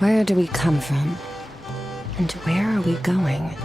Where do we come from? And where are we going?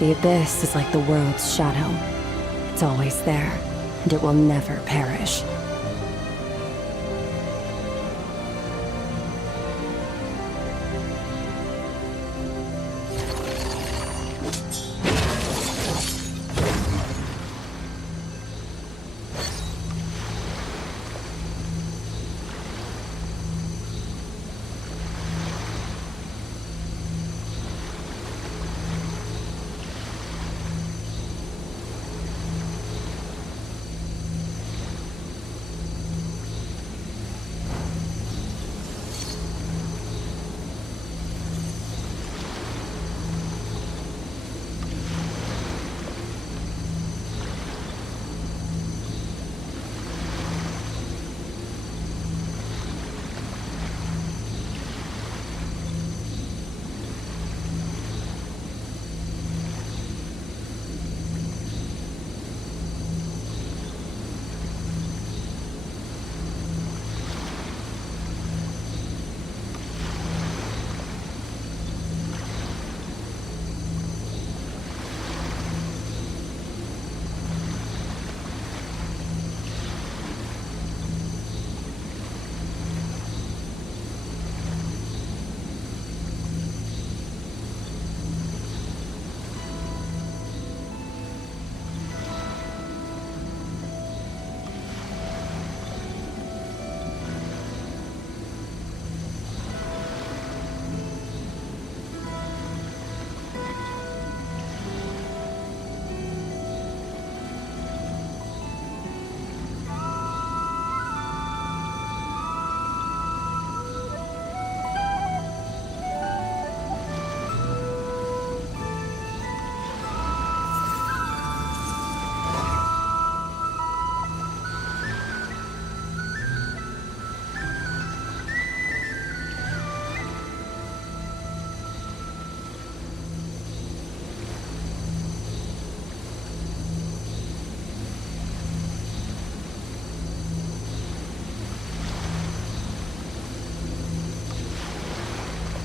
The abyss is like the world's shadow. It's always there, and it will never perish.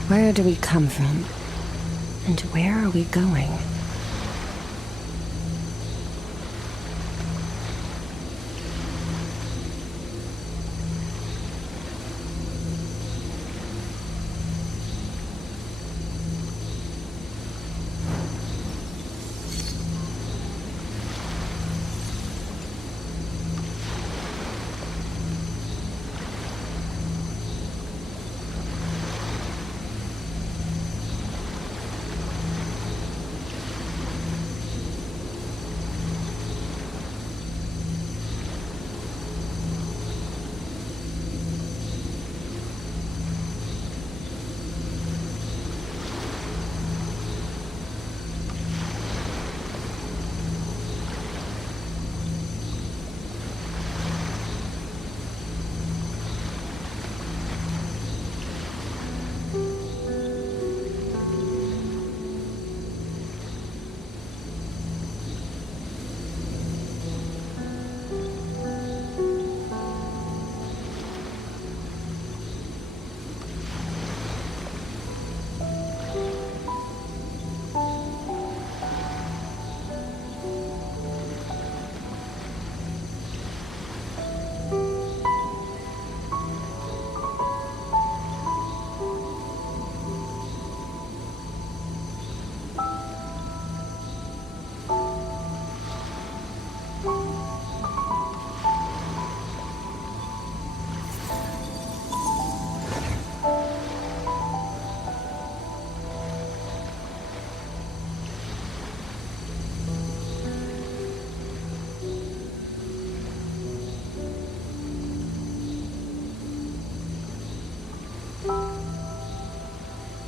Where do we come from? And where are we going?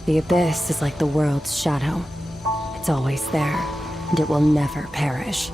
The abyss is like the world's shadow. It's always there, and it will never perish.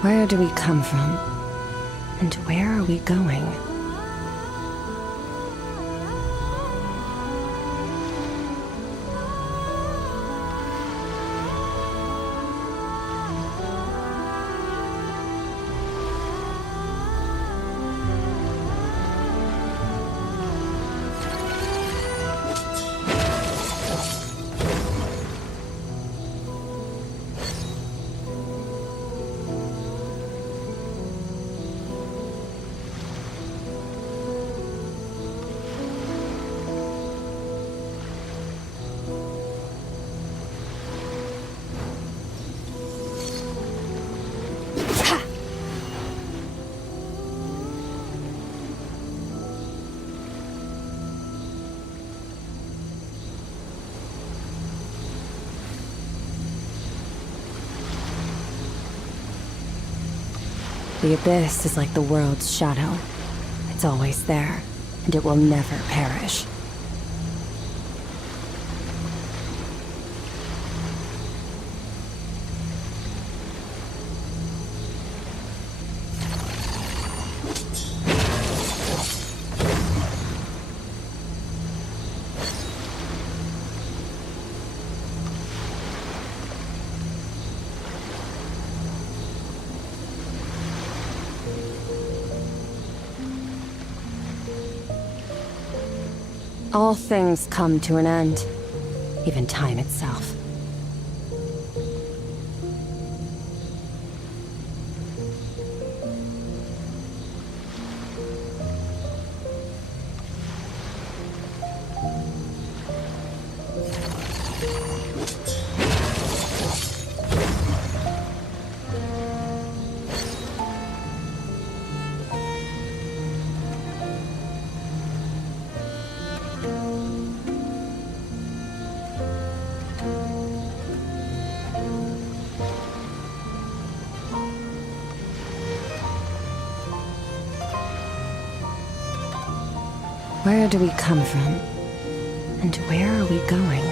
Where do we come from? And where are we going? The abyss is like the world's shadow. It's always there, and it will never perish. All things come to an end, even time itself. Where do we come from? And where are we going?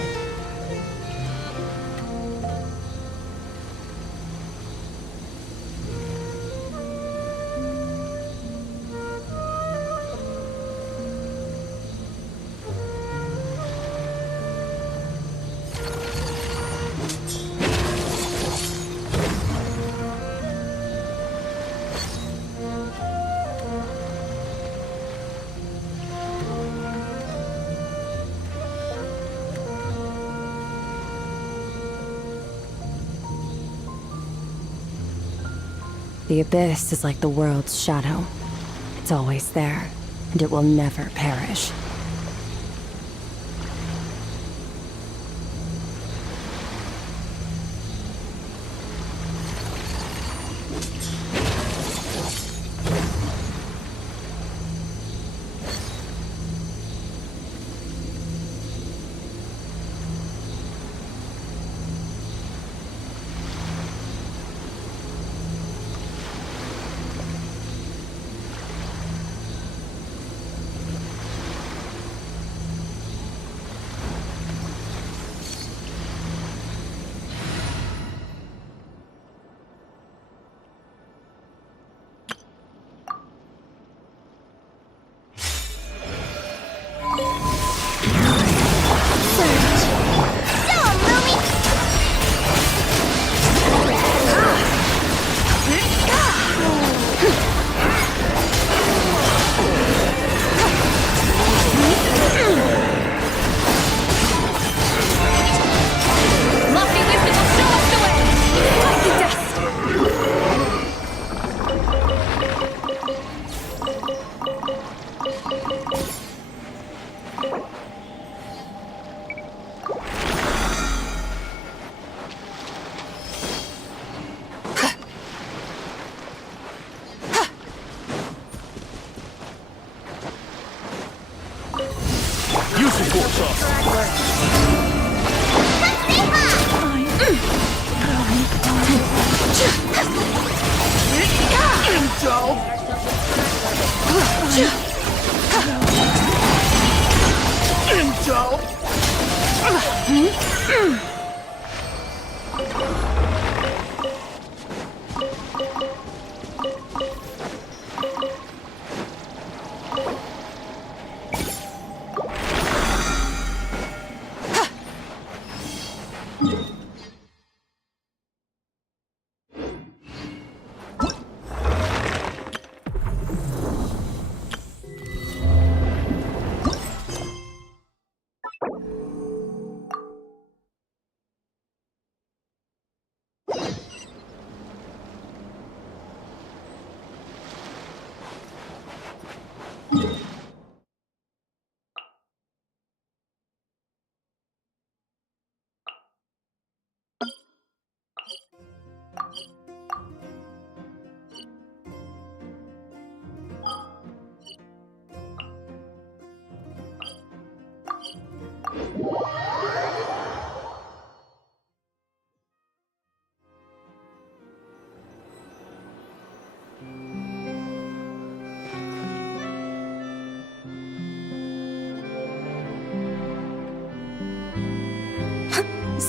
The abyss is like the world's shadow. It's always there, and it will never perish.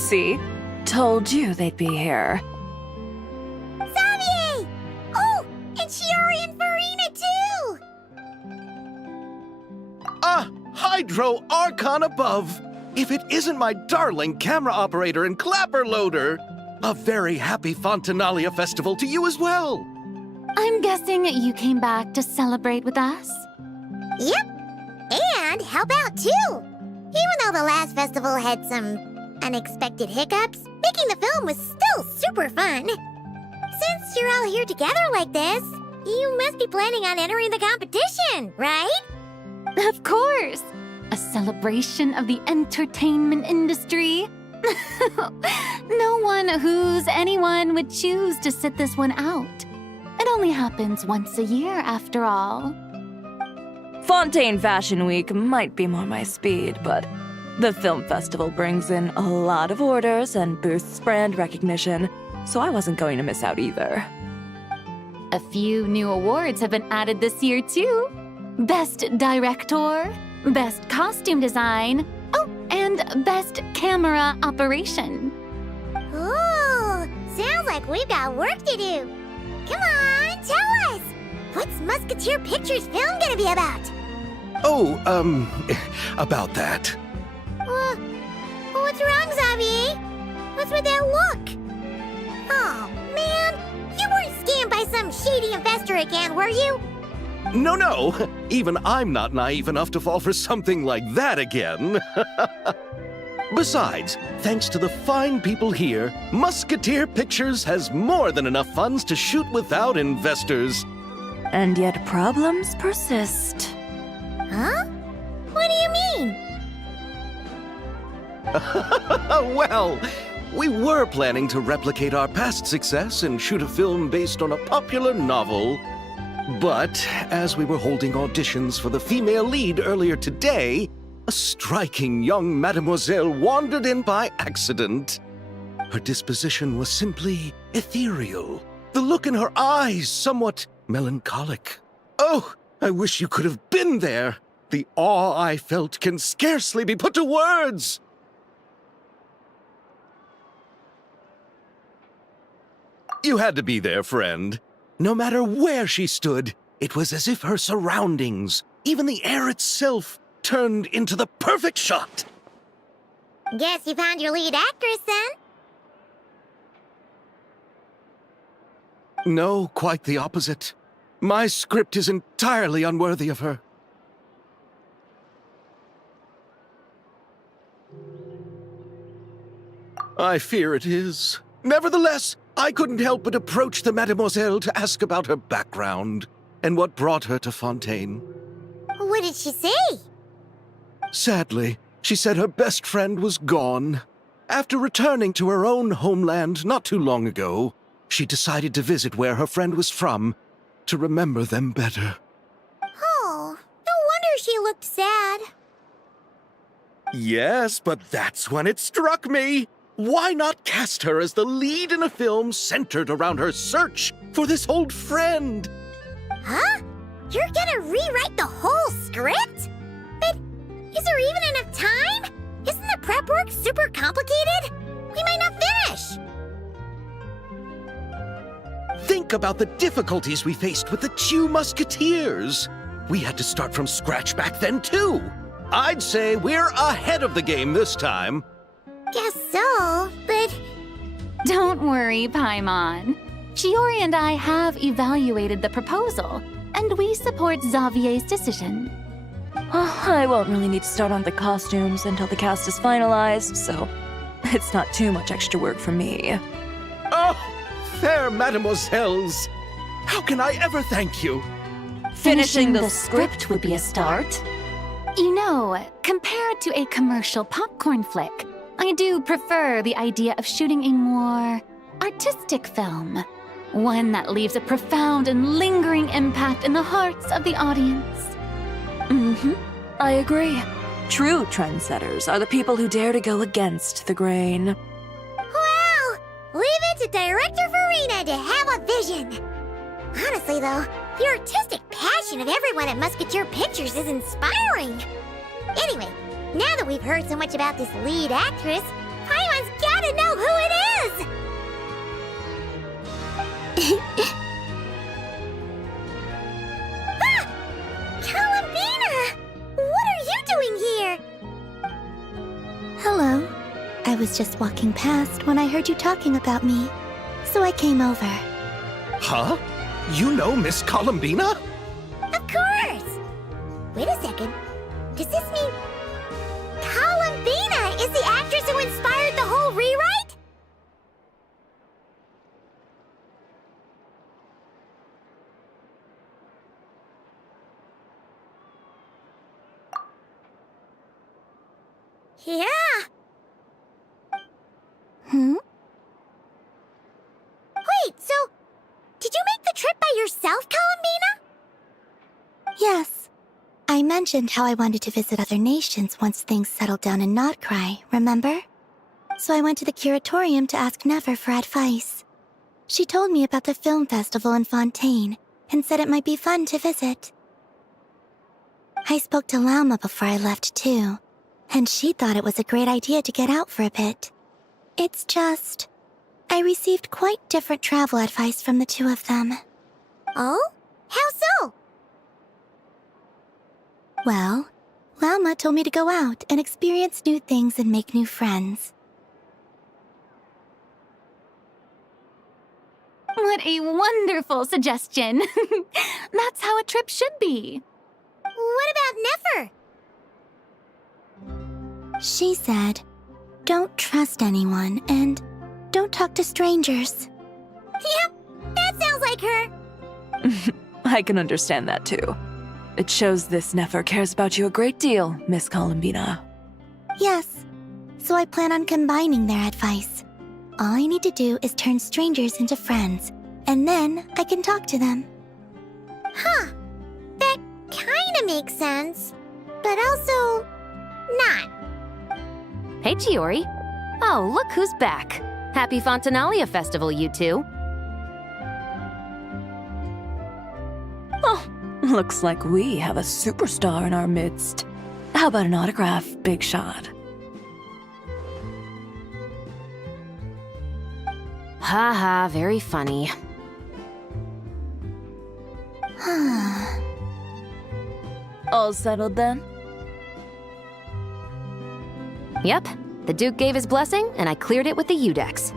See? Told you they'd be here. Xavier! Oh, and Shiori and Farina too! Ah, Hydro Archon above! If it isn't my darling camera operator and clapper loader! A very happy Fontanalia festival to you as well! I'm guessing you came back to celebrate with us? Yep, and help out too! Even though the last festival had some unexpected hiccups, making the film was still super fun. Since you're all here together like this, you must be planning on entering the competition, right? Of course! A celebration of the entertainment industry. No one who's anyone would choose to sit this one out. It only happens once a year, after all. Fontaine Fashion Week might be more my speed, but the film festival brings in a lot of orders and boosts brand recognition, so I wasn't going to miss out either. A few new awards have been added this year, too. Best Director, Best Costume Design, oh, and Best Camera Operation. Ooh, sounds like we've got work to do. Come on, tell us! What's Musketeer Pictures film gonna be about? Oh, about that. What's wrong, Xavier? What's with that look? Oh, man, you weren't scammed by some shady investor again, were you? No, even I'm not naive enough to fall for something like that again. Besides, thanks to the fine people here, Musketeer Pictures has more than enough funds to shoot without investors. And yet problems persist. Huh? What do you mean? Well, we were planning to replicate our past success and shoot a film based on a popular novel. But as we were holding auditions for the female lead earlier today, a striking young mademoiselle wandered in by accident. Her disposition was simply ethereal, the look in her eyes somewhat melancholic. Oh, I wish you could have been there. The awe I felt can scarcely be put to words. You had to be there, friend. No matter where she stood, it was as if her surroundings, even the air itself, turned into the perfect shot. Guess you found your lead actress then? No, quite the opposite. My script is entirely unworthy of her. I fear it is. Nevertheless, I couldn't help but approach the mademoiselle to ask about her background and what brought her to Fontaine. What did she say? Sadly, she said her best friend was gone. After returning to her own homeland not too long ago, she decided to visit where her friend was from to remember them better. Oh, no wonder she looked sad. Yes, but that's when it struck me. Why not cast her as the lead in a film centered around her search for this old friend? Huh? You're gonna rewrite the whole script? But is there even enough time? Isn't the prep work super complicated? We might not finish. Think about the difficulties we faced with the two Musketeers. We had to start from scratch back then, too. I'd say we're ahead of the game this time. Guess so, but... Don't worry, Paimon. Shiori and I have evaluated the proposal, and we support Xavier's decision. I won't really need to start on the costumes until the cast is finalized, so it's not too much extra work for me. Oh, fair mademoiselles. How can I ever thank you? Finishing the script would be a start. You know, compared to a commercial popcorn flick, I do prefer the idea of shooting a more artistic film. One that leaves a profound and lingering impact in the hearts of the audience. I agree. True trendsetters are the people who dare to go against the grain. Well, leave it to Director Farina to have a vision. Honestly, though, the artistic passion of everyone at Musketeer Pictures is inspiring. Anyway, now that we've heard so much about this lead actress, Paimon's gotta know who it is! Ah! Columbina! What are you doing here? Hello. I was just walking past when I heard you talking about me, so I came over. Huh? You know Miss Columbina? Of course! Wait a second. Does this mean Columbina is the actress who inspired the whole rewrite? Yeah. Wait, so did you make the trip by yourself, Columbina? Yes. I mentioned how I wanted to visit other nations once things settled down in Notcry, remember? So I went to the curatorium to ask Never for advice. She told me about the film festival in Fontaine and said it might be fun to visit. I spoke to Lauma before I left too, and she thought it was a great idea to get out for a bit. It's just, I received quite different travel advice from the two of them. Oh? How so? Well, Lauma told me to go out and experience new things and make new friends. What a wonderful suggestion. That's how a trip should be. What about Nefer? She said, don't trust anyone and don't talk to strangers. Yep, that sounds like her. I can understand that too. It shows this Nefer cares about you a great deal, Miss Columbina. Yes, so I plan on combining their advice. All I need to do is turn strangers into friends, and then I can talk to them. Huh. That kinda makes sense, but also not. Hey, Chiori. Oh, look who's back. Happy Fontanalia Festival, you two. Oh, looks like we have a superstar in our midst. How about an autograph, Big Shot? Ha, very funny. All settled then? Yep, the Duke gave his blessing, and I cleared it with the Udex.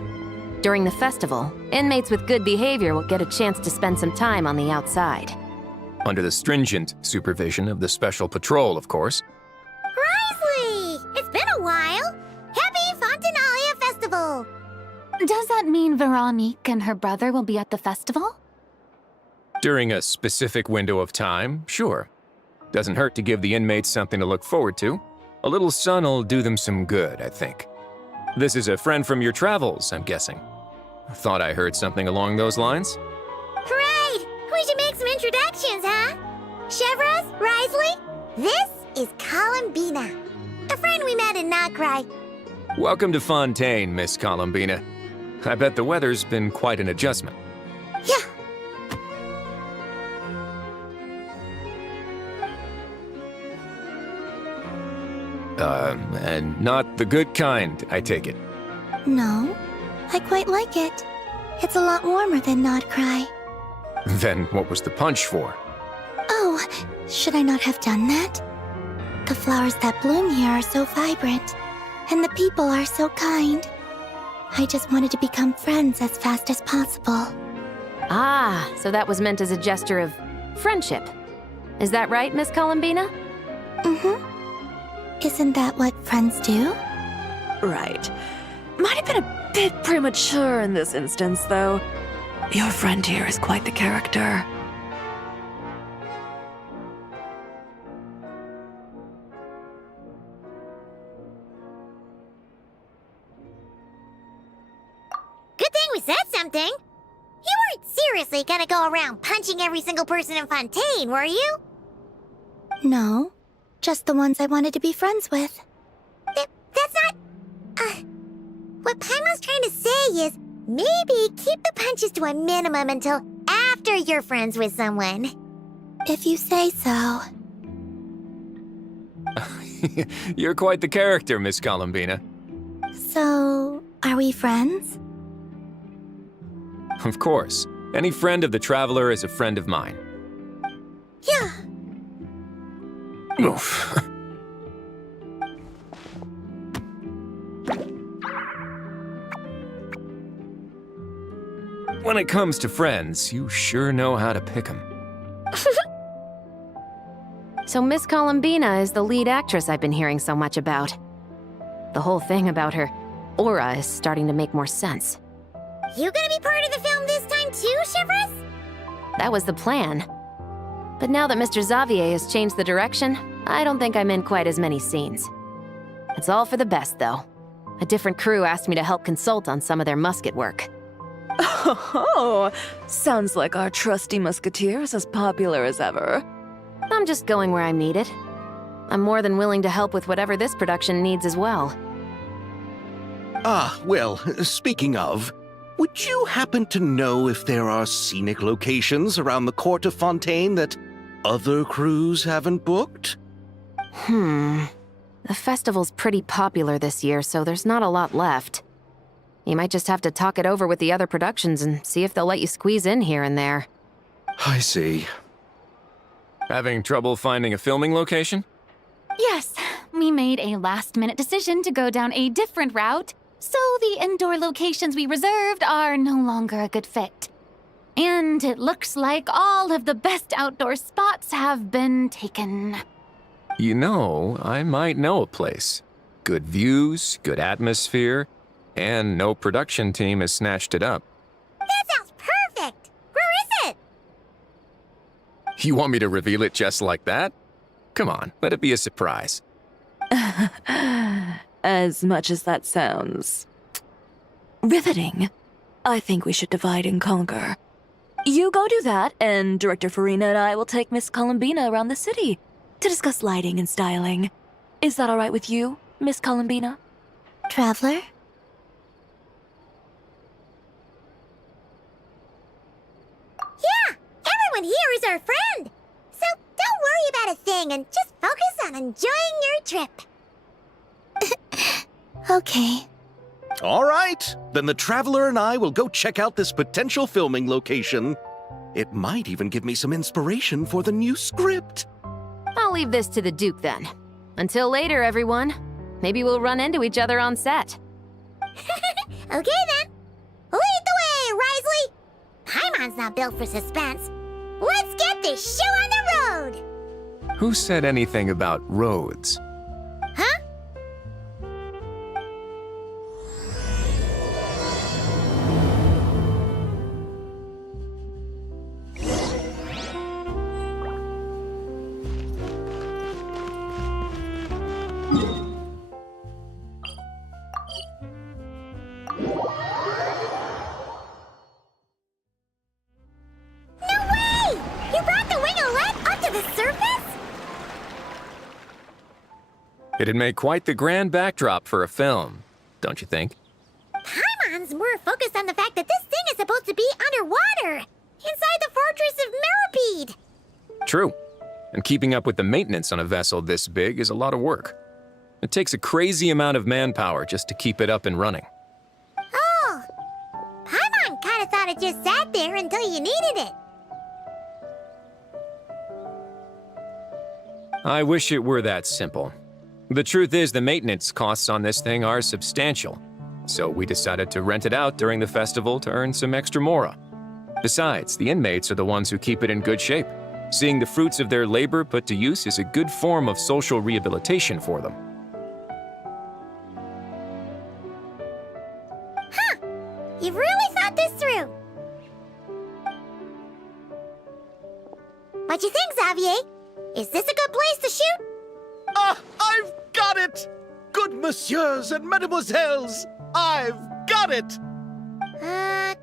During the festival, inmates with good behavior will get a chance to spend some time on the outside. Under the stringent supervision of the Special Patrol, of course. Risley! It's been a while! Happy Fontanalia Festival! Does that mean Veronique and her brother will be at the festival? During a specific window of time, sure. Doesn't hurt to give the inmates something to look forward to. A little sun'll do them some good, I think. This is a friend from your travels, I'm guessing. Thought I heard something along those lines. Great! We should make some introductions, huh? Chevros, Risley, this is Columbina, a friend we met in Notcry. Welcome to Fontaine, Miss Columbina. I bet the weather's been quite an adjustment. Yeah. And not the good kind, I take it. No, I quite like it. It's a lot warmer than Notcry. Then what was the punch for? Oh, should I not have done that? The flowers that bloom here are so vibrant, and the people are so kind. I just wanted to become friends as fast as possible. Ah, so that was meant as a gesture of friendship. Is that right, Miss Columbina? Mm-hmm. Isn't that what friends do? Right. Might have been a bit premature in this instance, though. Your friend here is quite the character. Good thing we said something. You weren't seriously gonna go around punching every single person in Fontaine, were you? No, just the ones I wanted to be friends with. That's not... what Paimon's trying to say is, maybe keep the punches to a minimum until after you're friends with someone. If you say so. You're quite the character, Miss Columbina. So, Are we friends? Of course. Any friend of the Traveler is a friend of mine. Yeah. Oof. When it comes to friends, you sure know how to pick 'em. So Miss Columbina is the lead actress I've been hearing so much about. The whole thing about her aura is starting to make more sense. You gonna be part of the film this time too, Shivers? That was the plan. But now that Mr. Xavier has changed the direction, I don't think I'm in quite as many scenes. It's all for the best, though. A different crew asked me to help consult on some of their musket work. Oh, sounds like our trusty musketeer is as popular as ever. I'm just going where I'm needed. I'm more than willing to help with whatever this production needs as well. Ah, well, speaking of, would you happen to know if there are scenic locations around the court of Fontaine that other crews haven't booked? The festival's pretty popular this year, so there's not a lot left. You might just have to talk it over with the other productions and see if they'll let you squeeze in here and there. I see. Having trouble finding a filming location? Yes, we made a last-minute decision to go down a different route, so the indoor locations we reserved are no longer a good fit. And it looks like all of the best outdoor spots have been taken. You know, I might know a place. Good views, good atmosphere, and no production team has snatched it up. That sounds perfect! Where is it? You want me to reveal it just like that? Come on, let it be a surprise. As much as that sounds riveting, I think we should divide and conquer. You go do that, and Director Farina and I will take Miss Columbina around the city to discuss lighting and styling. Is that all right with you, Miss Columbina? Traveler? Yeah, everyone here is our friend. So don't worry about a thing and just focus on enjoying your trip. Okay. All right, then the Traveler and I will go check out this potential filming location. It might even give me some inspiration for the new script. I'll leave this to the Duke then. Until later, everyone. Maybe we'll run into each other on set. Okay then. Lead the way, Risley. Paimon's not built for suspense. Let's get this show on the road. Who said anything about roads? Huh? It'd make quite the grand backdrop for a film, don't you think? Paimon's more focused on the fact that this thing is supposed to be underwater, inside the fortress of Millipede. True. And keeping up with the maintenance on a vessel this big is a lot of work. It takes a crazy amount of manpower just to keep it up and running. Oh, Paimon kind of thought it just sat there until you needed it. I wish it were that simple. The truth is, the maintenance costs on this thing are substantial, so we decided to rent it out during the festival to earn some extra mora. Besides, the inmates are the ones who keep it in good shape. Seeing the fruits of their labor put to use is a good form of social rehabilitation for them. Huh, you've really thought this through. What you think, Xavier? Is this a good place to shoot? Ah, I've got it! Good messieurs and mesdemoiselles, I've got it! Gonna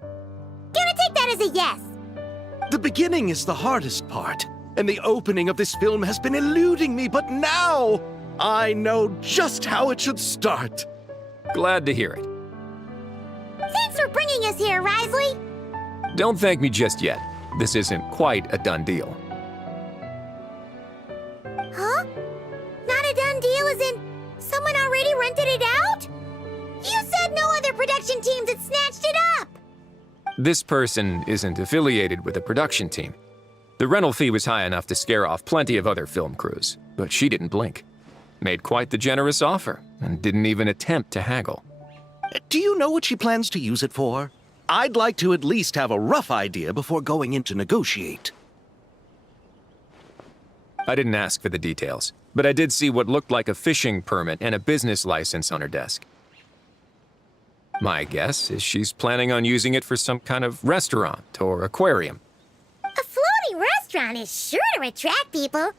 take that as a yes. The beginning is the hardest part, and the opening of this film has been eluding me, but now I know just how it should start. Glad to hear it. Thanks for bringing us here, Risley. Don't thank me just yet. This isn't quite a done deal. Huh? Not a done deal as in someone already rented it out? You said no other production This person isn't affiliated with the production team. The rental fee was high enough to scare off plenty of other film crews, but she didn't blink. Made quite the generous offer, and didn't even attempt to haggle. Do you know what she plans to use it for? I'd like to at least have a rough idea before going in to negotiate. I didn't ask for the details, but I did see what looked like a fishing permit and a business license on her desk. My guess is she's planning on using it for some kind of restaurant or aquarium. A floating restaurant is sure to attract people,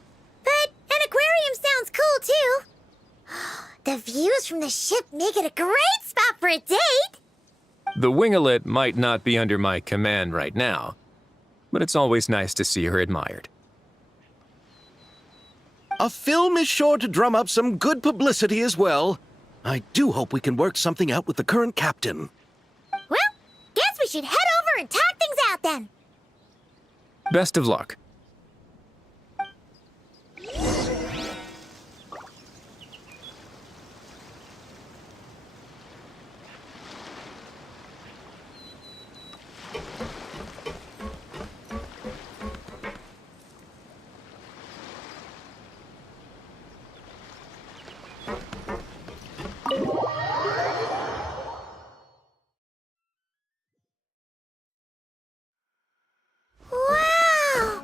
but an aquarium sounds cool too. The views from the ship make it a great spot for a date. The winglet might not be under my command right now, but it's always nice to see her admired. A film is sure to drum up some good publicity as well. I do hope we can work something out with the current captain. Well, guess we should head over and talk things out then. Best of luck. Wow!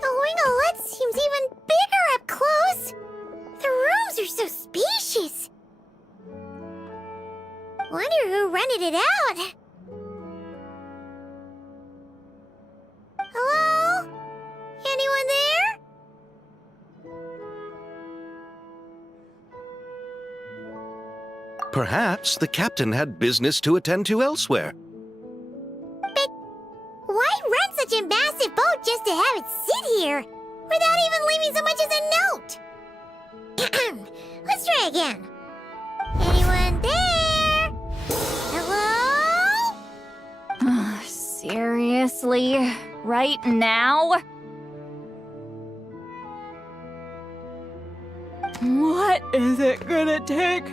The winglet seems even bigger up close. The rooms are so spacious. Wonder who rented it out. Hello? Anyone there? Perhaps the captain had business to attend to elsewhere. But why rent such a massive boat just to have it sit here without even leaving so much as a note? Let's try again. Anyone there? Hello? Seriously? Right now? What is it gonna take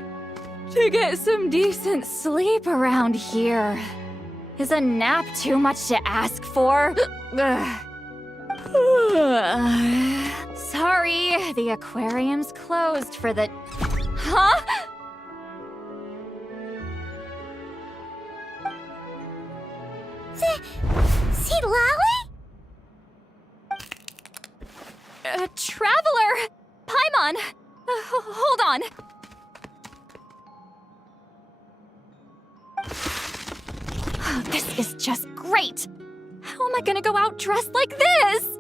to get some decent sleep around here? Is a nap too much to ask for? Sorry, the aquarium's closed for the... Huh? See Lolly? Traveler! Paimon! Hold on. This is just great! How am I gonna go out dressed like this?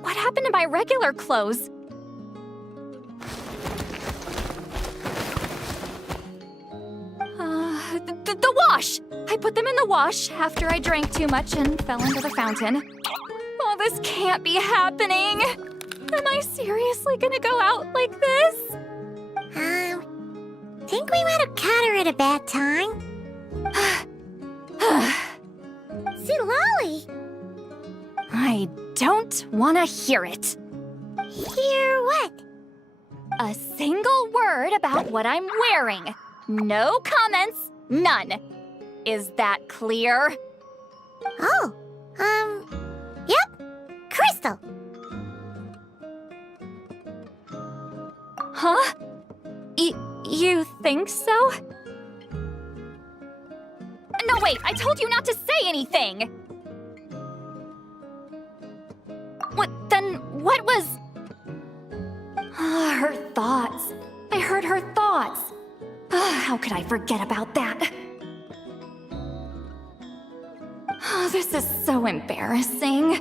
What happened to my regular clothes? The wash! I put them in the wash after I drank too much and fell into the fountain. Oh, this can't be happening! Am I seriously gonna go out like this? Think we might have caught her at a bad time. See Lolly? I don't wanna hear it. Hear what? A single word about what I'm wearing. No comments, none. Is that clear? Oh, yep. Crystal. Huh? You think so? No, wait, I told you not to say anything! What was... her thoughts. I heard her thoughts. How could I forget about that? This is so embarrassing.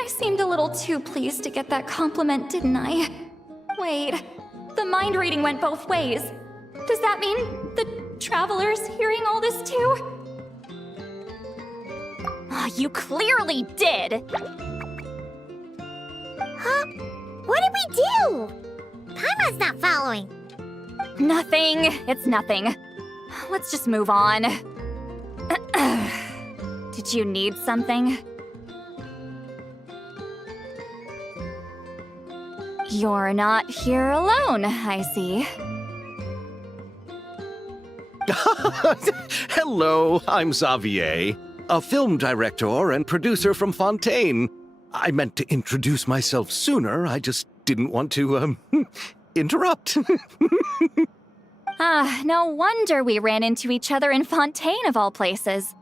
I seemed a little too pleased to get that compliment, didn't I? Wait, the mind reading went both ways. Does that mean the traveler's hearing all this too? You clearly did! Huh? What did we do? Paimon's not following. Nothing. It's nothing. Let's just move on. Did you need something? You're not here alone, I see. Hello, I'm Xavier. a film director and producer from Fontaine. I meant to introduce myself sooner, I just didn't want to, interrupt. No wonder we ran into each other in Fontaine of all places.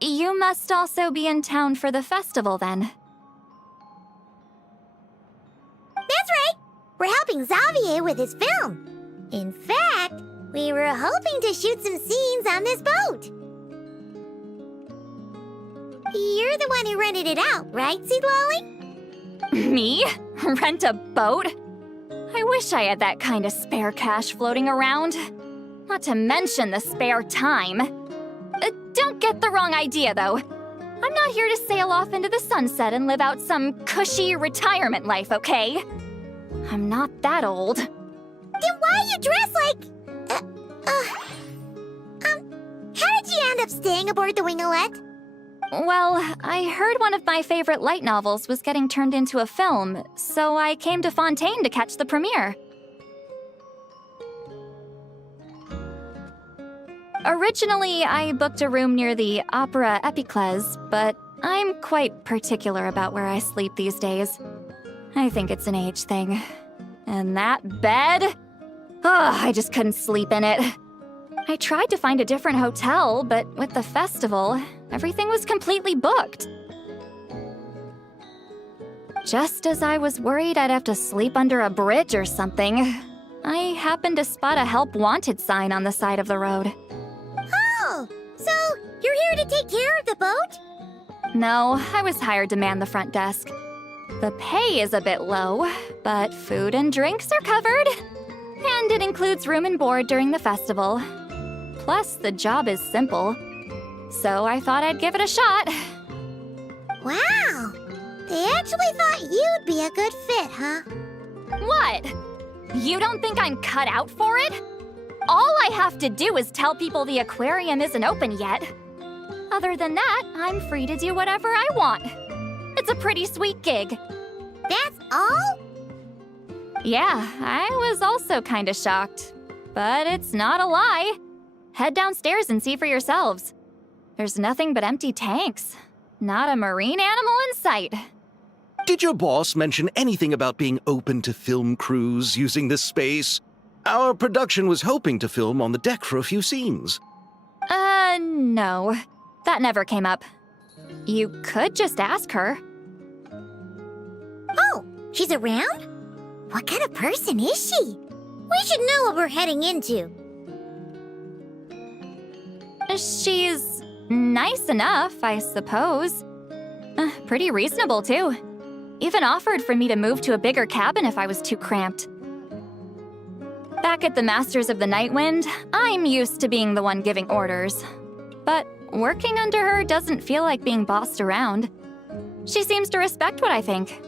You must also be in town for the festival, then. That's right! We're helping Xavier with his film. In fact, we were hoping to shoot some scenes on this boat. You're the one who rented it out, right, Seed Lolly? Me? Rent a boat? I wish I had that kind of spare cash floating around. Not to mention the spare time. Don't get the wrong idea, though. I'm not here to sail off into the sunset and live out some cushy retirement life, okay? I'm not that old. Then why you dress like... how did you end up staying aboard the Wingolette? Well, I heard one of my favorite light novels was getting turned into a film, so I came to Fontaine to catch the premiere. Originally, I booked a room near the Opera Epicles, but I'm quite particular about where I sleep these days. I think it's an age thing. And that bed? I just couldn't sleep in it. I tried to find a different hotel, but with the festival, everything was completely booked. Just as I was worried I'd have to sleep under a bridge or something, I happened to spot a help wanted sign on the side of the road. Oh, so you're here to take care of the boat? No, I was hired to man the front desk. The pay is a bit low, but food and drinks are covered. And it includes room and board during the festival. Plus, the job is simple. So I thought I'd give it a shot. Wow! They actually thought you'd be a good fit, huh? What? You don't think I'm cut out for it? All I have to do is tell people the aquarium isn't open yet. Other than that, I'm free to do whatever I want. It's a pretty sweet gig. That's all? Yeah, I was also kinda shocked. But it's not a lie. Head downstairs and see for yourselves. There's nothing but empty tanks. Not a marine animal in sight. Did your boss mention anything about being open to film crews using this space? Our production was hoping to film on the deck for a few scenes. No. That never came up. You could just ask her. Oh, she's around? What kind of person is she? We should know what we're heading into. She's nice enough, I suppose. Pretty reasonable, too. Even offered for me to move to a bigger cabin if I was too cramped. Back at the Masters of the Nightwind, I'm used to being the one giving orders. But working under her doesn't feel like being bossed around. She seems to respect what I think.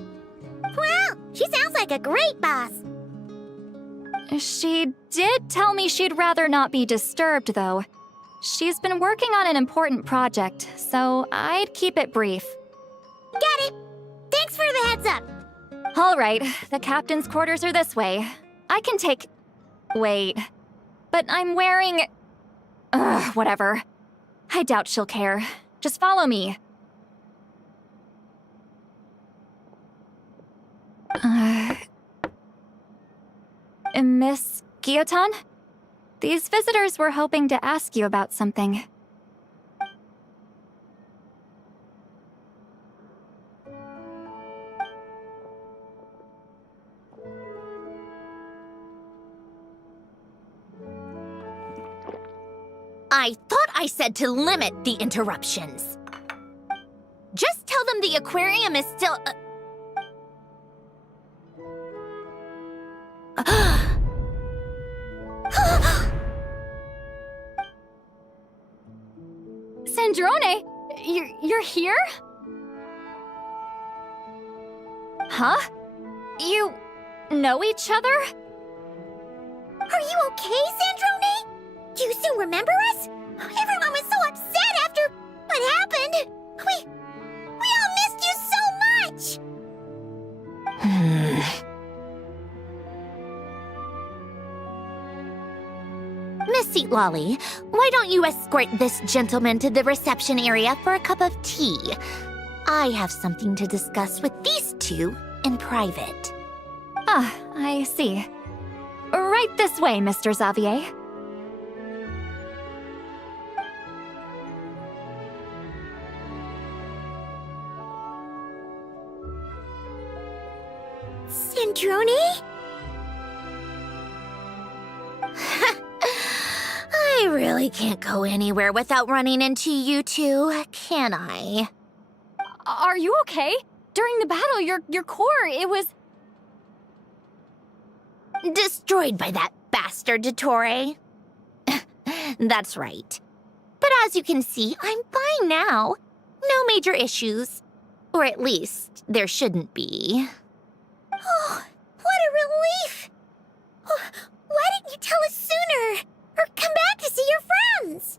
Wow, she sounds like a great boss. She did tell me she'd rather not be disturbed, though. She's been working on an important project, so I'd keep it brief. Got it. Thanks for the heads up. All right, the captain's quarters are this way. I can take... Wait. But I'm wearing... whatever. I doubt she'll care. Just follow me. Miss Guillotin? These visitors were hoping to ask you about something. I thought I said to limit the interruptions. Just tell them the aquarium is still... Sandrone, you're here? Huh? You know each other? Are you okay, Sandrone? Do you still remember us? Everyone was so upset after what happened. We all missed you so much. Miss seat, Lolly. Why don't you escort this gentleman to the reception area for a cup of tea? I have something to discuss with these two in private. Ah, I see. Right this way, Mr. Xavier. Centrone? I really can't go anywhere without running into you two, can I? Are you okay? During the battle, your core, it was... Destroyed by that bastard Dottore. That's right. But as you can see, I'm fine now. No major issues. Or at least, there shouldn't be. Oh, what a relief! Oh, why didn't you tell us sooner? Or come back to see your friends?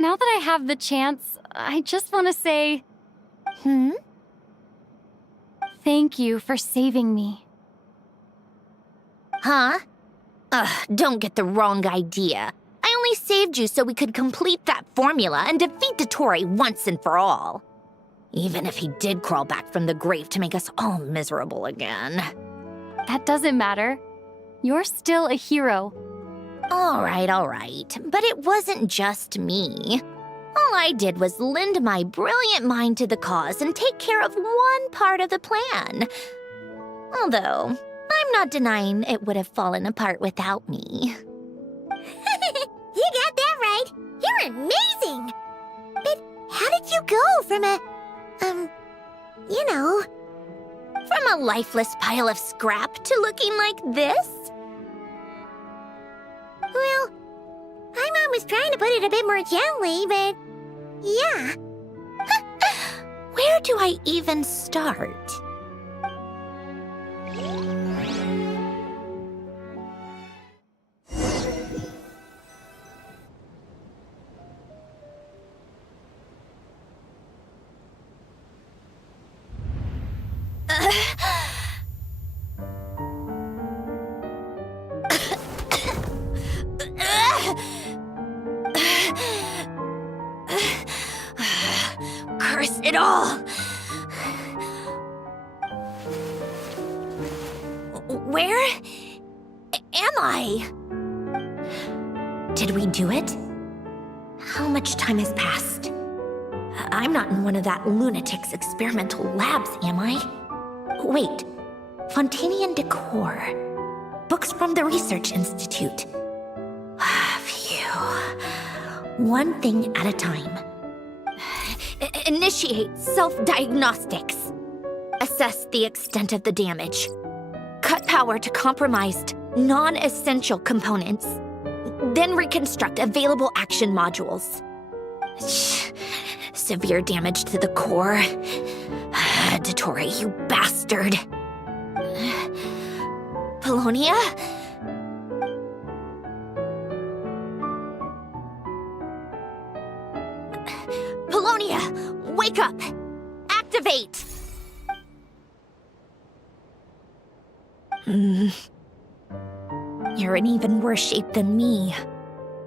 Now that I have the chance, I just want to say... Thank you for saving me. Huh? Don't get the wrong idea. I only saved you so we could complete that formula and defeat Dottore once and for all. Even if he did crawl back from the grave to make us all miserable again. That doesn't matter. You're still a hero. All right. But it wasn't just me. All I did was lend my brilliant mind to the cause and take care of one part of the plan. Although, I'm not denying it would have fallen apart without me. You got that right. You're amazing. But how did you go from From a lifeless pile of scrap to looking like this? Well, my mom was trying to put it a bit more gently, but yeah. Where do I even start? Curse it all! Where am I? Did we do it? How much time has passed? I'm not in one of that lunatic's experimental labs, am I? Wait, Fontanian decor. Books from the Research Institute. Phew. One thing at a time. Initiate self-diagnostics. Assess the extent of the damage. Cut power to compromised, non-essential components. Then reconstruct available action modules. Severe damage to the core. Dottore, you bastard. Polonia? Polonia, wake up! Activate! You're in even worse shape than me.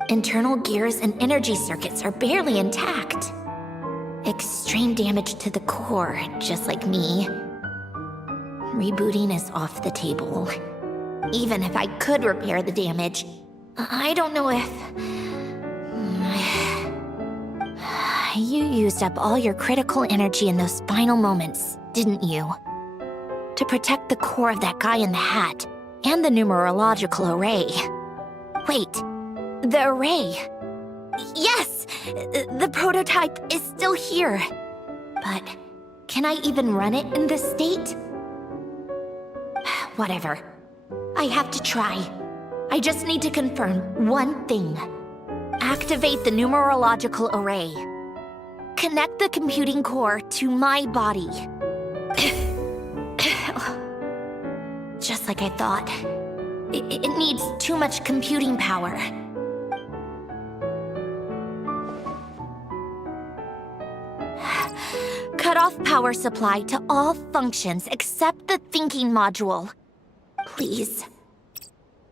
Internal gears and energy circuits are barely intact. Extreme damage to the core, just like me. Rebooting is off the table. Even if I could repair the damage, I don't know if... You used up all your critical energy in those final moments, didn't you? To protect the core of that guy in the hat, and the numerological array. Wait, the array. Yes! The prototype is still here. But can I even run it in this state? Whatever. I have to try. I just need to confirm one thing. Activate the numerological array. Connect the computing core to my body. Just like I thought. It needs too much computing power. Cut off power supply to all functions except the thinking module. Please.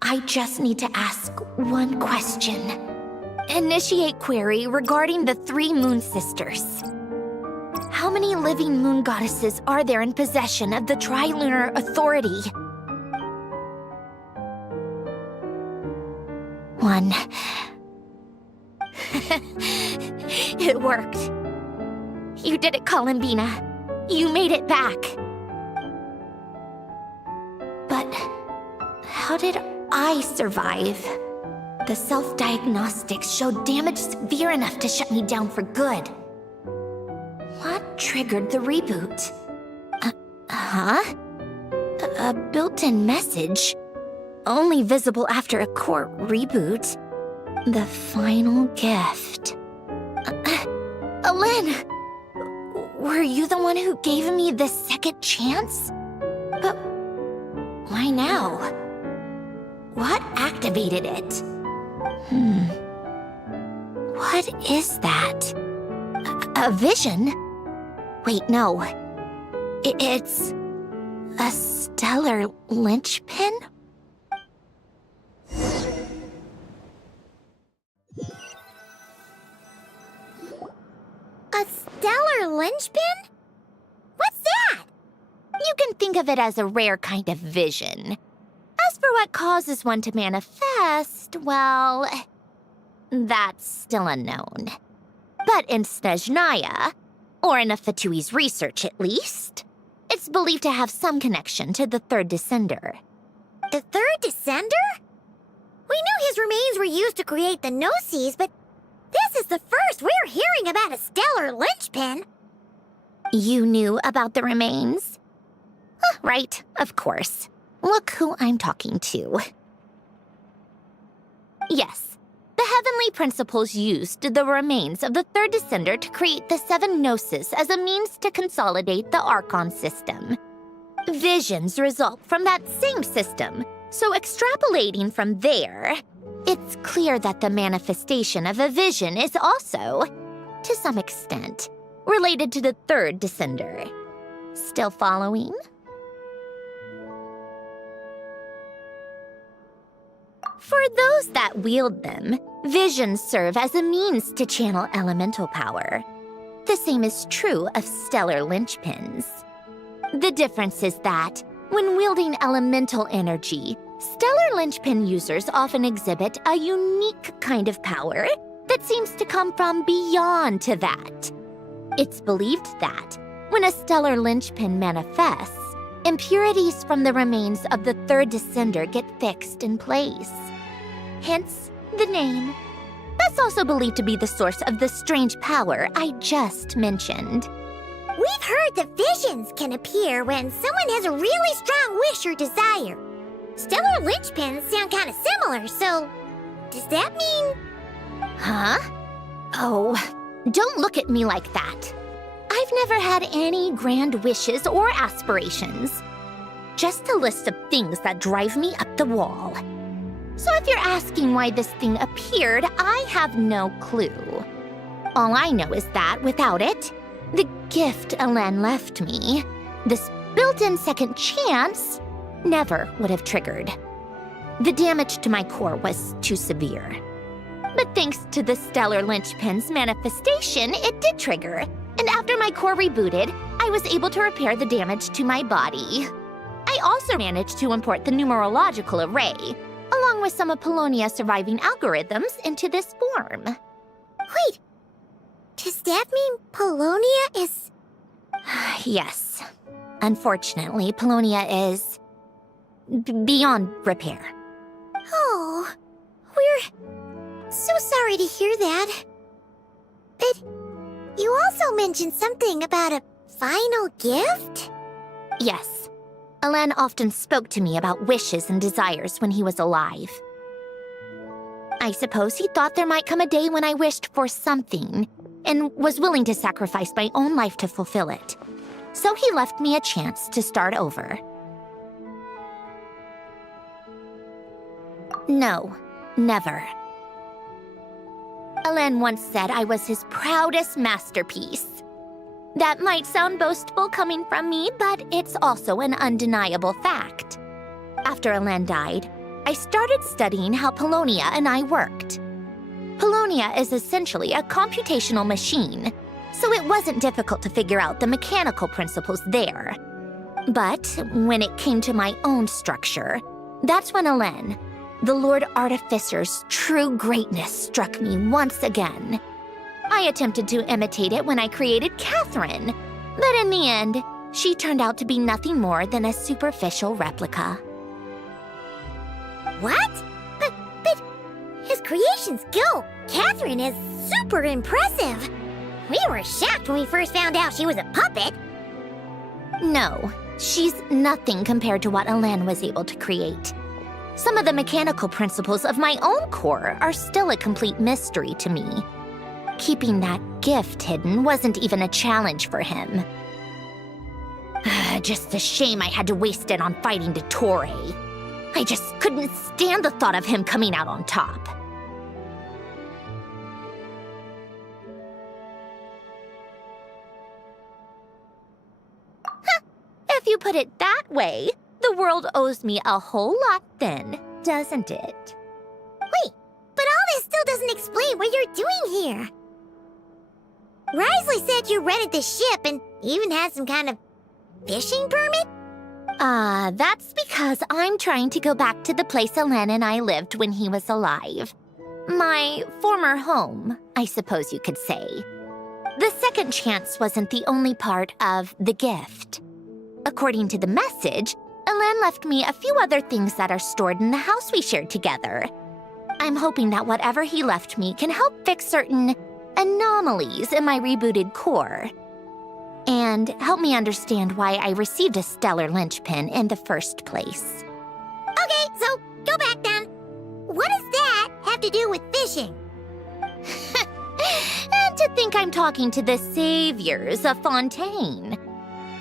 I just need to ask one question. Initiate query regarding the 3 moon sisters. How many living moon goddesses are there in possession of the Trilunar Authority? 1. It worked. You did it, Columbina. You made it back. But how did I survive? The self-diagnostics showed damage severe enough to shut me down for good. What triggered the reboot? A built-in message? Only visible after a core reboot. The final gift. Alen! Were you the one who gave me this second chance? But why now? What activated it? What is that? A vision? Wait, no. It's a stellar linchpin? A stellar linchpin? What's that? You can think of it as a rare kind of vision. As for what causes one to manifest, well, that's still unknown. But in Snezhnaya, or in Afatui's research at least, it's believed to have some connection to the third descender. The third descender? We knew his remains were used to create the Gnosis, but this is the first we're hearing about a stellar linchpin. You knew about the remains? Right, of course. Look who I'm talking to. Yes, the heavenly principles used the remains of the third descender to create the 7 Gnosis as a means to consolidate the Archon system. Visions result from that same system, so extrapolating from there, it's clear that the manifestation of a vision is also, to some extent, related to the third descender. Still following? For those that wield them, visions serve as a means to channel elemental power. The same is true of stellar linchpins. The difference is that, when wielding elemental energy, stellar linchpin users often exhibit a unique kind of power that seems to come from beyond to that. It's believed that, when a stellar linchpin manifests, impurities from the remains of the third descender get fixed in place. Hence, the name. That's also believed to be the source of the strange power I just mentioned. We've heard that visions can appear when someone has a really strong wish or desire. Stellar linchpins sound kind of similar, so does that mean... Huh? Oh, don't look at me like that. I've never had any grand wishes or aspirations. Just a list of things that drive me up the wall. So if you're asking why this thing appeared, I have no clue. All I know is that without it, the gift Alen left me, this built-in second chance, never would have triggered. The damage to my core was too severe. But thanks to the stellar linchpin's manifestation, it did trigger. And after my core rebooted, I was able to repair the damage to my body. I also managed to import the numerological array, along with some of Polonia's surviving algorithms, into this form. Wait, does that mean Polonia is... Yes. Unfortunately, Polonia is... beyond repair. Oh, we're so sorry to hear that. But you also mentioned something about a final gift? Yes. Alen often spoke to me about wishes and desires when he was alive. I suppose he thought there might come a day when I wished for something, and was willing to sacrifice my own life to fulfill it. So he left me a chance to start over. No, never. Alen once said I was his proudest masterpiece. That might sound boastful coming from me, but it's also an undeniable fact. After Alen died, I started studying how Polonia and I worked. Polonia is essentially a computational machine, so it wasn't difficult to figure out the mechanical principles there. But when it came to my own structure, that's when Hélène, the Lord Artificer's true greatness, struck me once again. I attempted to imitate it when I created Catherine, but in the end, she turned out to be nothing more than a superficial replica. What? But his creation skill, Catherine, is super impressive. We were shocked when we first found out she was a puppet. No, she's nothing compared to what Hélène was able to create. Some of the mechanical principles of my own core are still a complete mystery to me. Keeping that gift hidden wasn't even a challenge for him. Just a shame I had to waste it on fighting Dottore. I just couldn't stand the thought of him coming out on top. If you put it that way, the world owes me a whole lot then, doesn't it? Wait, but all this still doesn't explain what you're doing here. Risley said you rented the ship and even had some kind of fishing permit? That's because I'm trying to go back to the place Hélène and I lived when he was alive. My former home, I suppose you could say. The second chance wasn't the only part of the gift. According to the message, Hélène left me a few other things that are stored in the house we shared together. I'm hoping that whatever he left me can help fix certain anomalies in my rebooted core. And help me understand why I received a stellar linchpin in the first place. Okay, so go back then. What does that have to do with fishing? And to think I'm talking to the saviors of Fontaine.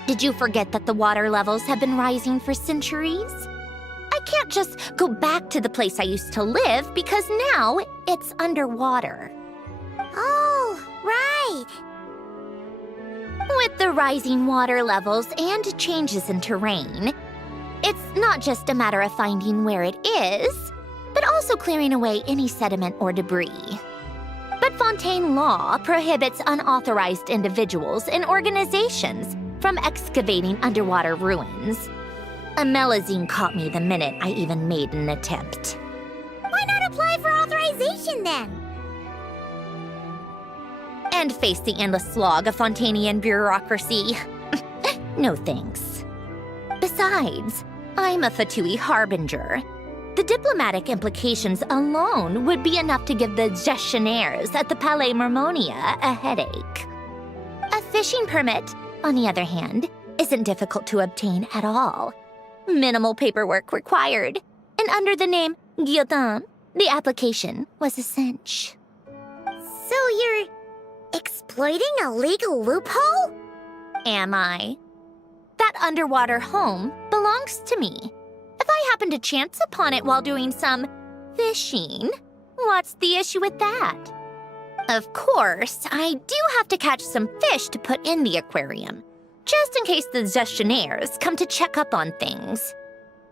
Did you forget that the water levels have been rising for centuries? I can't just go back to the place I used to live because now it's underwater. Oh, right. With the rising water levels and changes in terrain, it's not just a matter of finding where it is, but also clearing away any sediment or debris. But Fontaine law prohibits unauthorized individuals and organizations from excavating underwater ruins. Amelazine caught me the minute I even made an attempt. Why not apply for authorization then? And face the endless slog of Fontainian bureaucracy. No thanks. Besides, I'm a Fatui harbinger. The diplomatic implications alone would be enough to give the gestionnaires at the Palais Mermonia a headache. A fishing permit, on the other hand, isn't difficult to obtain at all. Minimal paperwork required, and under the name Guillotin, the application was a cinch. So you're exploiting a legal loophole? Am I? That underwater home belongs to me. If I happen to chance upon it while doing some fishing, what's the issue with that? Of course, I do have to catch some fish to put in the aquarium, just in case the gestionnaires come to check up on things.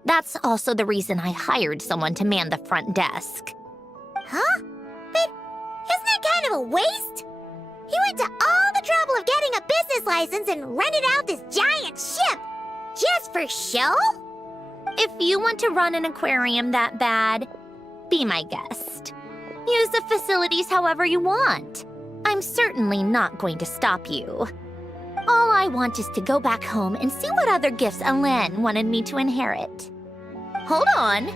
That's also the reason I hired someone to man the front desk. Huh? But isn't that kind of a waste? He went to all the trouble of getting a business license and rented out this giant ship, just for show? If you want to run an aquarium that bad, be my guest. Use the facilities however you want. I'm certainly not going to stop you. All I want is to go back home and see what other gifts Hélène wanted me to inherit. Hold on.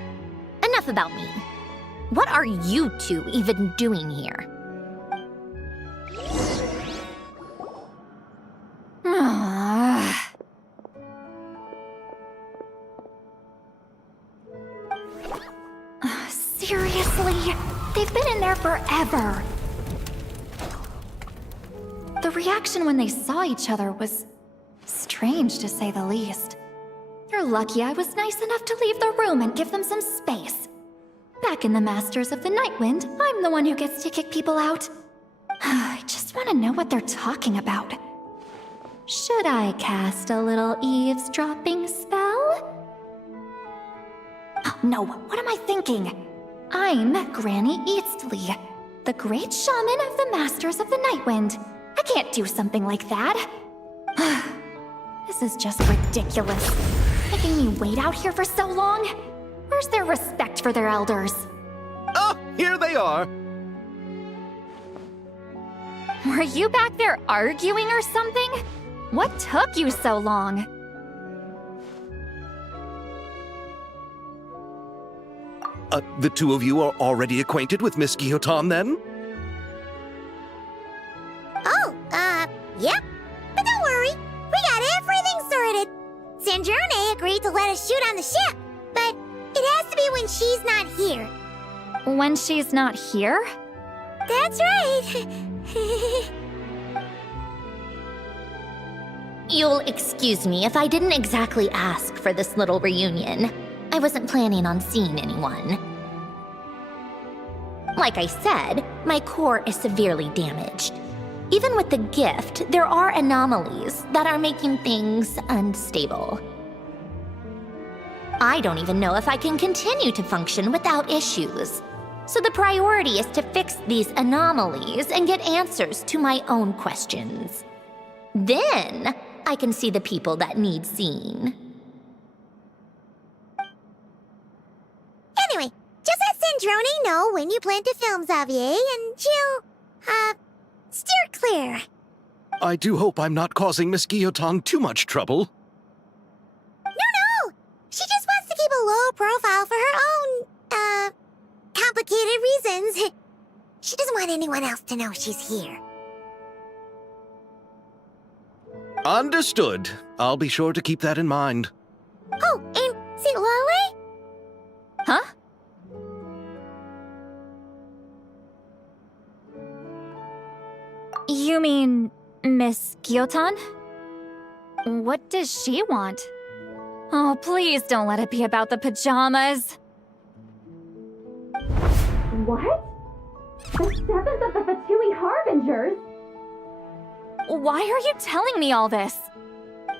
Enough about me. What are you two even doing here? Seriously? They've been in there forever. The reaction when they saw each other was strange, to say the least. You're lucky I was nice enough to leave the room and give them some space. Back in the Masters of the Nightwind, I'm the one who gets to kick people out. I just want to know what they're talking about. Should I cast a little eavesdropping spell? no, what am I thinking? I'm Granny Eastley, the great shaman of the Masters of the Nightwind. I can't do something like that. This is just ridiculous. Making me wait out here for so long? Where's their respect for their elders? Oh, here they are. Were you back there arguing or something? What took you so long? The two of you are already acquainted with Miss Guillotin, then? Oh, yep. But don't worry, we got everything sorted. Sandrone agreed to let us shoot on the ship, but it has to be when she's not here. When she's not here? That's right. You'll excuse me if I didn't exactly ask for this little reunion. I wasn't planning on seeing anyone. Like I said, my core is severely damaged. Even with the gift, there are anomalies that are making things unstable. I don't even know if I can continue to function without issues. So the priority is to fix these anomalies and get answers to my own questions. Then, I can see the people that need seeing. Anyway, just let Sandrone know when you plan to film Xavier, and she'll, steer clear. I do hope I'm not causing Miss Guillotin too much trouble. No! She just wants to keep a low profile for her own, complicated reasons. She doesn't want anyone else to know she's here. Understood. I'll be sure to keep that in mind. Oh, and see Lale? Huh? You mean Miss Guillotin? What does she want? Oh, please don't let it be about the pajamas. What? The seventh of the VIII Harbingers? Why are you telling me all this?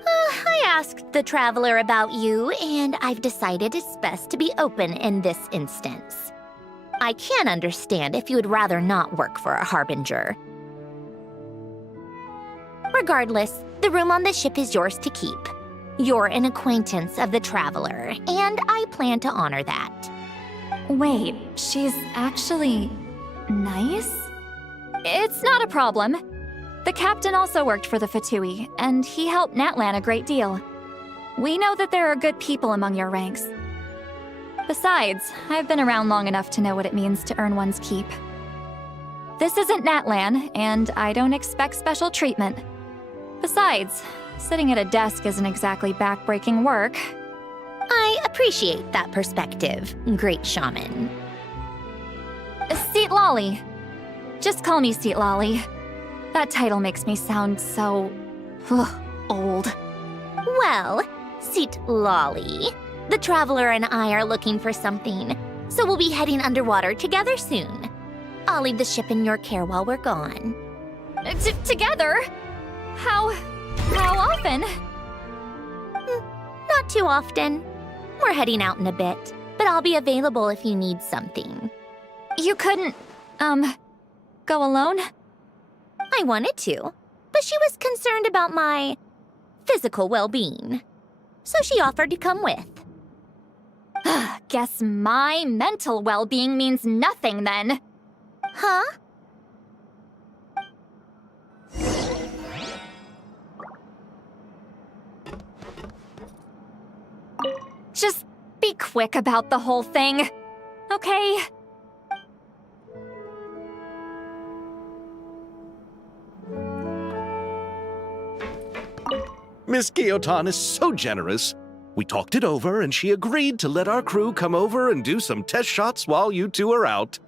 I asked the Traveler about you, and I've decided it's best to be open in this instance. I can understand if you would rather not work for a Harbinger. Regardless, the room on the ship is yours to keep. You're an acquaintance of the Traveler, and I plan to honor that. Wait, she's actually nice? It's not a problem. The captain also worked for the VIII, and he helped Natlan a great deal. We know that there are good people among your ranks. Besides, I've been around long enough to know what it means to earn one's keep. This isn't Natlan, and I don't expect special treatment. Besides, sitting at a desk isn't exactly backbreaking work. I appreciate that perspective, great shaman. Seat Lolly. Just call me Seat Lolly. That title makes me sound so... old. Well, Seat Lolly, the Traveler and I are looking for something, so we'll be heading underwater together soon. I'll leave the ship in your care while we're gone. Together? How often? Not too often. We're heading out in a bit, but I'll be available if you need something. You couldn't, go alone? I wanted to, but she was concerned about my physical well-being, so she offered to come with. Guess my mental well-being means nothing then. Huh? Just be quick about the whole thing, okay? Miss Guillotin is so generous. We talked it over, and she agreed to let our crew come over and do some test shots while you two are out.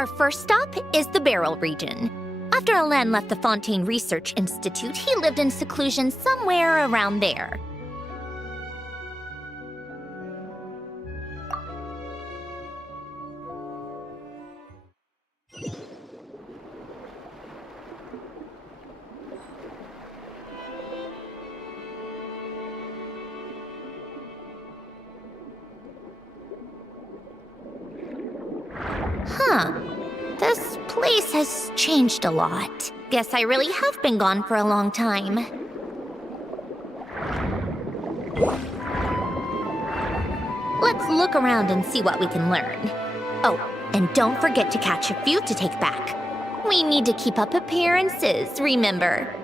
Our first stop is the Beryl region. After Alain left the Fontaine Research Institute, he lived in seclusion somewhere around there. Huh. This place has changed a lot. Guess I really have been gone for a long time. Let's look around and see what we can learn. Oh, and don't forget to catch a few to take back. We need to keep up appearances, remember?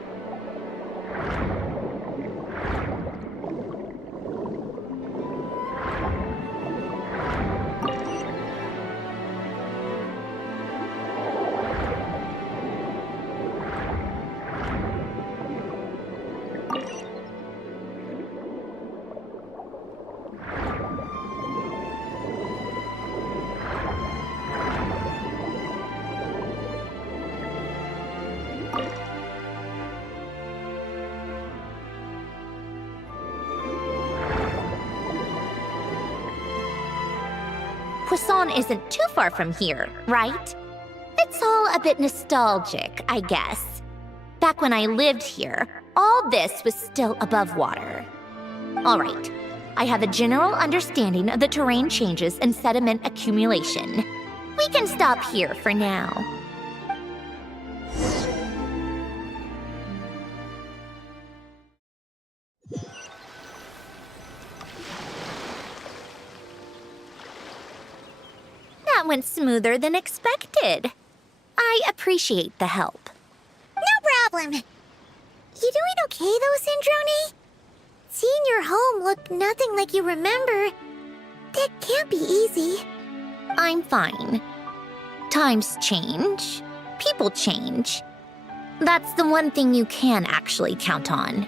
Poisson isn't too far from here, right? It's all a bit nostalgic, I guess. Back when I lived here, all this was still above water. All right, I have a general understanding of the terrain changes and sediment accumulation. We can stop here for now. That went smoother than expected. I appreciate the help. No problem. You doing okay though, Syndrome? Seeing your home look nothing like you remember, that can't be easy. I'm fine. Times change. People change. That's the one thing you can actually count on.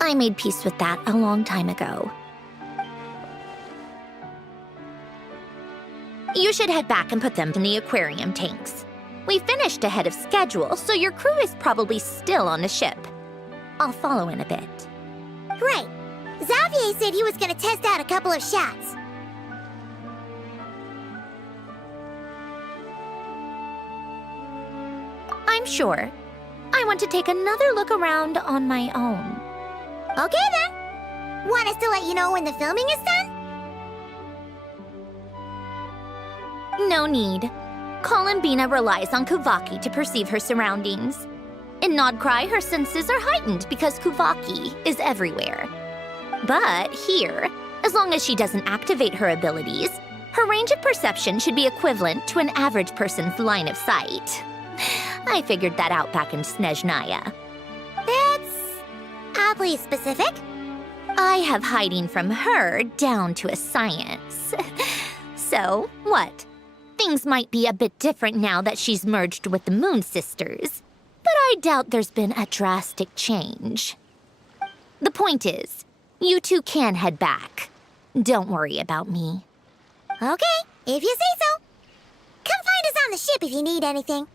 I made peace with that a long time ago. You should head back and put them in the aquarium tanks. We finished ahead of schedule, so your crew is probably still on the ship. I'll follow in a bit. Right. Xavier said he was gonna test out a couple of shots. I'm sure. I want to take another look around on my own. Okay then. Want us to let you know when the filming is done? No need. Columbina relies on Kuvaki to perceive her surroundings. In Nodcry, her senses are heightened because Kuvaki is everywhere. But here, as long as she doesn't activate her abilities, her range of perception should be equivalent to an average person's line of sight. I figured that out back in Snezhnaya. That's oddly specific. I have hiding from her down to a science. So, what? Things might be a bit different now that she's merged with the Moon Sisters, but I doubt there's been a drastic change. The point is, you two can head back. Don't worry about me. Okay, if you say so. Come find us on the ship if you need anything.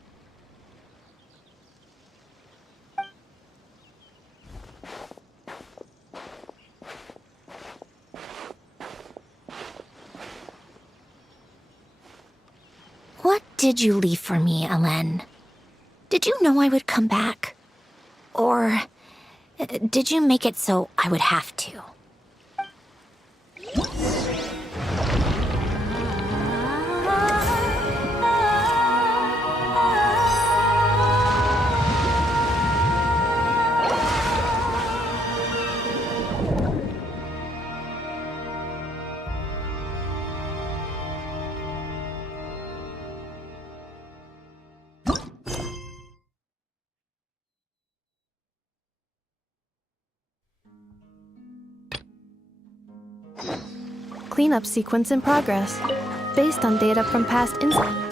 What did you leave for me, Alain? Did you know I would come back? Or did you make it so I would have to? Cleanup sequence in progress, based on data from past incidents.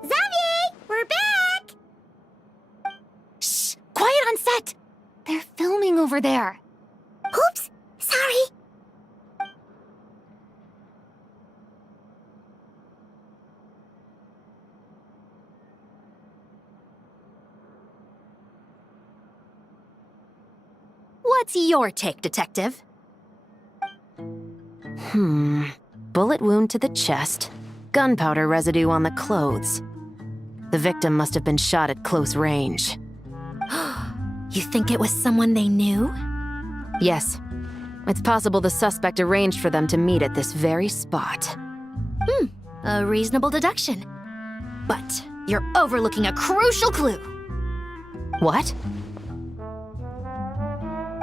Xavier, we're back! Shh! Quiet on set! They're filming over there. Oops, sorry. What's your take, Detective? Bullet wound to the chest. Gunpowder residue on the clothes. The victim must have been shot at close range. You think it was someone they knew? Yes. It's possible the suspect arranged for them to meet at this very spot. A reasonable deduction. But you're overlooking a crucial clue. What?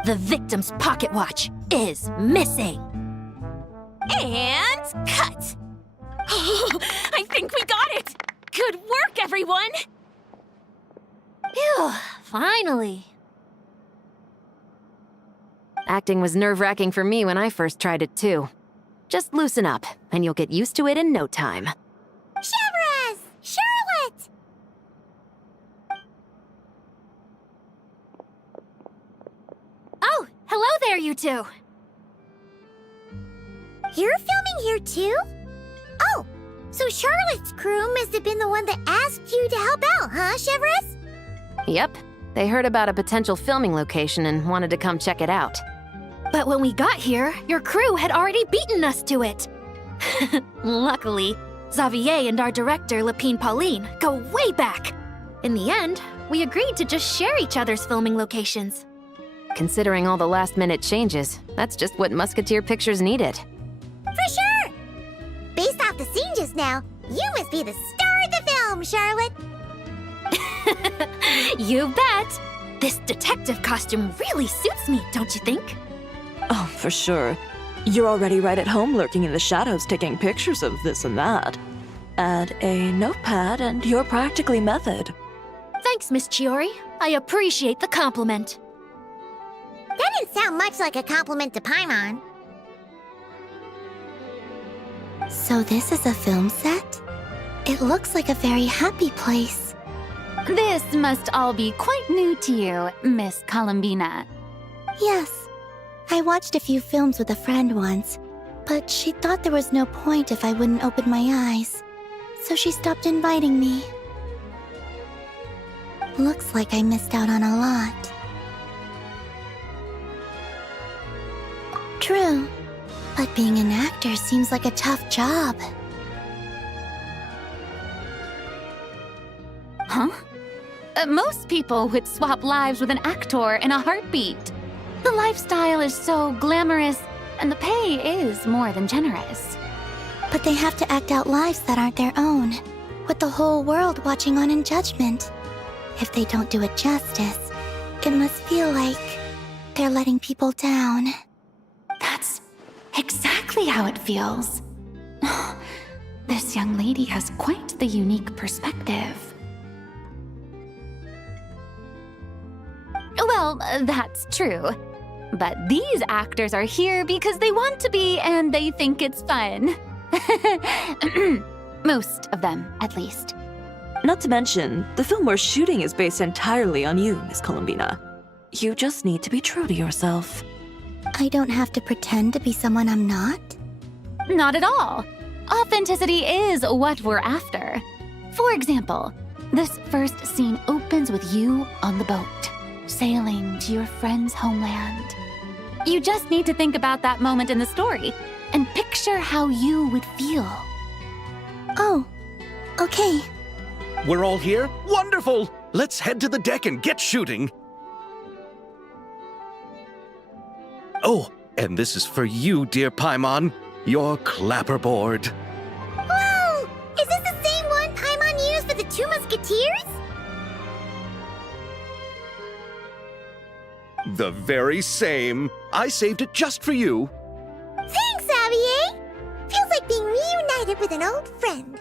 The victim's pocket watch is missing. And cut! I think we got it! Good work, everyone! Phew, finally. Acting was nerve-wracking for me when I first tried it too. Just loosen up, and you'll get used to it in no time. Severus! Charlotte! Oh, hello there, you two. You're filming here too? Oh, so Charlotte's crew must have been the one that asked you to help out, huh, Severus? Yep. They heard about a potential filming location and wanted to come check it out. But when we got here, your crew had already beaten us to it. Luckily, Xavier and our director, Lapine Pauline, go way back. In the end, we agreed to just share each other's filming locations. Considering all the last-minute changes, that's just what Musketeer Pictures needed. For sure! Based off the scene just now, you must be the star of the film, Charlotte! You bet! This detective costume really suits me, don't you think? Oh, for sure. You're already right at home lurking in the shadows taking pictures of this and that. Add a notepad and you're practically method. Thanks, Miss Chiori. I appreciate the compliment. That didn't sound much like a compliment to Paimon. So this is a film set? It looks like a very happy place. This must all be quite new to you, Miss Columbina. Yes. I watched a few films with a friend once, but she thought there was no point if I wouldn't open my eyes. So she stopped inviting me. Looks like I missed out on a lot. True, but being an actor seems like a tough job. Huh? Most people would swap lives with an actor in a heartbeat. The lifestyle is so glamorous, and the pay is more than generous. But they have to act out lives that aren't their own, with the whole world watching on in judgment. If they don't do it justice, it must feel like they're letting people down. That's exactly how it feels. This young lady has quite the unique perspective. Well, that's true. But these actors are here because they want to be and they think it's fun. Most of them, at least. Not to mention, the film we're shooting is based entirely on you, Miss Columbina. You just need to be true to yourself. I don't have to pretend to be someone I'm not? Not at all. Authenticity is what we're after. For example, this first scene opens with you on the boat, sailing to your friend's homeland. You just need to think about that moment in the story and picture how you would feel. Oh, okay. We're all here? Wonderful! Let's head to the deck and get shooting. Oh, and this is for you, dear Paimon, your clapperboard. Whoa! Is this the same one Paimon used for the Two Musketeers? The very same. I saved it just for you. Thanks, Xavier! Feels like being reunited with an old friend.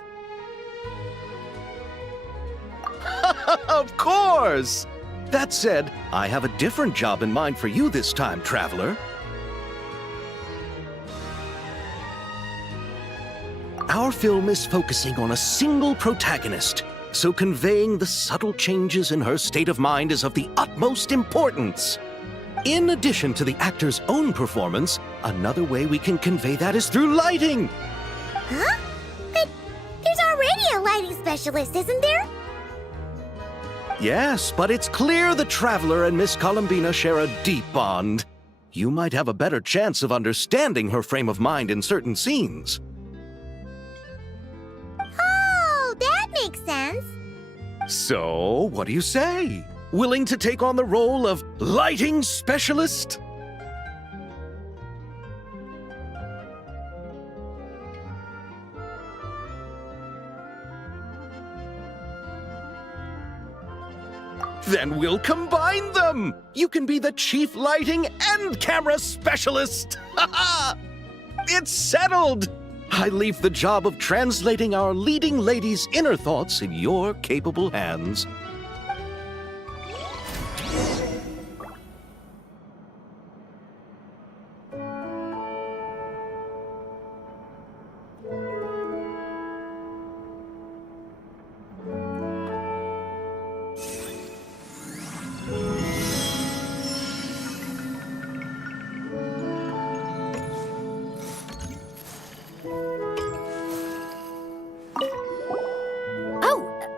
Of course! That said, I have a different job in mind for you this time, Traveler. Our film is focusing on a single protagonist, so conveying the subtle changes in her state of mind is of the utmost importance. In addition to the actor's own performance, another way we can convey that is through lighting. Huh? But there's already a lighting specialist, isn't there? Yes, but it's clear the Traveler and Miss Columbina share a deep bond. You might have a better chance of understanding her frame of mind in certain scenes. Oh, that makes sense. So, what do you say? Willing to take on the role of lighting specialist? Then we'll combine them! You can be the chief lighting and camera specialist! Ha ha! It's settled! I leave the job of translating our leading lady's inner thoughts in your capable hands.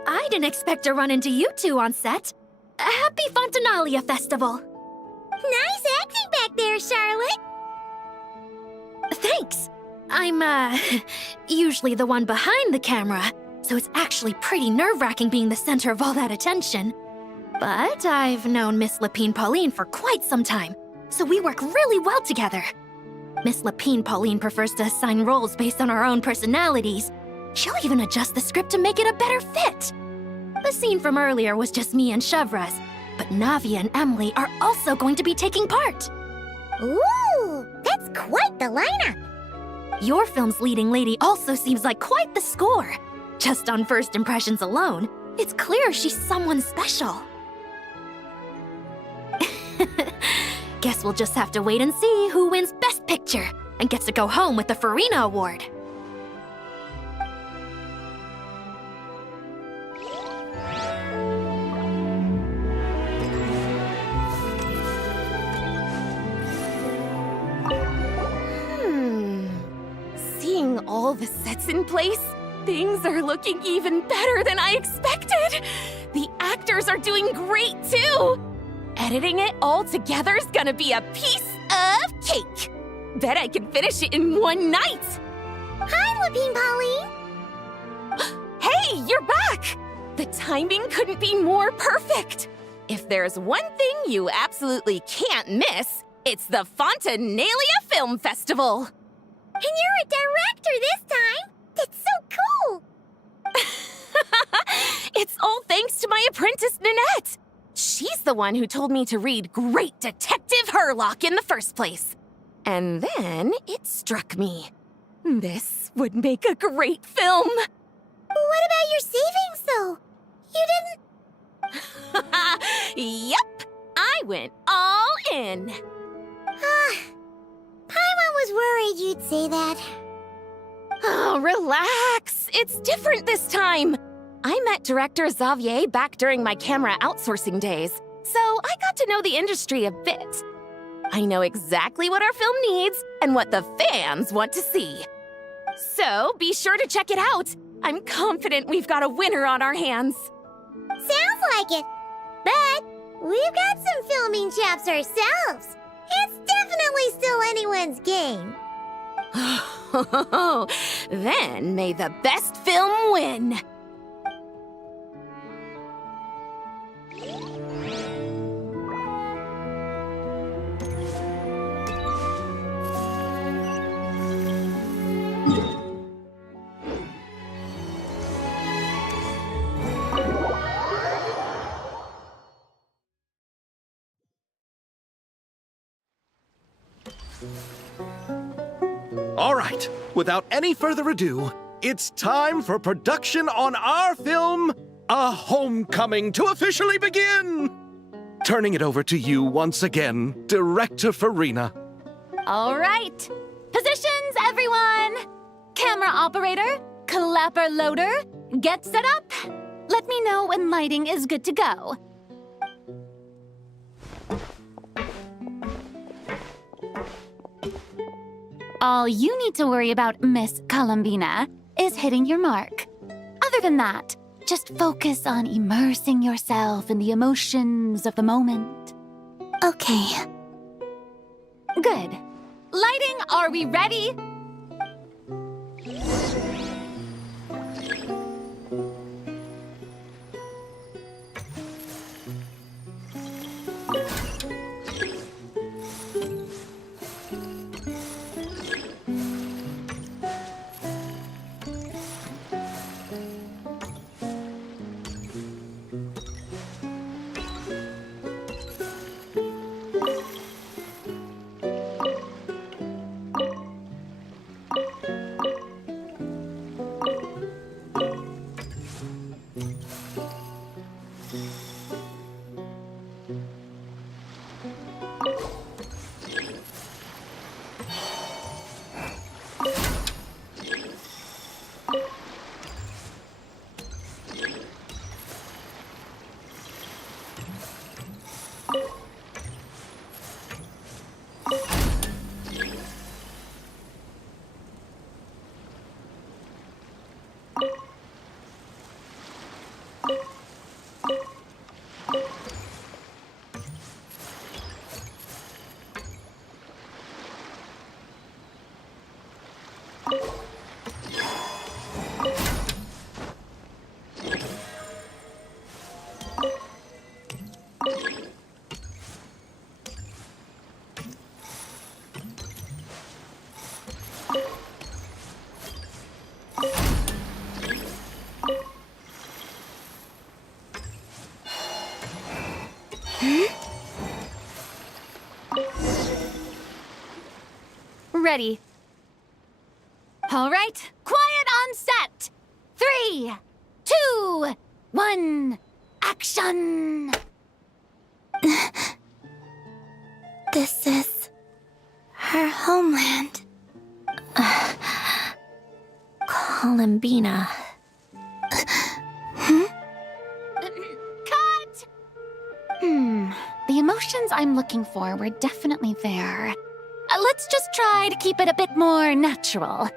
I didn't expect to run into you two on set. Happy Fontanalia Festival. Nice acting back there, Charlotte. Thanks. I'm, usually the one behind the camera, so it's actually pretty nerve-wracking being the center of all that attention. But I've known Miss Lapine Pauline for quite some time, so we work really well together. Miss Lapine Pauline prefers to assign roles based on our own personalities. She'll even adjust the script to make it a better fit. The scene from earlier was just me and Chevres, but Navi and Emily are also going to be taking part. Ooh, that's quite the lineup. Your film's leading lady also seems like quite the score. Just on first impressions alone, it's clear she's someone special. Guess we'll just have to wait and see who wins Best Picture and gets to go home with the Farina Award. Seeing all the sets in place, things are looking even better than I expected. The actors are doing great too. Editing it all together is gonna be a piece of cake. Bet I can finish it in one night. Hi, Lapine Pauline. Hey, you're back! The timing couldn't be more perfect. If there's one thing you absolutely can't miss, it's the Fontanalia Film Festival. And you're a director this time. That's so cool. It's all thanks to my apprentice, Nanette. She's the one who told me to read Great Detective Herlock in the first place. And then it struck me. This would make a great film. What about your savings, though? You didn't... Yep, I went all in. Paimon was worried you'd say that. Oh, relax. It's different this time. I met director Xavier back during my camera outsourcing days, so I got to know the industry a bit. I know exactly what our film needs and what the fans want to see. So be sure to check it out. I'm confident we've got a winner on our hands. Sounds like it. But we've got some filming chops ourselves. It's definitely still anyone's game. Then may the best film win. All right, without any further ado, it's time for production on our film, A Homecoming, to officially begin! Turning it over to you once again, Director Farina. All right. Positions, everyone! Camera operator, clapper loader, get set up. Let me know when lighting is good to go. All you need to worry about, Miss Columbina, is hitting your mark. Other than that, just focus on immersing yourself in the emotions of the moment. Okay. Good. Lighting, are we ready? Ready. All right, quiet on set. 3, 2, 1, action! This is her homeland. Columbina. Cut! The emotions I'm looking for were definitely there. Let's just try to keep it a bit more natural.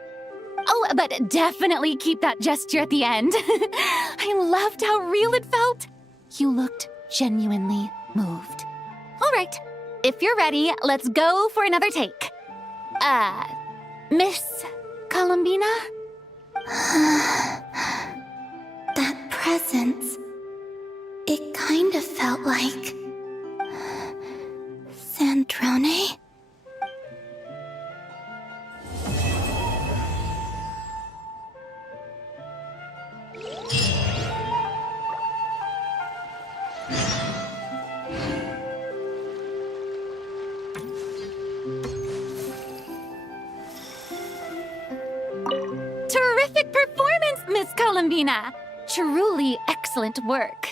Oh, but definitely keep that gesture at the end. I loved how real it felt. You looked genuinely moved. All right, if you're ready, let's go for another take. Miss Columbina? That presence. It kind of felt like... Sandrone? Terrific performance, Miss Columbina. Truly excellent work.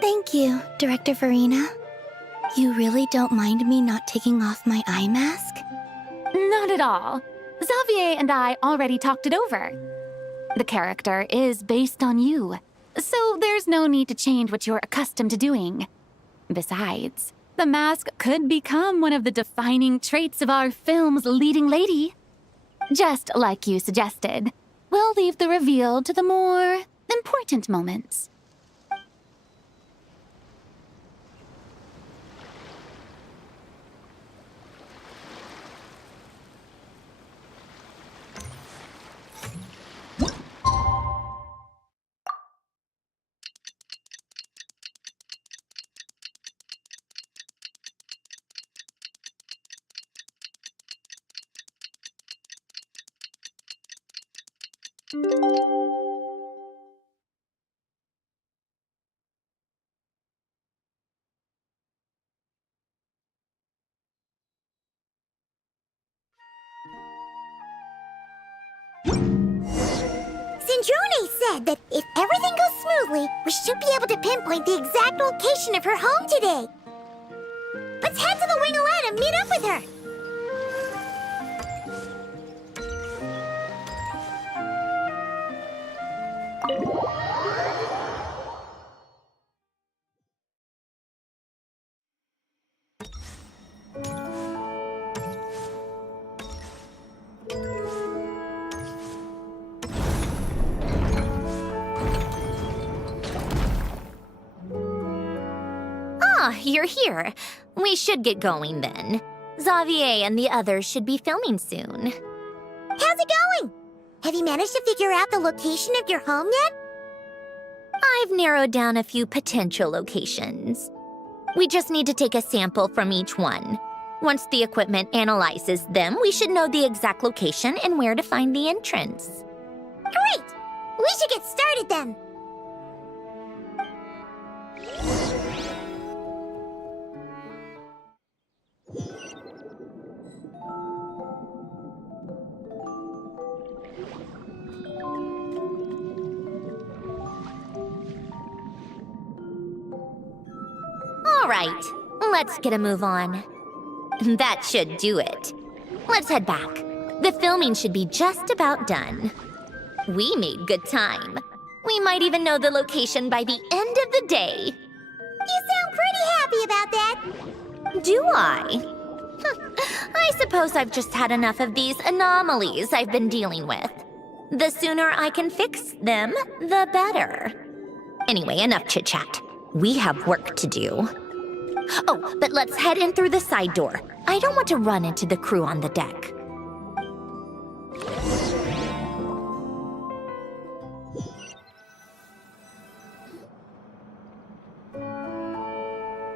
Thank you, Director Farina. You really don't mind me not taking off my eye mask? Not at all. Xavier and I already talked it over. The character is based on you, so there's no need to change what you're accustomed to doing. Besides, the mask could become one of the defining traits of our film's leading lady. Just like you suggested, we'll leave the reveal to the more important moments. Sindrone said that if everything goes smoothly, we should be able to pinpoint the exact location of her home today. Let's head to the Wing Alana and meet up with her. Ah, you're here. We should get going then. Xavier and the others should be filming soon. How's it going? Have you managed to figure out the location of your home yet? I've narrowed down a few potential locations. We just need to take a sample from each one. Once the equipment analyzes them, we should know the exact location and where to find the entrance. Great! We should get started then. All right, let's get a move on. That should do it. Let's head back. The filming should be just about done. We made good time. We might even know the location by the end of the day. You sound pretty happy about that. Do I? I suppose I've just had enough of these anomalies I've been dealing with. The sooner I can fix them, the better. Anyway, enough chit-chat. We have work to do. Oh, but let's head in through the side door. I don't want to run into the crew on the deck.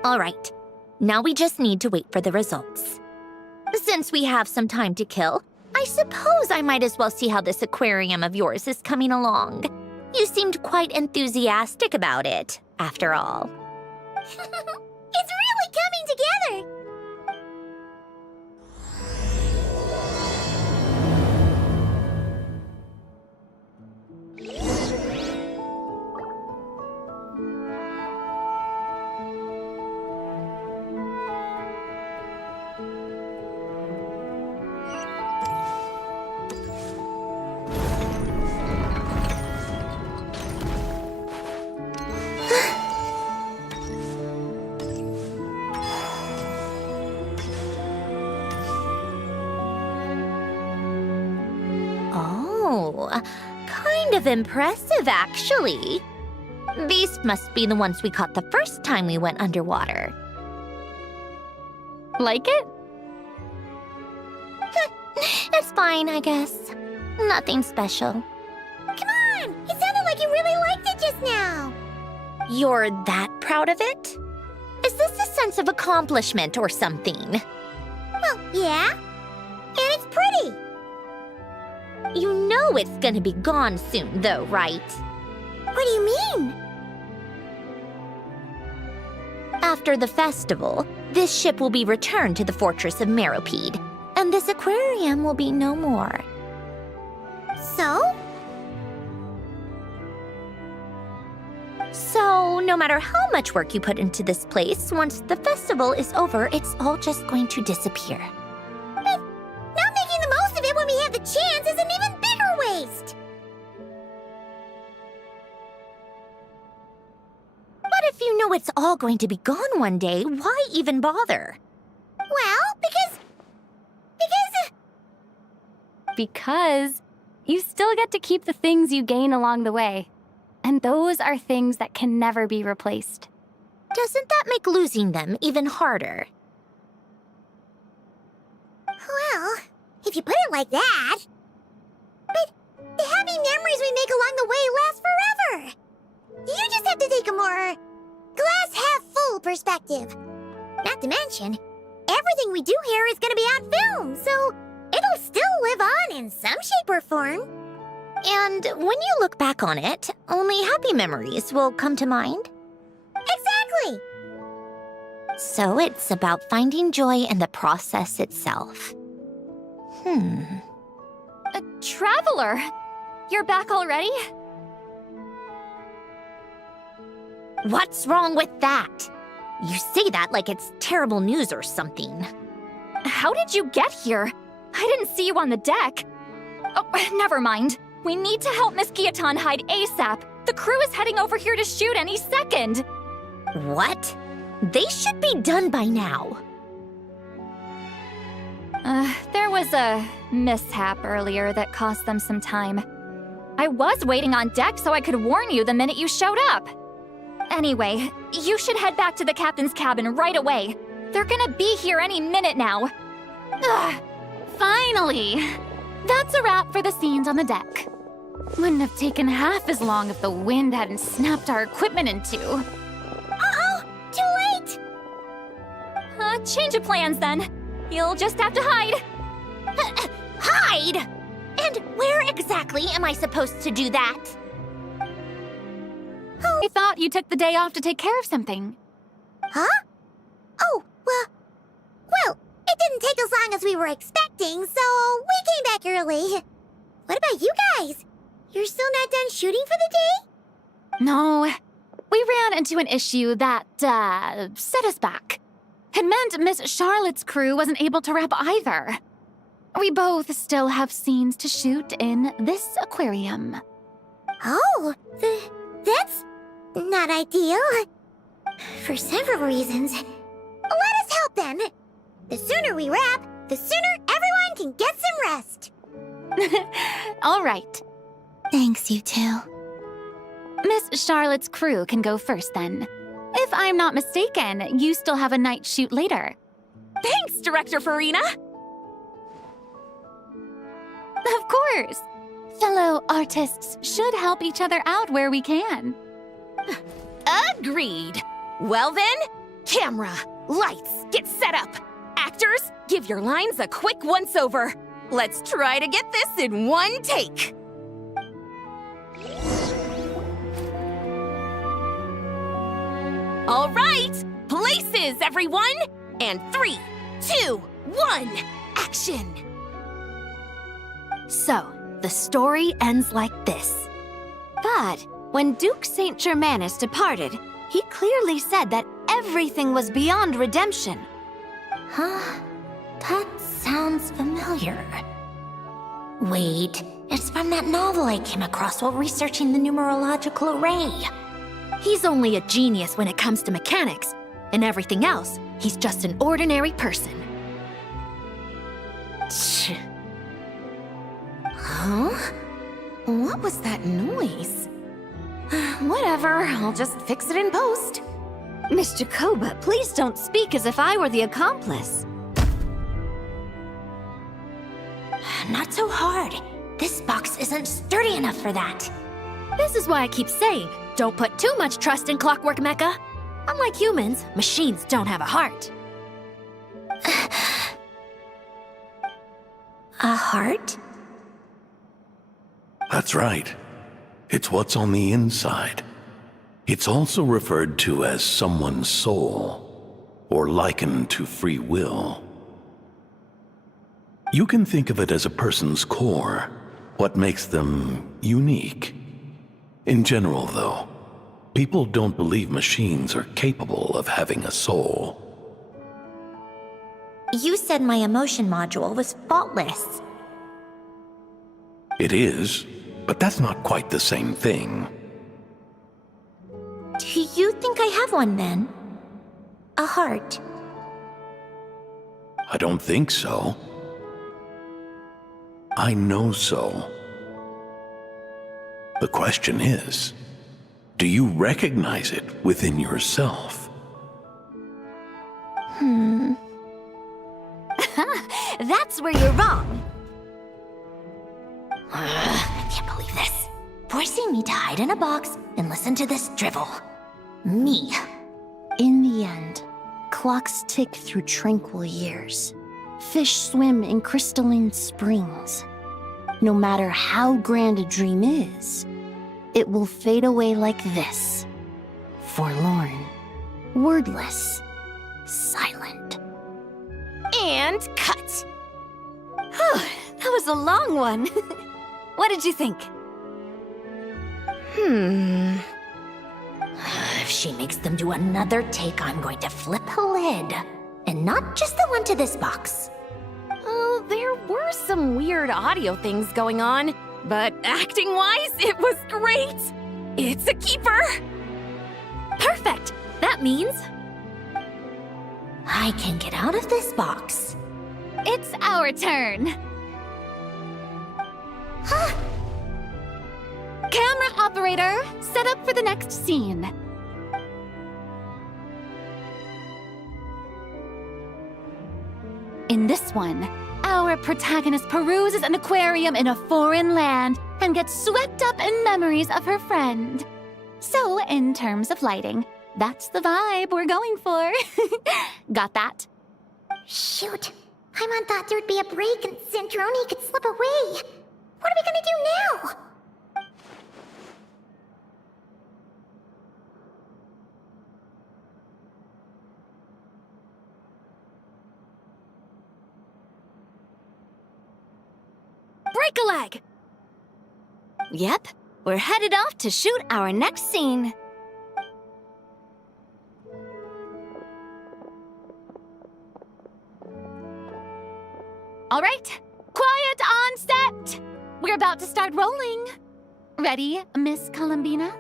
All right, now we just need to wait for the results. Since we have some time to kill, I suppose I might as well see how this aquarium of yours is coming along. You seemed quite enthusiastic about it, after all. It's really coming together. Kind of impressive, actually. These must be the ones we caught the first time we went underwater. Like it? It's fine, I guess. Nothing special. Come on! It sounded like you really liked it just now. You're that proud of it? Is this a sense of accomplishment or something? Well, yeah. And it's pretty. You know it's gonna be gone soon, though, right? What do you mean? After the festival, this ship will be returned to the fortress of Meropide, and this aquarium will be no more. So? So, no matter how much work you put into this place, once the festival is over, it's all just going to disappear. But not making the most of it when we have the chance is an even bigger waste. But if you know it's all going to be gone one day, why even bother? Well, Because you still get to keep the things you gain along the way. And those are things that can never be replaced. Doesn't that make losing them even harder? well, if you put it like that. But the happy memories we make along the way last forever. You just have to take a more glass half full perspective. Not to mention, everything we do here is going to be on film, so it'll still live on in some shape or form. And when you look back on it, only happy memories will come to mind? Exactly! So it's about finding joy in the process itself. Traveler! You're back already? What's wrong with that? You say that like it's terrible news or something. How did you get here? I didn't see you on the deck. Oh, never mind. We need to help Miss Guillotin hide ASAP. The crew is heading over here to shoot any second. What? They should be done by now. There was a mishap earlier that cost them some time. I was waiting on deck so I could warn you the minute you showed up. Anyway, you should head back to the captain's cabin right away. They're gonna be here any minute now. Ugh, finally! That's a wrap for the scenes on the deck. Wouldn't have taken half as long if the wind hadn't snapped our equipment in two. Uh-oh! Too late! Change of plans then. You'll just have to hide. Hide? And where exactly am I supposed to do that? I thought you took the day off to take care of something. Huh? Oh, well, it didn't take as long as we were expecting, so we came back early. What about you guys? You're still not done shooting for the day? No, we ran into an issue that, set us back. It meant Miss Charlotte's crew wasn't able to wrap either. We both still have scenes to shoot in this aquarium. Oh, that's not ideal. For several reasons. Let us help then. The sooner we wrap, the sooner everyone can get some rest. All right. Thanks, you two. Miss Charlotte's crew can go first then. If I'm not mistaken, you still have a night shoot later. Thanks, Director Farina! Of course. Fellow artists should help each other out where we can. Agreed. Well then, camera, lights, get set up. Actors, give your lines a quick once-over. Let's try to get this in one take. All right, places, everyone! And 3, 2, 1, action! So, the story ends like this. But when Duke Saint Germanus departed, he clearly said that everything was beyond redemption. Huh? That sounds familiar. Wait, it's from that novel I came across while researching the numerological array. He's only a genius when it comes to mechanics, and everything else, he's just an ordinary person. Tch. Huh? What was that noise? Whatever, I'll just fix it in post. Miss Jacoba, please don't speak as if I were the accomplice. Not so hard. This box isn't sturdy enough for that. This is why I keep saying, don't put too much trust in Clockwork Mecha. Unlike humans, machines don't have a heart. A heart? That's right. It's what's on the inside. It's also referred to as someone's soul, or likened to free will. You can think of it as a person's core, what makes them unique. In general, though, people don't believe machines are capable of having a soul. You said my emotion module was faultless. It is, but that's not quite the same thing. Do you think I have one then? A heart? I don't think so. I know so. The question is, do you recognize it within yourself? That's where you're wrong. I can't believe this. Forcing me to hide in a box and listen to this drivel. Me. In the end, clocks tick through tranquil years. Fish swim in crystalline springs. No matter how grand a dream is, it will fade away like this. Forlorn, wordless, silent. And cut. That was a long one. What did you think? If she makes them do another take, I'm going to flip a lid. And not just the one to this box. Oh, there were some weird audio things going on, but acting-wise, it was great! It's a keeper! Perfect! That means I can get out of this box. It's our turn. Camera operator, set up for the next scene. In this one, our protagonist peruses an aquarium in a foreign land and gets swept up in memories of her friend. So, in terms of lighting, that's the vibe we're going for. Got that? Shoot. Paimon thought there would be a break and Zandroni could slip away. What are we gonna do now? Break a leg! Yep, we're headed off to shoot our next scene. All right, quiet on set. We're about to start rolling. Ready, Miss Columbina?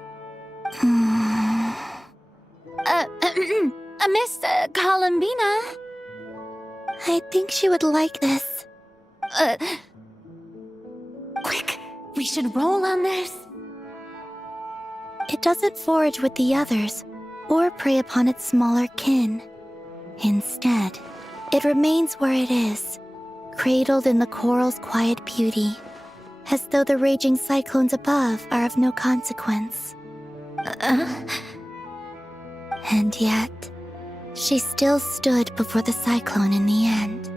Miss Columbina? I think she would like this. Quick, we should roll on this. It doesn't forage with the others, or prey upon its smaller kin. Instead, it remains where it is, cradled in the coral's quiet beauty, as though the raging cyclones above are of no consequence. And yet, she still stood before the cyclone in the end.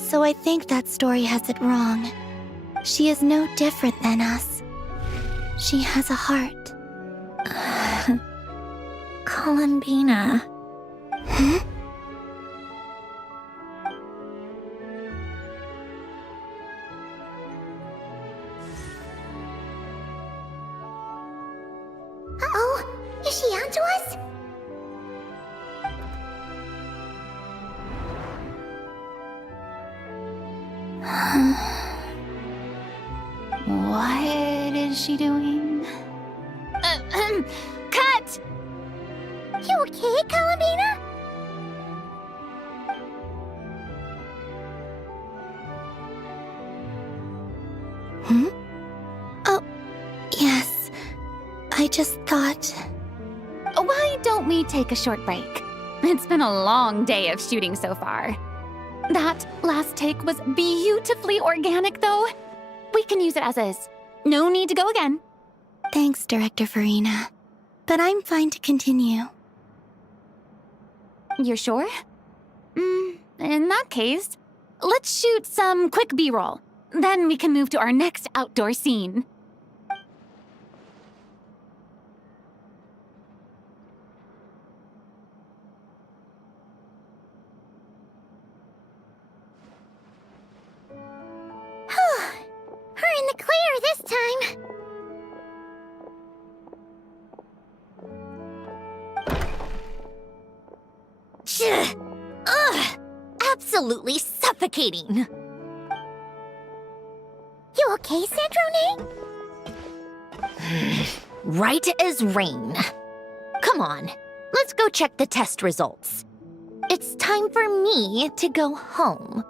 So I think that story has it wrong. She is no different than us. She has a heart. Columbina. Uh-oh. Is she onto us? What is she doing? Cut! You okay, Columbina? Oh, yes. I just thought... Why don't we take a short break? It's been a long day of shooting so far. That last take was beautifully organic, though. We can use it as is. No need to go again. Thanks, Director Farina. But I'm fine to continue. You're sure? In that case, let's shoot some quick B-roll. Then we can move to our next outdoor scene. We're in the clear this time. Ugh! Absolutely suffocating. You okay, Zandroni? Right as rain. Come on, let's go check the test results. It's time for me to go home.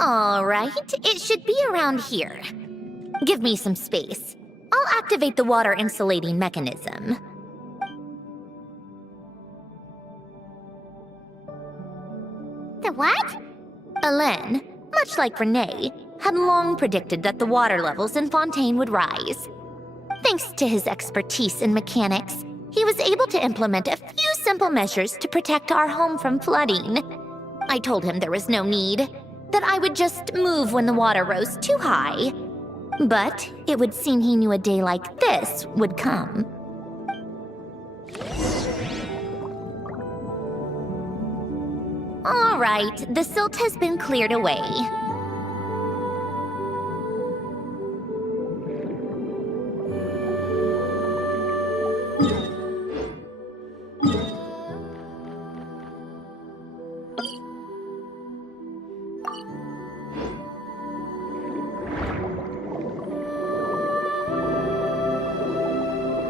All right, it should be around here. Give me some space. I'll activate the water insulating mechanism. The what? Alain, much like Renee, had long predicted that the water levels in Fontaine would rise. Thanks to his expertise in mechanics, he was able to implement a few simple measures to protect our home from flooding. I told him there was no need, that I would just move when the water rose too high. But it would seem he knew a day like this would come. All right, the silt has been cleared away.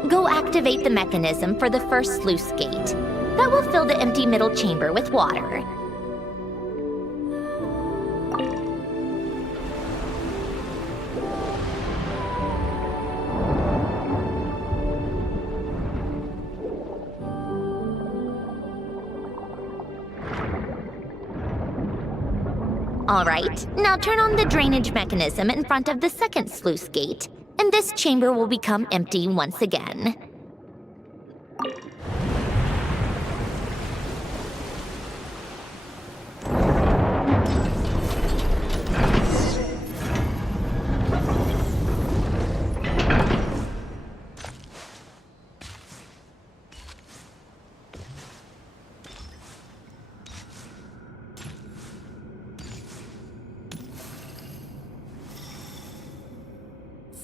Go activate the mechanism for the first sluice gate. That will fill the empty middle chamber with water. All right, now turn on the drainage mechanism in front of the second sluice gate, and this chamber will become empty once again.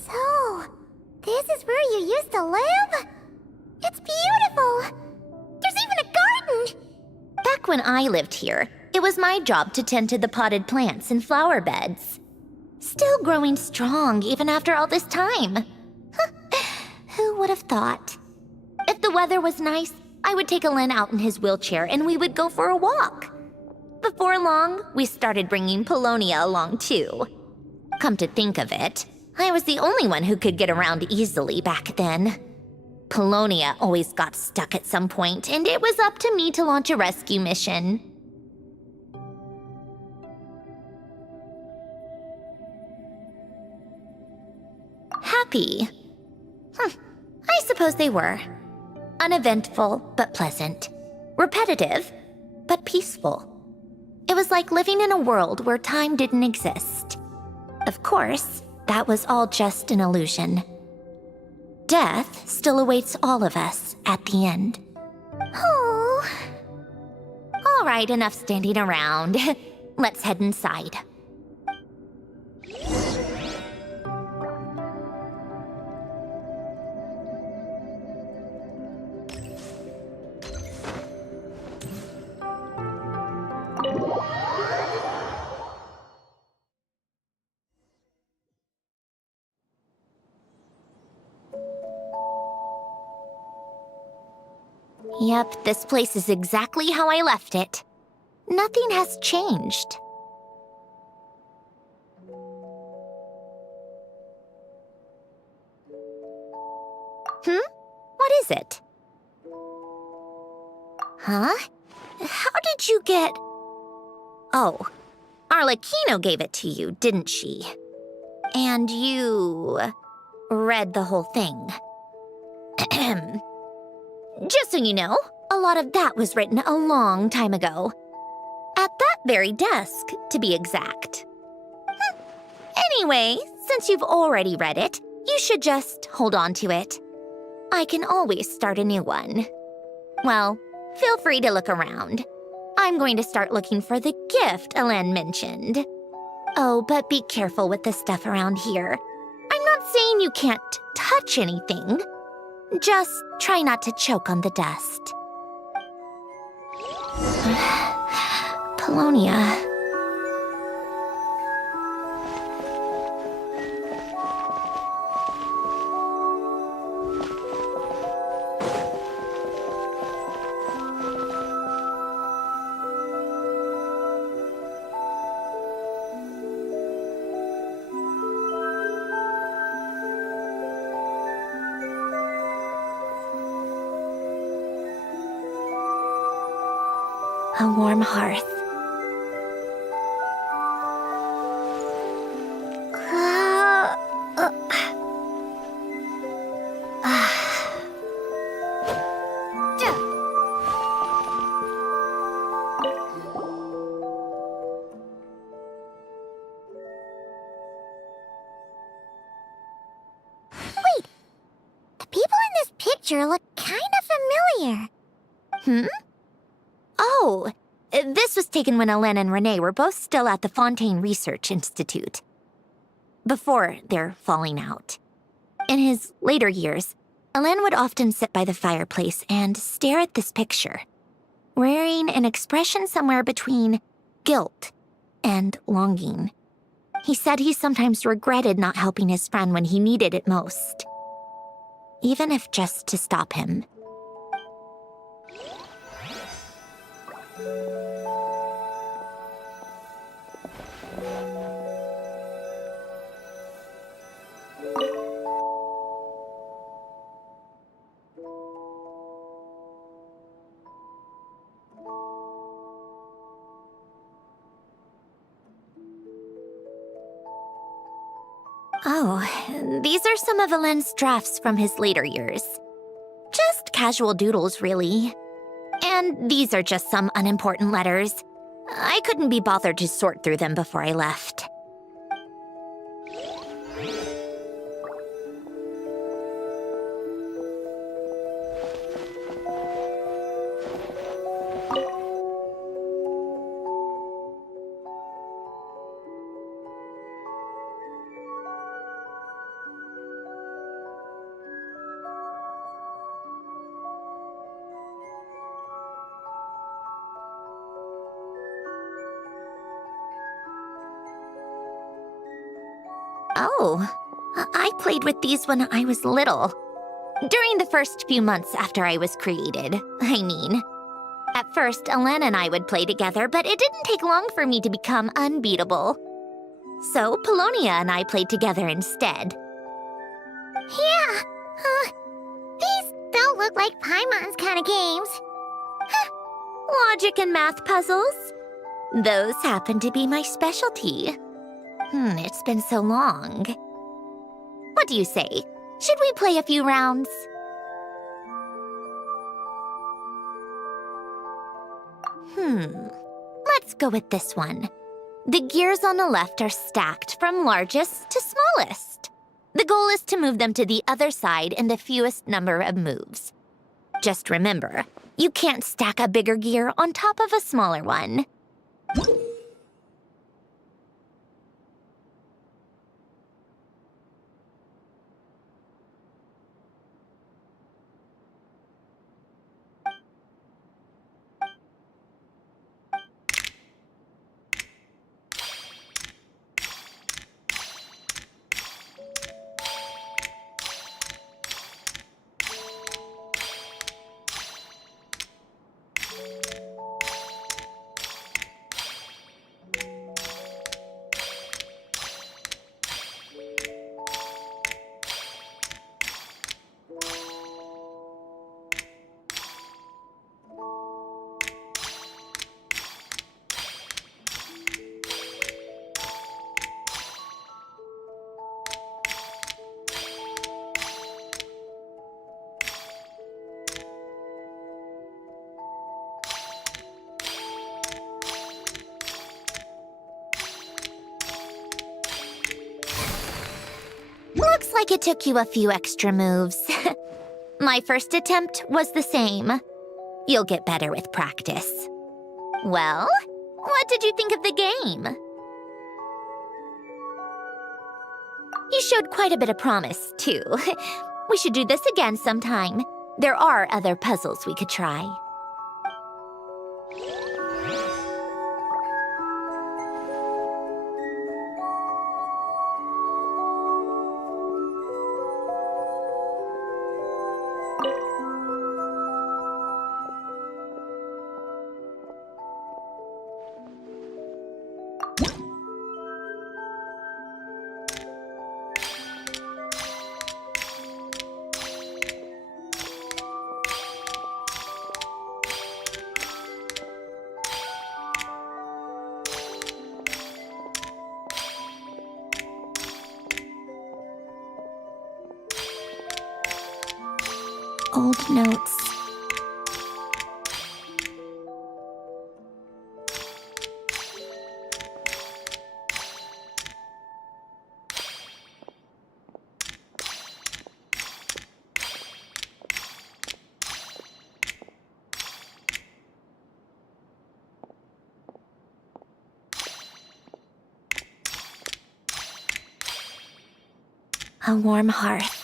So, this is where you used to live? It's beautiful! There's even a garden! Back when I lived here, it was my job to tend to the potted plants and flower beds. Still growing strong even after all this time. Who would have thought? If the weather was nice, I would take Alain out in his wheelchair and we would go for a walk. Before long, we started bringing Polonia along too. Come to think of it, I was the only one who could get around easily back then. Polonia always got stuck at some point, and it was up to me to launch a rescue mission. Happy? I suppose they were. Uneventful, but pleasant. Repetitive, but peaceful. It was like living in a world where time didn't exist. Of course, that was all just an illusion. Death still awaits all of us at the end. Oh. All right, enough standing around. Let's head inside. Yep, this place is exactly how I left it. Nothing has changed. What is it? Huh? How did you get... Oh, Arlecchino gave it to you, didn't she? And you... read the whole thing. Just so you know, a lot of that was written a long time ago. At that very desk, to be exact. Anyway, since you've already read it, you should just hold on to it. I can always start a new one. Well, feel free to look around. I'm going to start looking for the gift Alain mentioned. Oh, but be careful with the stuff around here. I'm not saying you can't touch anything. Just try not to choke on the dust. Polonia. A warm hearth. Wait, the people in this picture look kind of familiar. Hmm? Oh, this was taken when Hélène and Renee were both still at the Fontaine Research Institute. Before their falling out. In his later years, Hélène would often sit by the fireplace and stare at this picture, wearing an expression somewhere between guilt and longing. He said he sometimes regretted not helping his friend when he needed it most, even if just to stop him. Oh, these are some of Hélène's drafts from his later years. Just casual doodles, really. And these are just some unimportant letters. I couldn't be bothered to sort through them before I left. Oh, I played with these when I was little. During the first few months after I was created, I mean. At first, Hélène and I would play together, but it didn't take long for me to become unbeatable. So, Polonia and I played together instead. Yeah, these don't look like Paimon's kind of games. Logic and math puzzles? Those happen to be my specialty. It's been so long. What do you say? Should we play a few rounds? Let's go with this one. The gears on the left are stacked from largest to smallest. The goal is to move them to the other side in the fewest number of moves. Just remember, you can't stack a bigger gear on top of a smaller one. Looks like it took you a few extra moves. My first attempt was the same. You'll get better with practice. Well, what did you think of the game? You showed quite a bit of promise, too. We should do this again sometime. There are other puzzles we could try. Old notes. A warm hearth.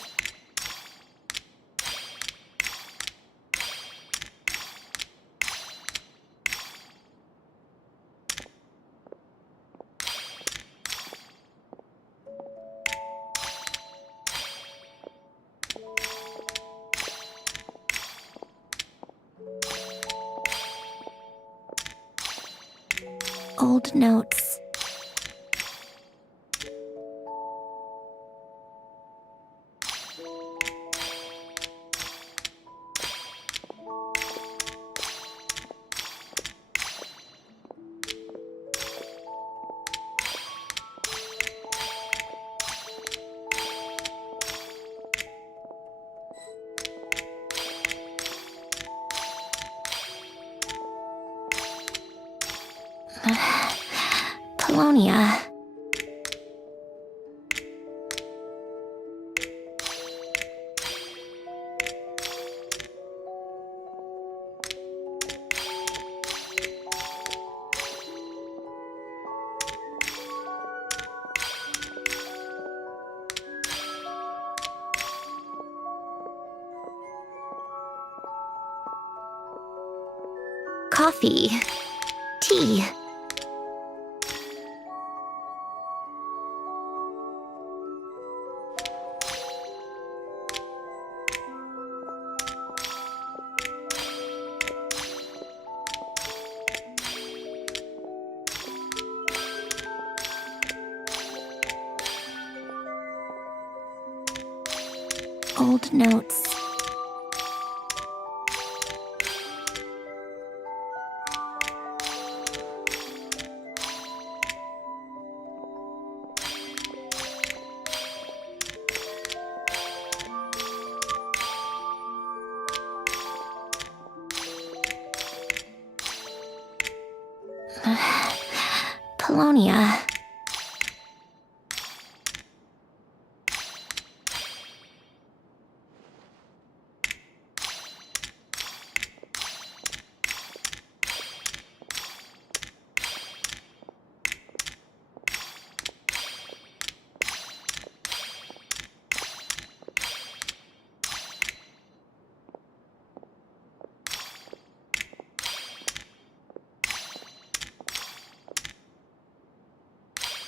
Old notes. Polonia. Coffee. Tea. Old notes. Polonia.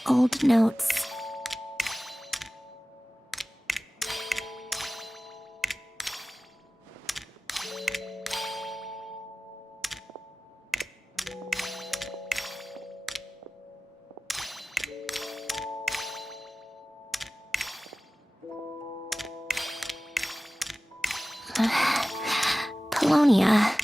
Old notes. Polonia.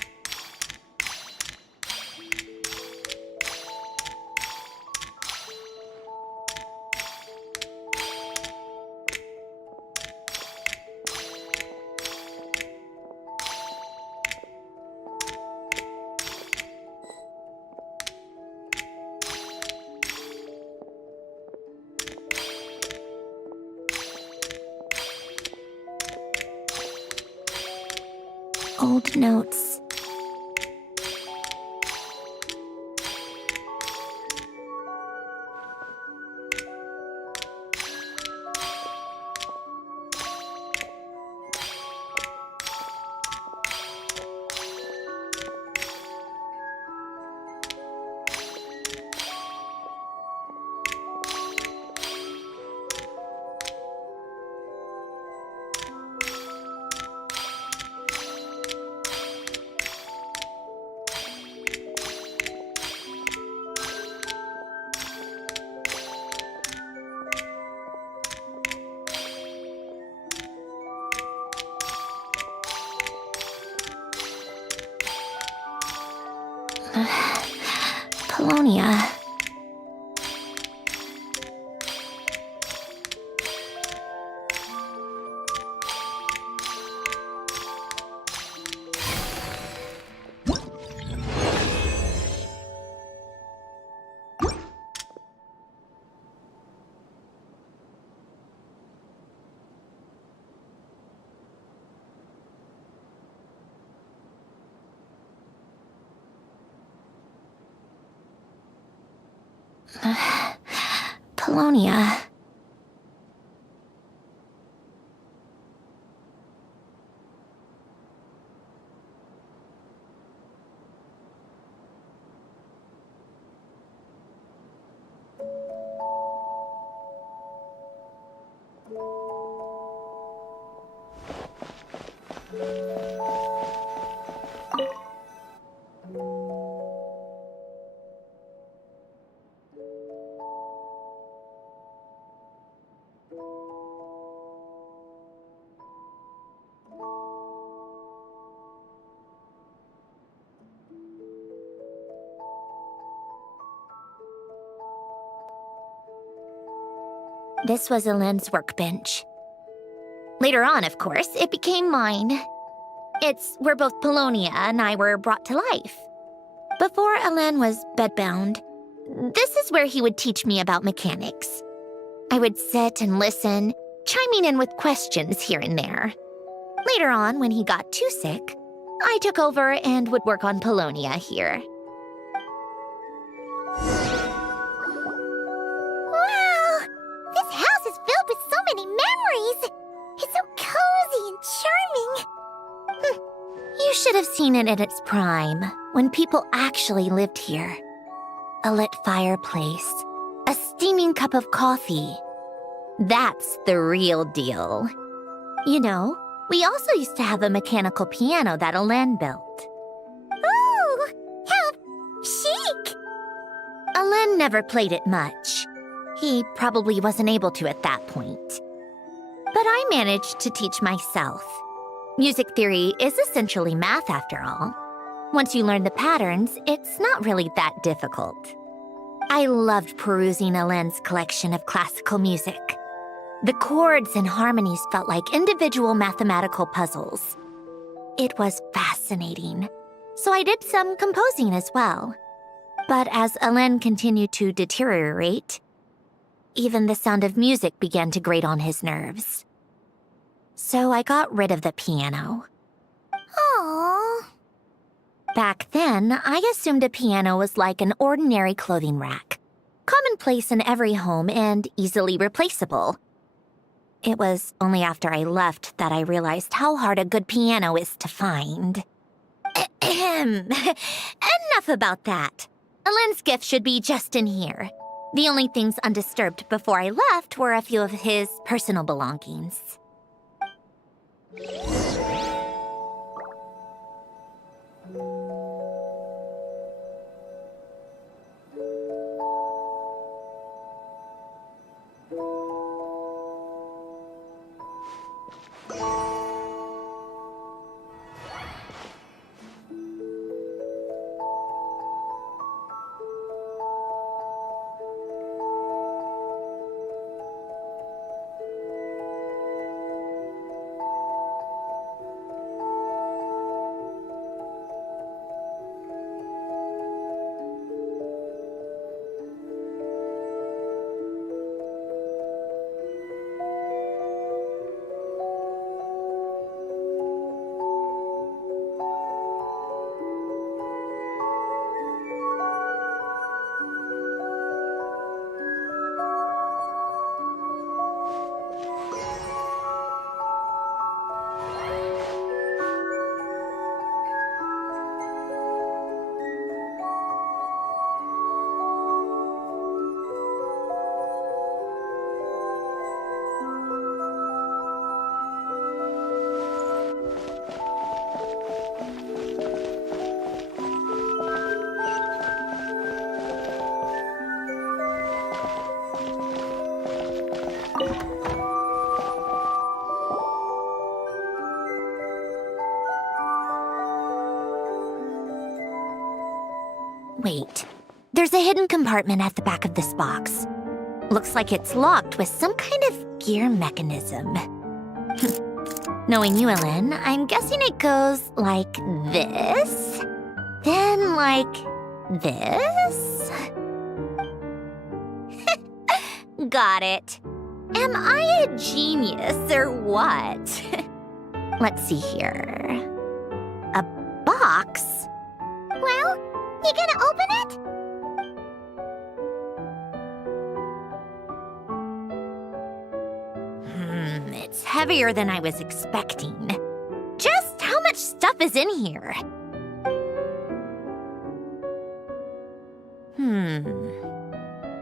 Old notes. Polonia. This was Elene's workbench. Later on, of course, it became mine. It's where both Polonia and I were brought to life. Before Elene was bedbound, this is where he would teach me about mechanics. I would sit and listen, chiming in with questions here and there. Later on, when he got too sick, I took over and would work on Polonia here. Wow! This house is filled with so many memories! It's so cozy and charming! You should have seen it in its prime, when people actually lived here. A lit fireplace, a steaming cup of coffee. That's the real deal. You know, we also used to have a mechanical piano that Elene built. Ooh! How chic! Elene never played it much. He probably wasn't able to at that point. But I managed to teach myself. Music theory is essentially math after all. Once you learn the patterns, it's not really that difficult. I loved perusing Elene's collection of classical music. The chords and harmonies felt like individual mathematical puzzles. It was fascinating, so I did some composing as well. But as Elene continued to deteriorate, even the sound of music began to grate on his nerves. So I got rid of the piano. Aww. Back then, I assumed a piano was like an ordinary clothing rack, commonplace in every home and easily replaceable. It was only after I left that I realized how hard a good piano is to find. Enough about that. Elene's gift should be just in here. The only things undisturbed before I left were a few of his personal belongings. Wait, there's a hidden compartment at the back of this box. Looks like it's locked with some kind of gear mechanism. Knowing you, Elene, I'm guessing it goes like this, then like this. Got it. Am I a genius or what? Let's see here. A box? Well, you gonna open it? It's heavier than I was expecting. Just how much stuff is in here?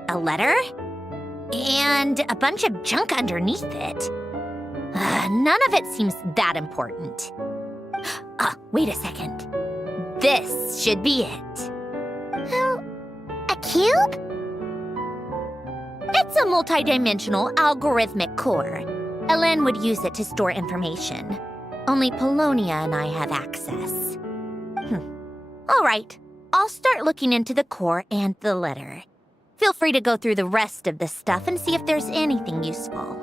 A letter? And a bunch of junk underneath it. None of it seems that important. Wait a second. This should be it. Oh, a cube? It's a multidimensional algorithmic core. Ellen would use it to store information. Only Polonia and I have access. All right, I'll start looking into the core and the letter. Feel free to go through the rest of the stuff and see if there's anything useful.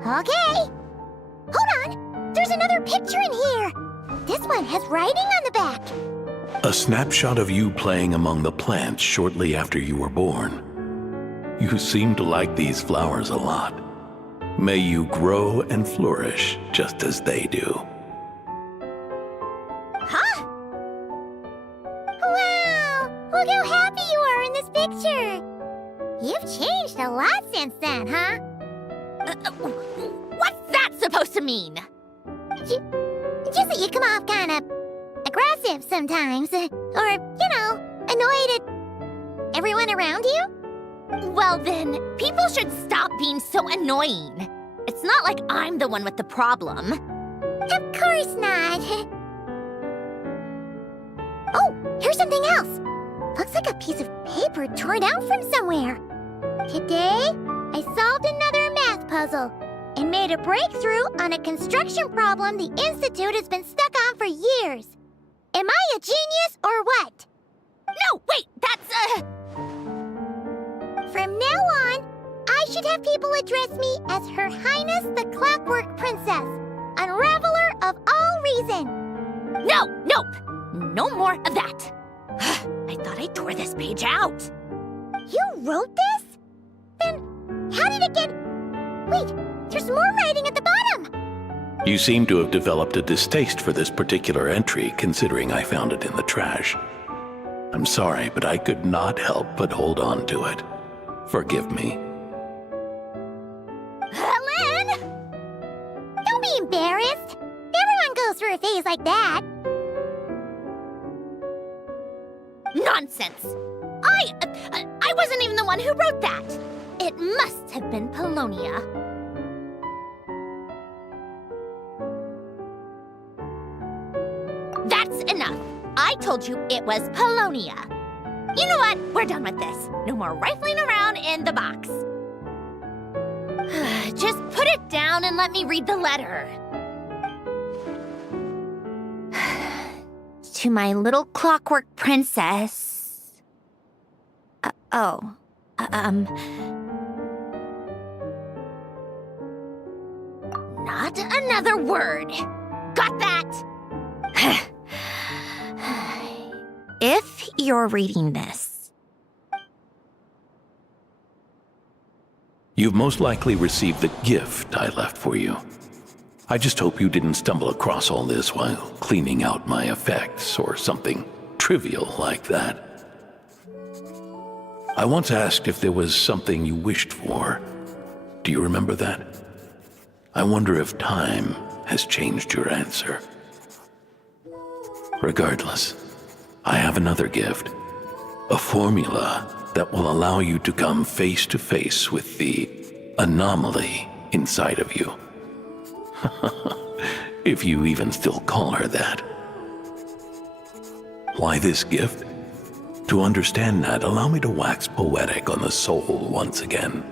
Okay. Hold on. There's another picture in here. This one has writing on the back. A snapshot of you playing among the plants shortly after you were born. You seem to like these flowers a lot. May you grow and flourish just as they do. Huh? Wow! Look how happy you are in this picture. You've changed a lot since then, huh? What's that supposed to mean? Just that you come off kind of aggressive sometimes. Or, annoyed at everyone around you. Well then, people should stop being so annoying. It's not like I'm the one with the problem. Of course not. Oh, here's something else. Looks like a piece of paper torn out from somewhere. Today, I solved another math puzzle and made a breakthrough on a construction problem the Institute has been stuck on for years. Am I a genius or what? No, wait, that's From now on, I should have people address me as Her Highness the Clockwork Princess, Unraveler of all reason. No more of that. I thought I tore this page out. You wrote this? Then how did it get... Wait, there's more writing at the bottom. You seem to have developed a distaste for this particular entry, considering I found it in the trash. I'm sorry, but I could not help but hold on to it. Forgive me. Lune! Don't be embarrassed. Everyone goes through a phase like that. Nonsense! I wasn't even the one who wrote that. It must have been Polonia. That's enough. I told you it was Polonia. You know what? We're done with this. No more rifling around in the box. Just put it down and let me read the letter. To my little clockwork princess. Not another word. Got that? If you're reading this, You've most likely received the gift I left for you. I just hope you didn't stumble across all this while cleaning out my effects or something trivial like that. I once asked if there was something you wished for. Do you remember that? I wonder if time has changed your answer. Regardless, I have another gift. A formula that will allow you to come face to face with the anomaly inside of you. If you even still call her that. Why this gift? To understand that, allow me to wax poetic on the soul once again.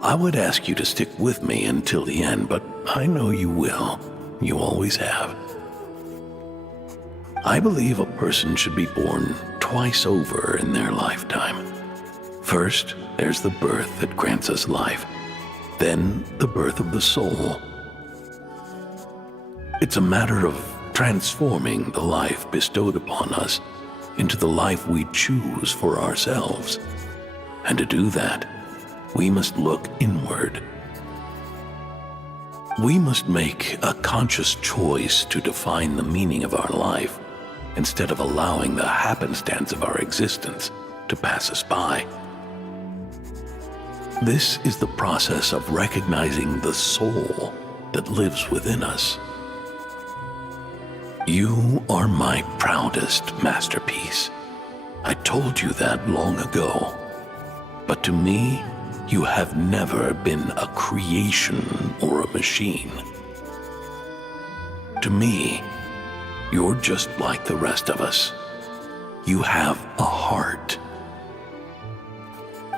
I would ask you to stick with me until the end, but I know you will. You always have. I believe a person should be born twice over in their lifetime. First, there's the birth that grants us life. Then, the birth of the soul. It's a matter of transforming the life bestowed upon us into the life we choose for ourselves. And to do that, we must look inward. We must make a conscious choice to define the meaning of our life instead of allowing the happenstance of our existence to pass us by. This is the process of recognizing the soul that lives within us. You are my proudest masterpiece. I told you that long ago. But to me, you have never been a creation or a machine. To me, you're just like the rest of us. You have a heart.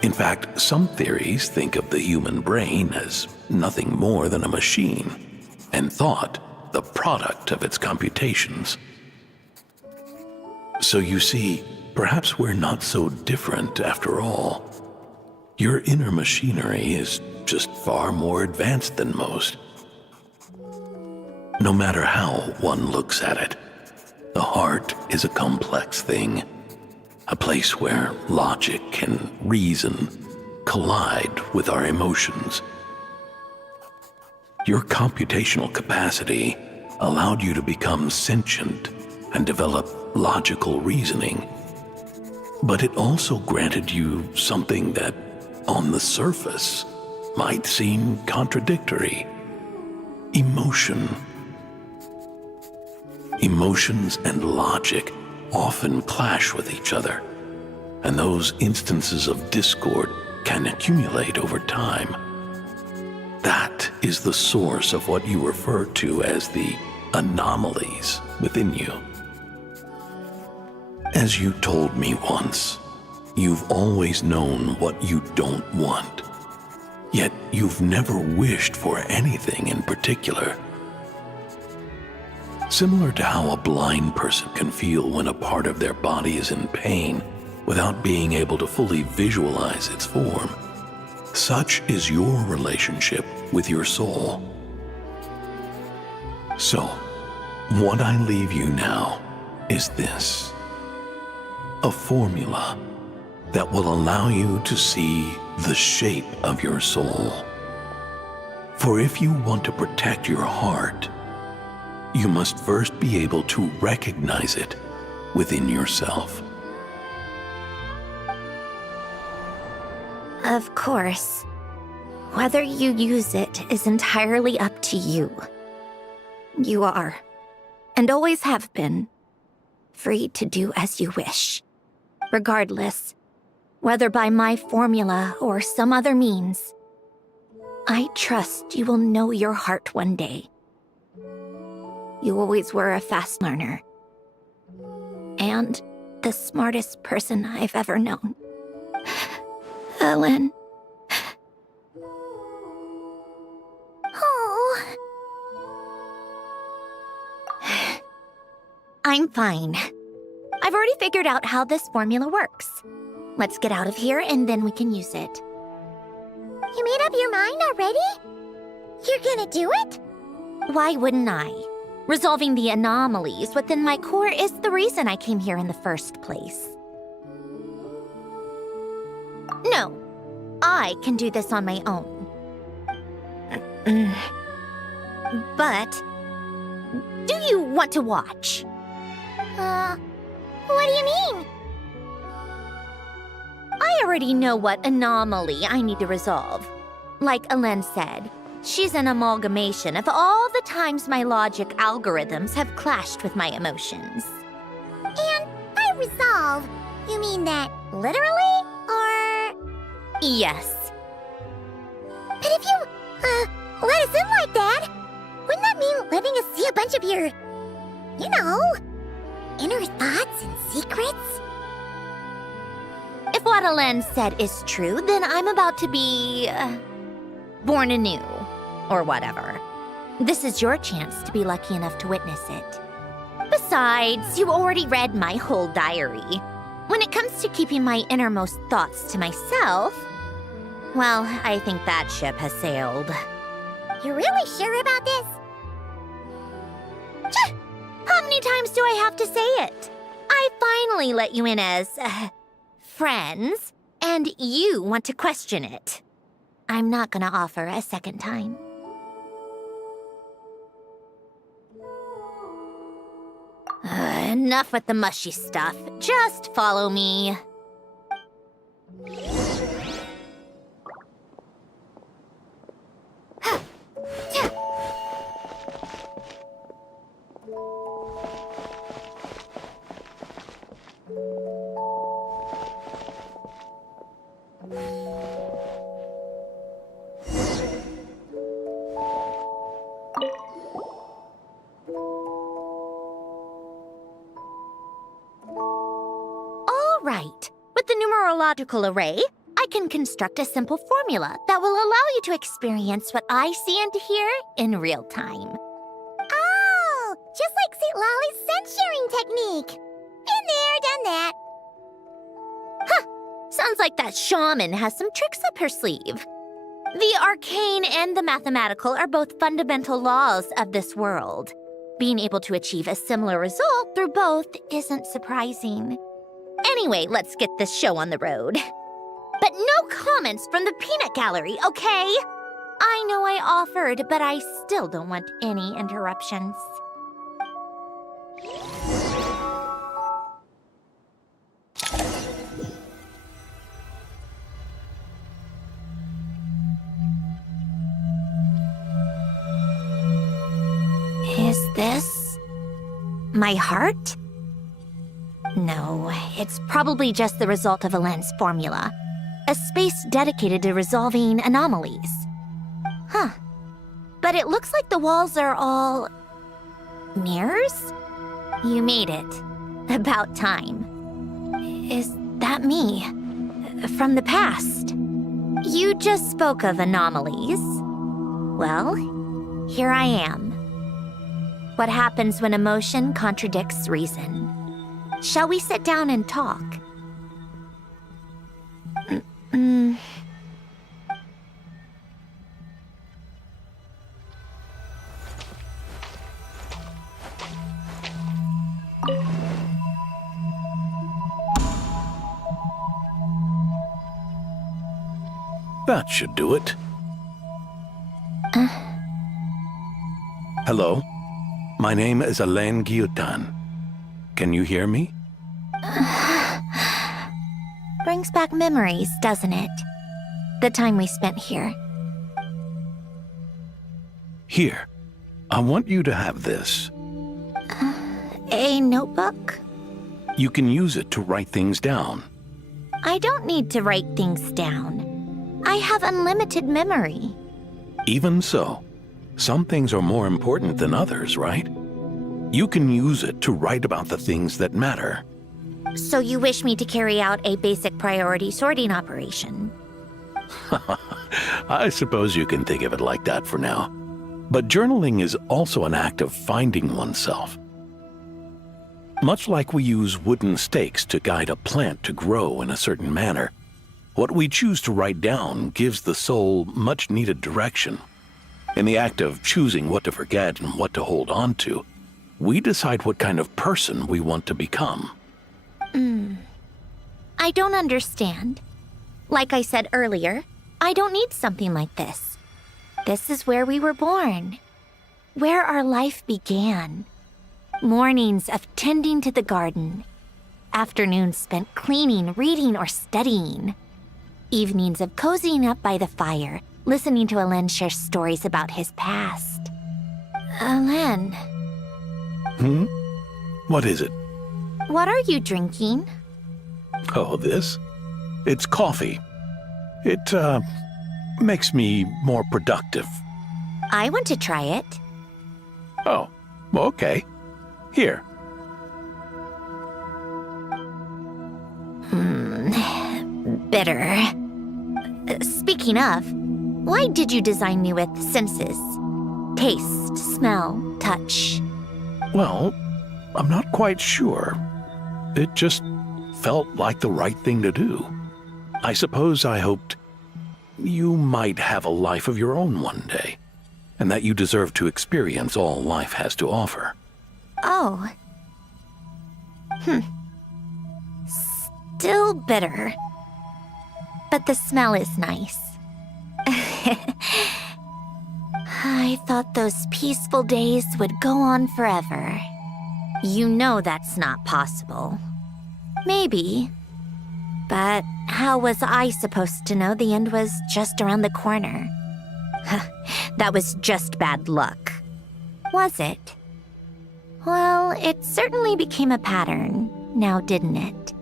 In fact, some theories think of the human brain as nothing more than a machine, and thought the product of its computations. So you see, perhaps we're not so different after all. Your inner machinery is just far more advanced than most. No matter how one looks at it, the heart is a complex thing, a place where logic and reason collide with our emotions. Your computational capacity allowed you to become sentient and develop logical reasoning. But it also granted you something that, on the surface, might seem contradictory: emotion. Emotions and logic often clash with each other, and those instances of discord can accumulate over time. That is the source of what you refer to as the anomalies within you. As you told me once, you've always known what you don't want, yet you've never wished for anything in particular. Similar to how a blind person can feel when a part of their body is in pain without being able to fully visualize its form, such is your relationship with your soul. So, what I leave you now is this: a formula that will allow you to see the shape of your soul. For if you want to protect your heart, you must first be able to recognize it within yourself. Of course. Whether you use it is entirely up to you. You are, and always have been, free to do as you wish. Regardless, whether by my formula or some other means, I trust you will know your heart one day. You always were a fast learner, and the smartest person I've ever known. Ellen. Oh. I'm fine. I've already figured out how this formula works. Let's get out of here and then we can use it. You made up your mind already? You're gonna do it? Why wouldn't I? Resolving the anomalies within my core is the reason I came here in the first place. No, I can do this on my own. But, do you want to watch? What do you mean? I already know what anomaly I need to resolve. Like Alen said, she's an amalgamation of all the times my logic algorithms have clashed with my emotions. And by resolve, you mean that literally, or...? Yes. But if you, let us in like that, wouldn't that mean letting us see a bunch of your, you know, inner thoughts and secrets? If what Alen said is true, then I'm about to be... born anew, or whatever. This is your chance to be lucky enough to witness it. Besides, you already read my whole diary. When it comes to keeping my innermost thoughts to myself, well, I think that ship has sailed. You're really sure about this? How many times do I have to say it? I finally let you in as, friends, and you want to question it. I'm not gonna offer a second time. Enough with the mushy stuff. Just follow me. All right. With the numerological array, I can construct a simple formula that will allow you to experience what I see and hear in real time. Oh, just like St. Lolly's sense-sharing technique. Been there, done that. Huh. Sounds like that shaman has some tricks up her sleeve. The arcane and the mathematical are both fundamental laws of this world. Being able to achieve a similar result through both isn't surprising. Anyway, let's get this show on the road. But no comments from the peanut gallery, okay? I know I offered, but I still don't want any interruptions. Is this my heart? No, it's probably just the result of a lens formula. A space dedicated to resolving anomalies. Huh. But it looks like the walls are all... mirrors? You made it. About time. Is that me? From the past? You just spoke of anomalies. Well, here I am. What happens when emotion contradicts reason? Shall we sit down and talk? That should do it. Hello? My name is Alain Guillotin. Can you hear me? Brings back memories, doesn't it? The time we spent here. Here. I want you to have this. A notebook? You can use it to write things down. I don't need to write things down. I have unlimited memory. Even so, some things are more important than others, right? You can use it to write about the things that matter. So you wish me to carry out a basic priority sorting operation? I suppose you can think of it like that for now. But journaling is also an act of finding oneself. Much like we use wooden stakes to guide a plant to grow in a certain manner, what we choose to write down gives the soul much-needed direction. In the act of choosing what to forget and what to hold on to, we decide what kind of person we want to become. I don't understand. Like I said earlier, I don't need something like this. This is where we were born. Where our life began. Mornings of tending to the garden. Afternoons spent cleaning, reading, or studying. Evenings of cozying up by the fire, listening to Alain share stories about his past. Alain. What is it? What are you drinking? Oh, this? It's coffee. It, makes me more productive. I want to try it. Oh, okay. Here. Bitter. Speaking of, why did you design me with senses? Taste, smell, touch. Well, I'm not quite sure. It just felt like the right thing to do. I suppose I hoped you might have a life of your own one day, and that you deserve to experience all life has to offer. Oh. Still bitter. But the smell is nice. I thought those peaceful days would go on forever. You know that's not possible. Maybe. But how was I supposed to know the end was just around the corner? That was just bad luck. Was it? Well, it certainly became a pattern, now didn't it?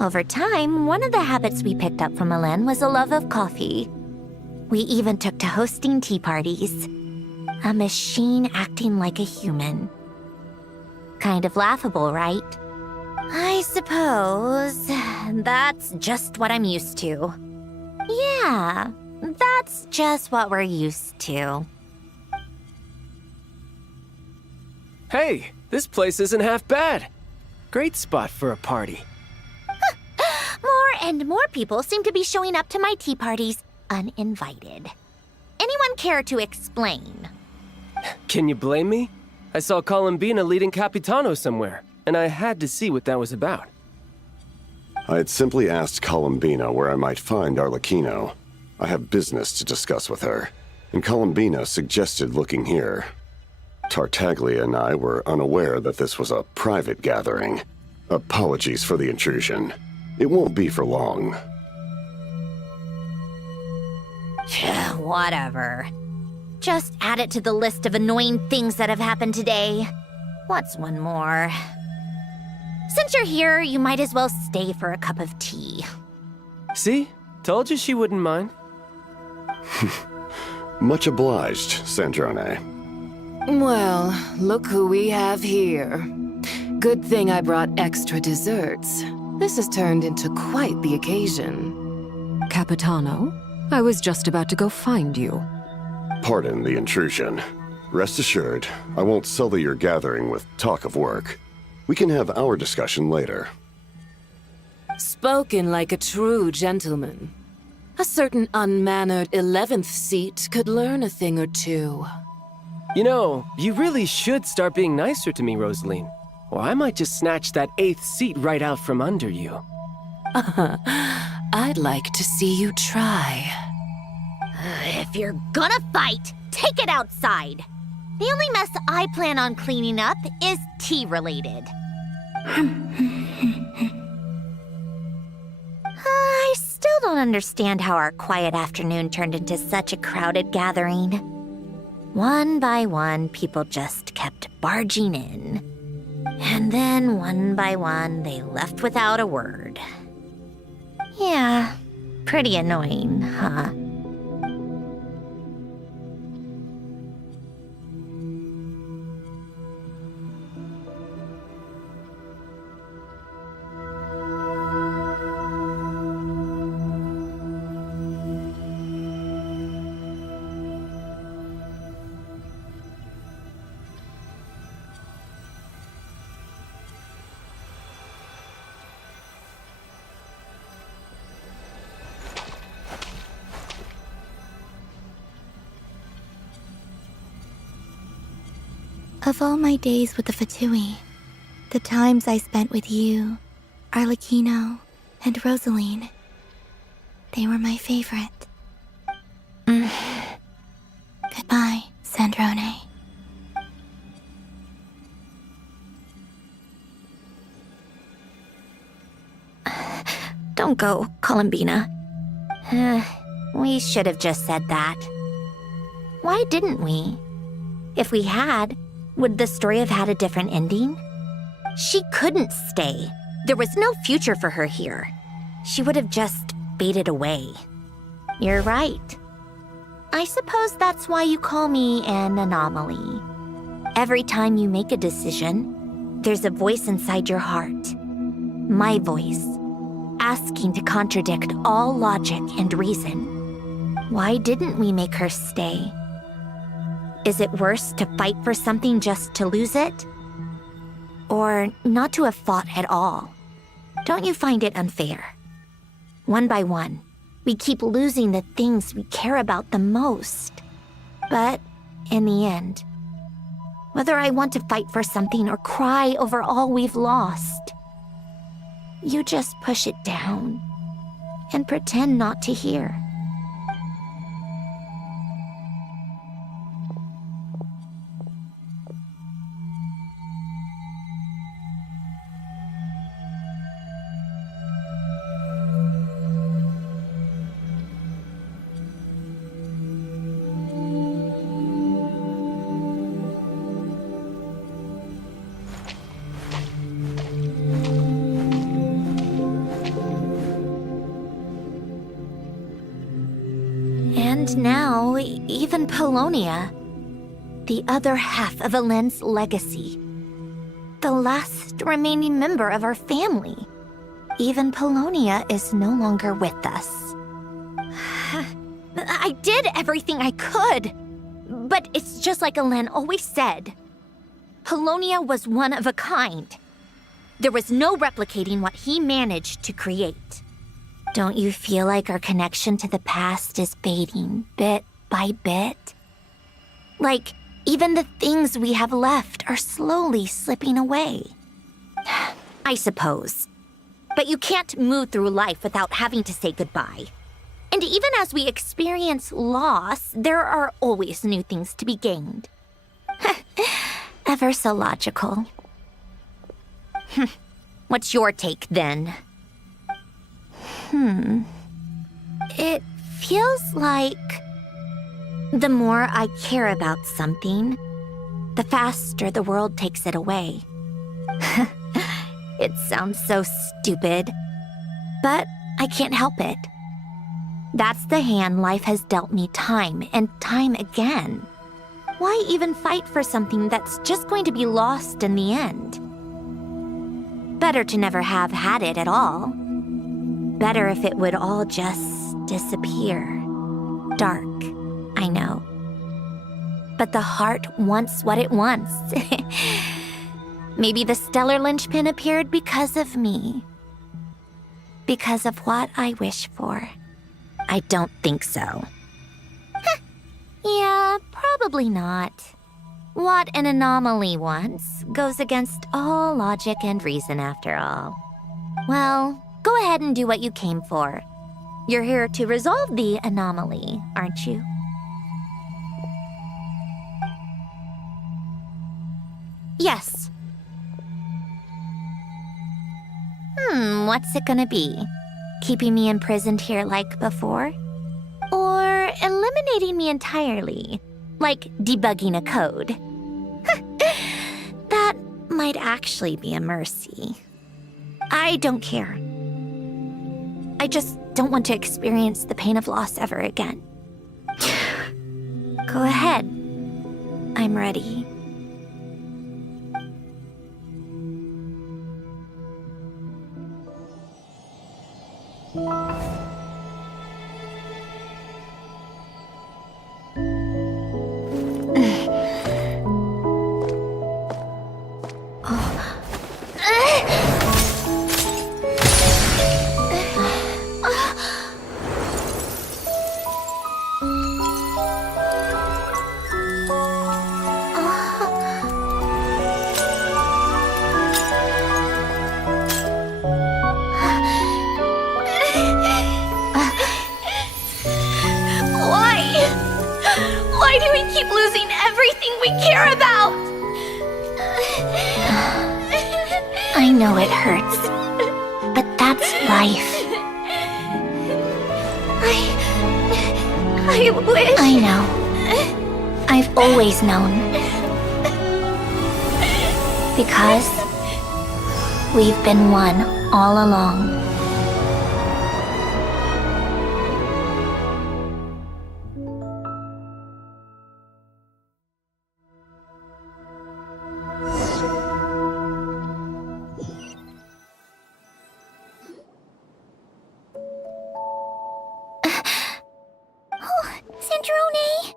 Over time, one of the habits we picked up from Alain was a love of coffee. We even took to hosting tea parties. A machine acting like a human. Kind of laughable, right? I suppose that's just what I'm used to. Yeah, that's just what we're used to. Hey, this place isn't half bad. Great spot for a party. More and more people seem to be showing up to my tea parties uninvited. Anyone care to explain? Can you blame me? I saw Columbina leading Capitano somewhere, and I had to see what that was about. I had simply asked Columbina where I might find Arlecchino. I have business to discuss with her, and Columbina suggested looking here. Tartaglia and I were unaware that this was a private gathering. Apologies for the intrusion. It won't be for long. Whatever. Just add it to the list of annoying things that have happened today. What's one more? Since you're here, you might as well stay for a cup of tea. See? Told you she wouldn't mind. Much obliged, Sandrone. Well, look who we have here. Good thing I brought extra desserts. This has turned into quite the occasion. Capitano, I was just about to go find you. Pardon the intrusion. Rest assured, I won't sully your gathering with talk of work. We can have our discussion later. Spoken like a true gentleman. A certain unmannered 11th seat could learn a thing or two. You know, you really should start being nicer to me, Rosaline. Or I might just snatch that 8th seat right out from under you. I'd like to see you try. If you're gonna fight, take it outside. The only mess I plan on cleaning up is tea-related. I still don't understand how our quiet afternoon turned into such a crowded gathering. One by one, people just kept barging in. And then, one by one, they left without a word. Yeah, pretty annoying, huh? Of all my days with the Fatui, the times I spent with you, Arlecchino, and Rosaline, they were my favorite. Goodbye, Sandrone. Don't go, Columbina. We should have just said that. Why didn't we? If we had, would the story have had a different ending? She couldn't stay. There was no future for her here. She would have just faded away. You're right. I suppose that's why you call me an anomaly. Every time you make a decision, there's a voice inside your heart. My voice, asking to contradict all logic and reason. Why didn't we make her stay? Is it worse to fight for something just to lose it? Or not to have fought at all? Don't you find it unfair? One by one, we keep losing the things we care about the most. But in the end, whether I want to fight for something or cry over all we've lost, you just push it down and pretend not to hear. And now, even Polonia, the other half of Elend's legacy. The last remaining member of our family. Even Polonia is no longer with us. I did everything I could. But it's just like Elen always said. Polonia was one of a kind. There was no replicating what he managed to create. Don't you feel like our connection to the past is fading bit by bit? Like, even the things we have left are slowly slipping away. I suppose. But you can't move through life without having to say goodbye. And even as we experience loss, there are always new things to be gained. Ever so logical. What's your take, then? It feels like the more I care about something, the faster the world takes it away. It sounds so stupid, but I can't help it. That's the hand life has dealt me time and time again. Why even fight for something that's just going to be lost in the end? Better to never have had it at all. Better if it would all just disappear. Dark, I know. But the heart wants what it wants. Maybe the stellar linchpin appeared because of me. Because of what I wish for. I don't think so. Yeah, probably not. What an anomaly wants goes against all logic and reason after all. Well, go ahead and do what you came for. You're here to resolve the anomaly, aren't you? Yes. What's it gonna be? Keeping me imprisoned here like before? Or eliminating me entirely, like debugging a code? That might actually be a mercy. I don't care. I just don't want to experience the pain of loss ever again. Go ahead. I'm ready. Why do we keep losing everything we care about? I know it hurts, but that's life. I wish... I know. I've always known. Because we've been one all along. Sandrone?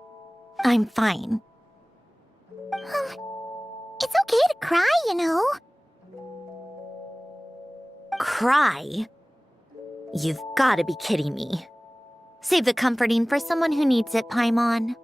I'm fine. It's okay to cry, you know. Cry? You've gotta be kidding me. Save the comforting for someone who needs it, Paimon.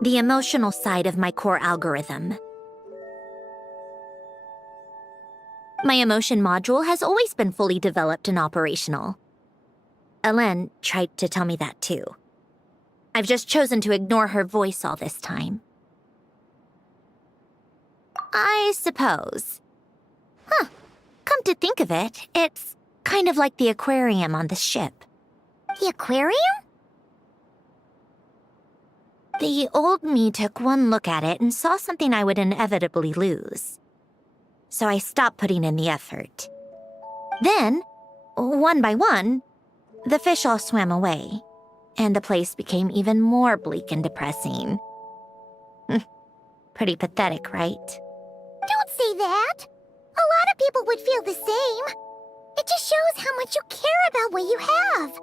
The emotional side of my core algorithm. My emotion module has always been fully developed and operational. Elen tried to tell me that too. I've just chosen to ignore her voice all this time. I suppose. Huh. Come to think of it, it's kind of like the aquarium on the ship. The aquarium? The old me took one look at it and saw something I would inevitably lose. So I stopped putting in the effort. Then, one by one, the fish all swam away, and the place became even more bleak and depressing. Pretty pathetic, right? Don't say that. A lot of people would feel the same. It just shows how much you care about what you have.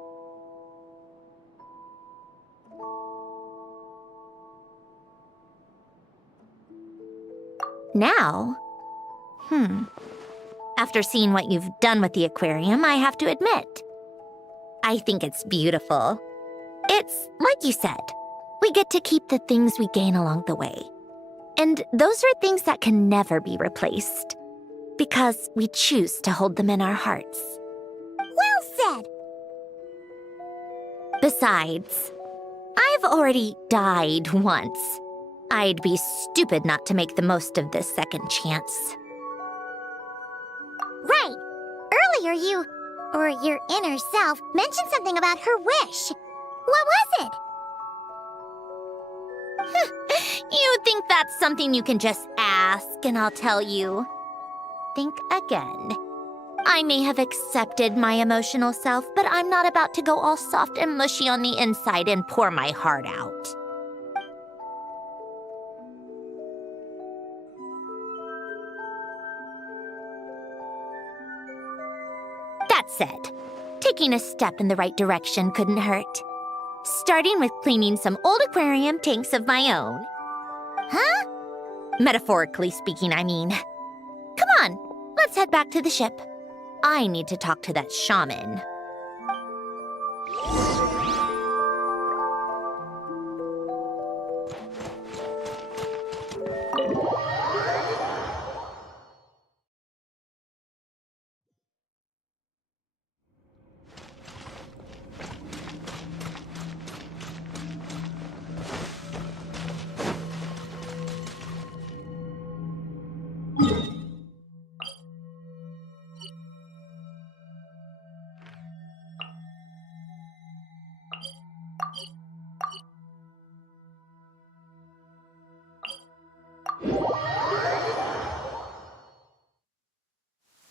Now? After seeing what you've done with the aquarium, I have to admit, I think it's beautiful. It's like you said, we get to keep the things we gain along the way. And those are things that can never be replaced, because we choose to hold them in our hearts. Well said! Besides, I've already died once. I'd be stupid not to make the most of this second chance. Right! Earlier you, or your inner self, mentioned something about her wish. What was it? You think that's something you can just ask and I'll tell you? Think again. I may have accepted my emotional self, but I'm not about to go all soft and mushy on the inside and pour my heart out. That said, taking a step in the right direction couldn't hurt. Starting with cleaning some old aquarium tanks of my own. Huh? Metaphorically speaking, I mean. Come on, let's head back to the ship. I need to talk to that shaman.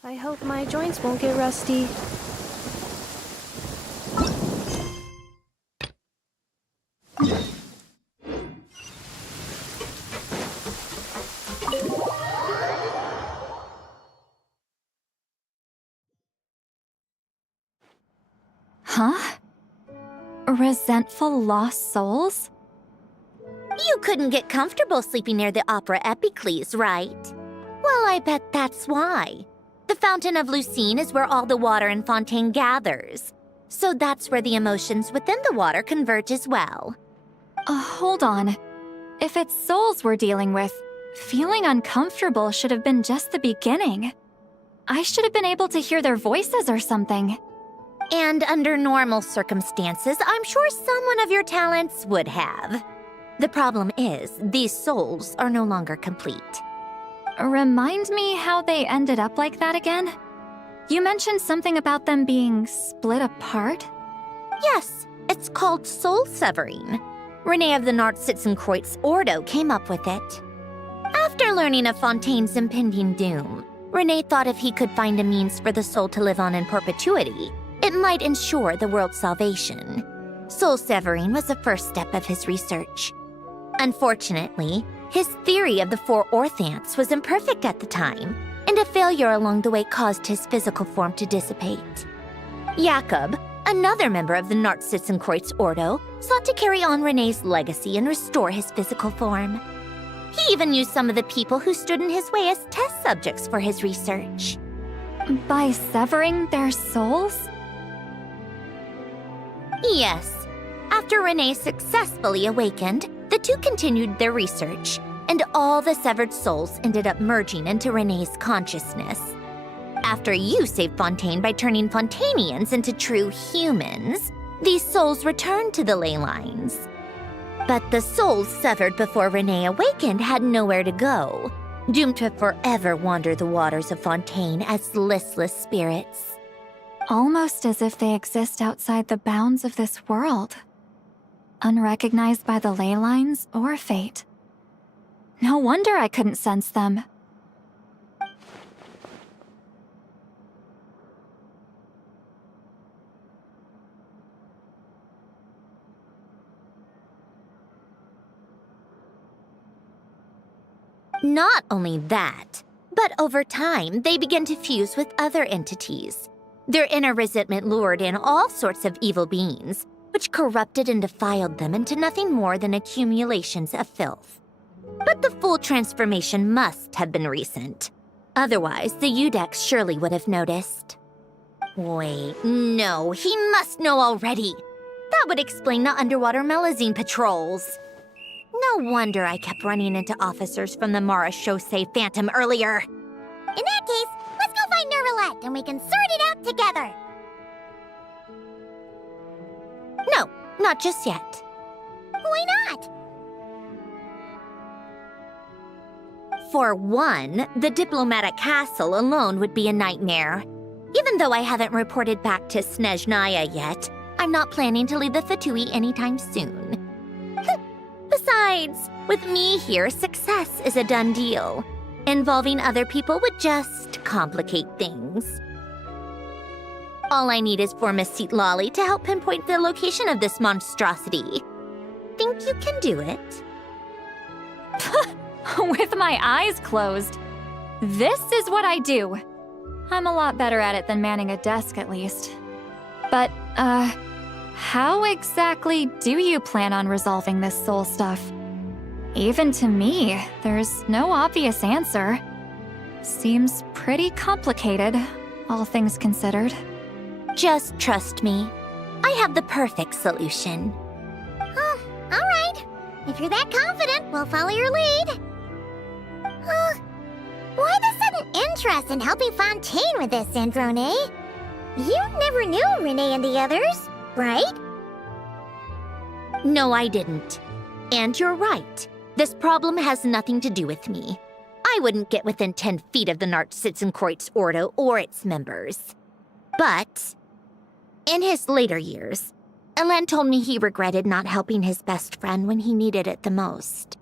I hope my joints won't get rusty. Huh? Resentful lost souls? You couldn't get comfortable sleeping near the Opera Epicles, right? Well, I bet that's why. The Fountain of Lucine is where all the water in Fontaine gathers. So that's where the emotions within the water converge as well. Hold on. If it's souls we're dealing with, feeling uncomfortable should have been just the beginning. I should have been able to hear their voices or something. And under normal circumstances, I'm sure someone of your talents would have. The problem is, these souls are no longer complete. Remind me how they ended up like that again? You mentioned something about them being split apart? Yes, it's called soul severing. Renee of the Nartsitzenkreuz Ordo came up with it. After learning of Fontaine's impending doom, Renee thought if he could find a means for the soul to live on in perpetuity, it might ensure the world's salvation. Soul severing was the first step of his research. Unfortunately, his theory of the 4 orthants was imperfect at the time, and a failure along the way caused his physical form to dissipate. Jakob, another member of the Nartsitzenkreuz Ordo, sought to carry on Renee's legacy and restore his physical form. He even used some of the people who stood in his way as test subjects for his research. By severing their souls? Yes. After Renee successfully awakened, the two continued their research, and all the severed souls ended up merging into Renee's consciousness. After you saved Fontaine by turning Fontainians into true humans, these souls returned to the ley lines. But the souls severed before Renee awakened had nowhere to go, doomed to forever wander the waters of Fontaine as listless spirits. Almost as if they exist outside the bounds of this world. Unrecognized by the ley lines or fate. No wonder I couldn't sense them. Not only that, but over time, they began to fuse with other entities. Their inner resentment lured in all sorts of evil beings, which corrupted and defiled them into nothing more than accumulations of filth. But the full transformation must have been recent. Otherwise, the Udex surely would have noticed. Wait, no, he must know already. That would explain the underwater Melazine patrols. No wonder I kept running into officers from the Mara Chaussee Phantom earlier. In that case, let's go find Nervalette and we can sort it out together. No, not just yet. Why not? For one, the diplomatic castle alone would be a nightmare. Even though I haven't reported back to Snezhnaya yet, I'm not planning to leave the Fatui anytime soon. Besides, with me here, success is a done deal. Involving other people would just complicate things. All I need is for Miss Seatlolly to help pinpoint the location of this monstrosity. Think you can do it? With my eyes closed. This is what I do. I'm a lot better at it than manning a desk, at least. But, how exactly do you plan on resolving this soul stuff? Even to me, there's no obvious answer. Seems pretty complicated, all things considered. Just trust me. I have the perfect solution. Oh, all right. If you're that confident, we'll follow your lead. Why the sudden interest in helping Fontaine with this, Androne? You never knew Renee and the others, right? No, I didn't. And you're right. This problem has nothing to do with me. I wouldn't get within 10 feet of the Nartsitzenkreuz Ordo or its members. But in his later years, Elen told me he regretted not helping his best friend when he needed it the most.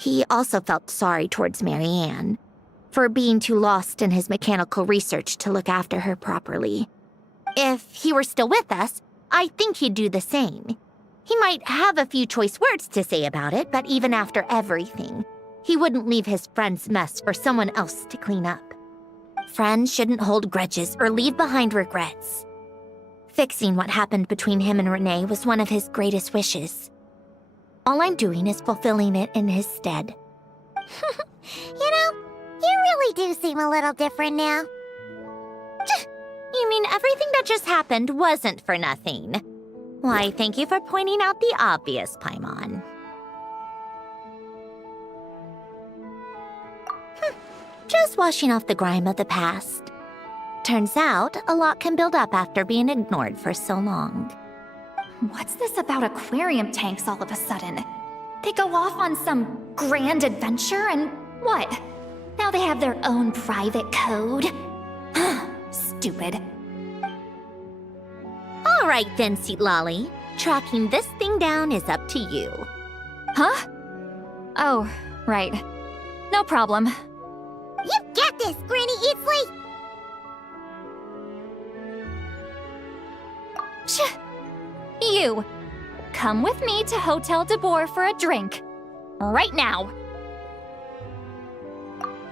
He also felt sorry towards Marianne for being too lost in his mechanical research to look after her properly. If he were still with us, I think he'd do the same. He might have a few choice words to say about it, but even after everything, he wouldn't leave his friend's mess for someone else to clean up. Friends shouldn't hold grudges or leave behind regrets. Fixing what happened between him and Renee was one of his greatest wishes. All I'm doing is fulfilling it in his stead. You know, you really do seem a little different now. You mean everything that just happened wasn't for nothing? Why, thank you for pointing out the obvious, Paimon. Just washing off the grime of the past. Turns out, a lot can build up after being ignored for so long. What's this about aquarium tanks all of a sudden? They go off on some grand adventure and what? Now they have their own private code? Stupid. All right then, Seat Lolly. Tracking this thing down is up to you. Huh? Oh, right. No problem. You got this, Granny Eatsley! You! Come with me to Hotel de Boer for a drink. Right now.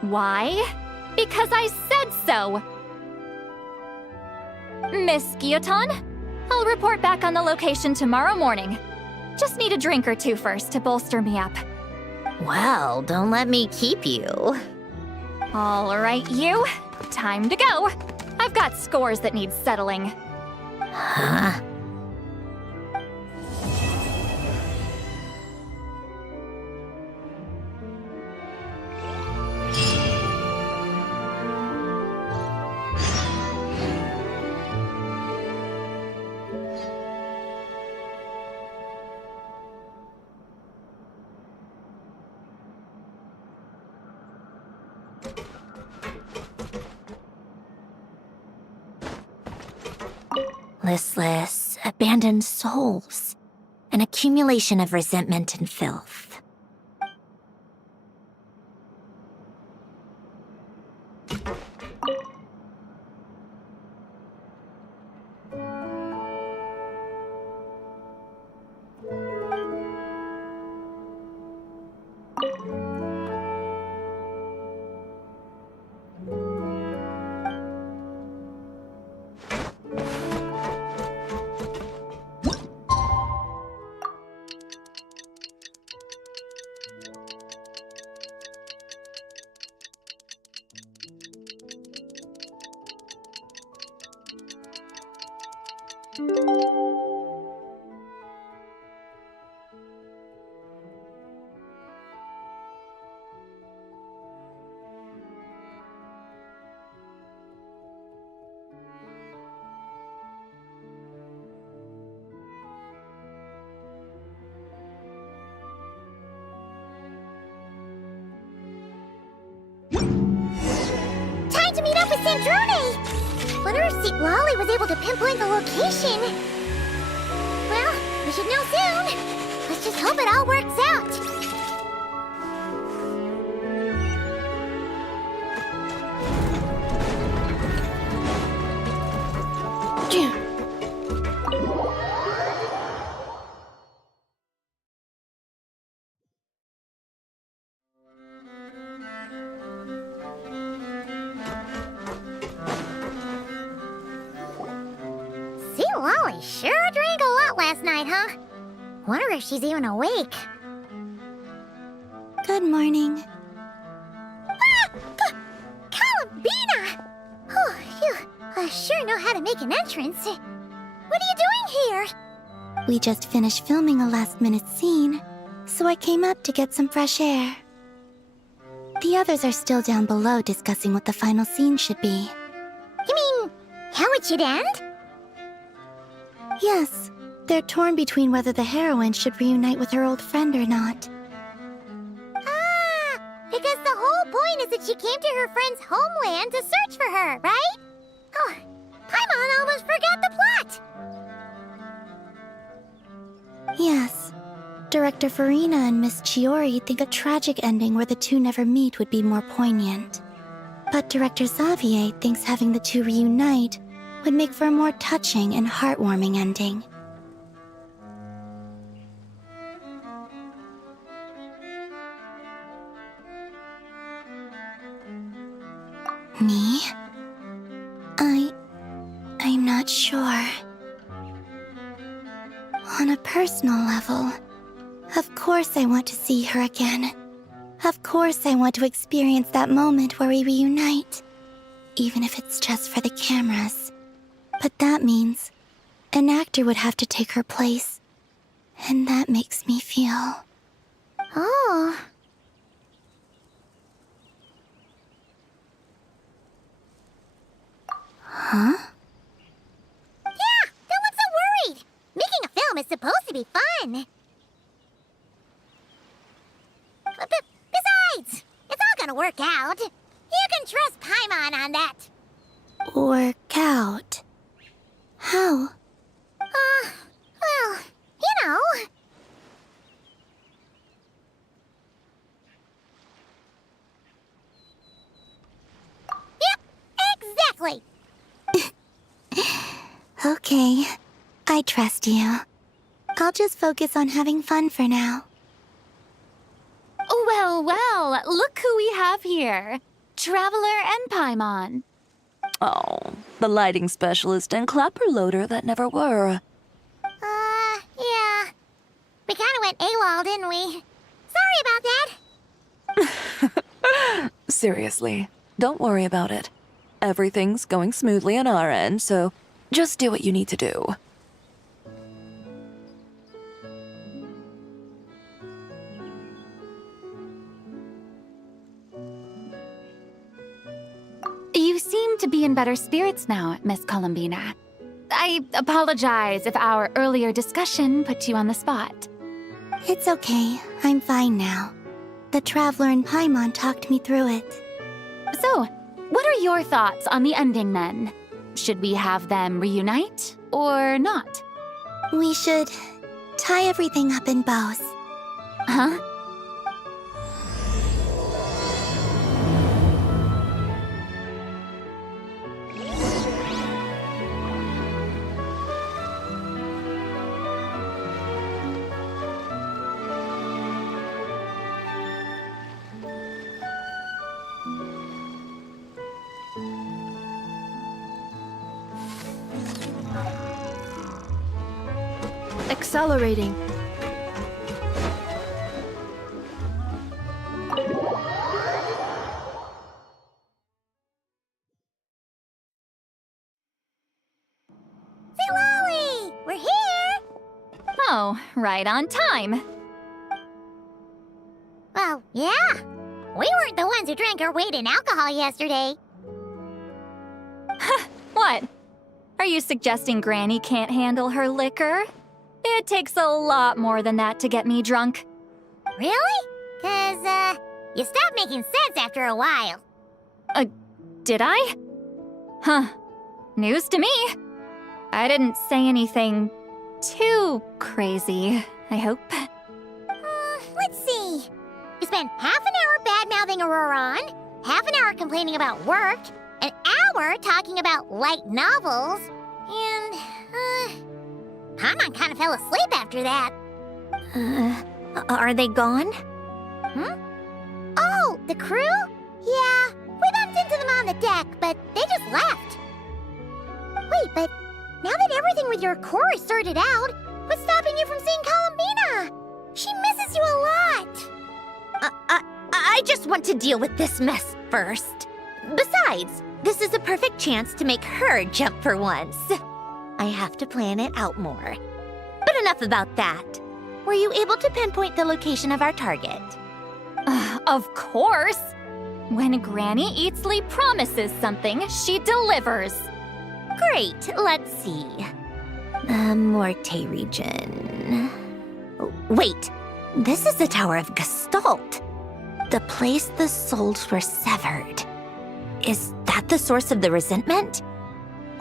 Why? Because I said so! Miss Guillotin, I'll report back on the location tomorrow morning. Just need a drink or two first to bolster me up. Well, don't let me keep you. All right, you. Time to go. I've got scores that need settling. Huh? Listless, abandoned souls. An accumulation of resentment and filth. Time to meet up with Sandrone! Wonder if Seat Lolly was able to pinpoint the location. Well, we should know soon. Let's just hope it all works out. Lolly sure drank a lot last night, huh? Wonder if she's even awake. Good morning. Ah! Columbina! Oh, you sure know how to make an entrance. What are you doing here? We just finished filming a last-minute scene, so I came up to get some fresh air. The others are still down below discussing what the final scene should be. You mean, how it should end? Yes, they're torn between whether the heroine should reunite with her old friend or not. Ah, because the whole point is that she came to her friend's homeland to search for her, right? Oh, Paimon almost forgot the plot! Yes. Director Farina and Miss Chiori think a tragic ending where the two never meet would be more poignant. But Director Xavier thinks having the two reunite would make for a more touching and heartwarming ending. Me? I'm not sure. On a personal level, of course I want to see her again. Of course I want to experience that moment where we reunite, even if it's just for the cameras. But that means an actor would have to take her place, and that makes me feel... Oh. Huh? Yeah, don't look so worried. Making a film is supposed to be fun. Besides, it's all gonna work out. You can trust Paimon on that. Work out? How? Well, you know. Yep, exactly. Okay, I trust you. I'll just focus on having fun for now. Well, well, look who we have here. Traveler and Paimon. Oh, the lighting specialist and clapper loader that never were. Yeah. We kinda went AWOL, didn't we? Sorry about that. Seriously, don't worry about it. Everything's going smoothly on our end, so just do what you need to do. You seem to be in better spirits now, Miss Columbina. I apologize if our earlier discussion put you on the spot. It's okay, I'm fine now. The Traveler and Paimon talked me through it. So, what are your thoughts on the ending then? Should we have them reunite, or not? We should tie everything up in bows. Huh? Accelerating. Lolly, we're here. Oh, right on time. Well, yeah. We weren't the ones who drank our weight in alcohol yesterday. What? Are you suggesting Granny can't handle her liquor? It takes a lot more than that to get me drunk. Really? 'Cause, you stopped making sense after a while. Did I? Huh. News to me. I didn't say anything too crazy, I hope. Let's see. You spent half an hour bad-mouthing Auroron, half an hour complaining about work, an hour talking about light novels, and, Paimon kind of fell asleep after that. Are they gone? Oh, the crew? Yeah, we bumped into them on the deck, but they just left. Wait, but now that everything with your core is sorted out, what's stopping you from seeing Columbina? She misses you a lot. I just want to deal with this mess first. Besides, this is a perfect chance to make her jump for once. I have to plan it out more. But enough about that. Were you able to pinpoint the location of our target? Of course! When Granny Eatsley promises something, she delivers. Great, let's see. Morte region. Wait, this is the Tower of Gestalt. The place the souls were severed. Is that the source of the resentment?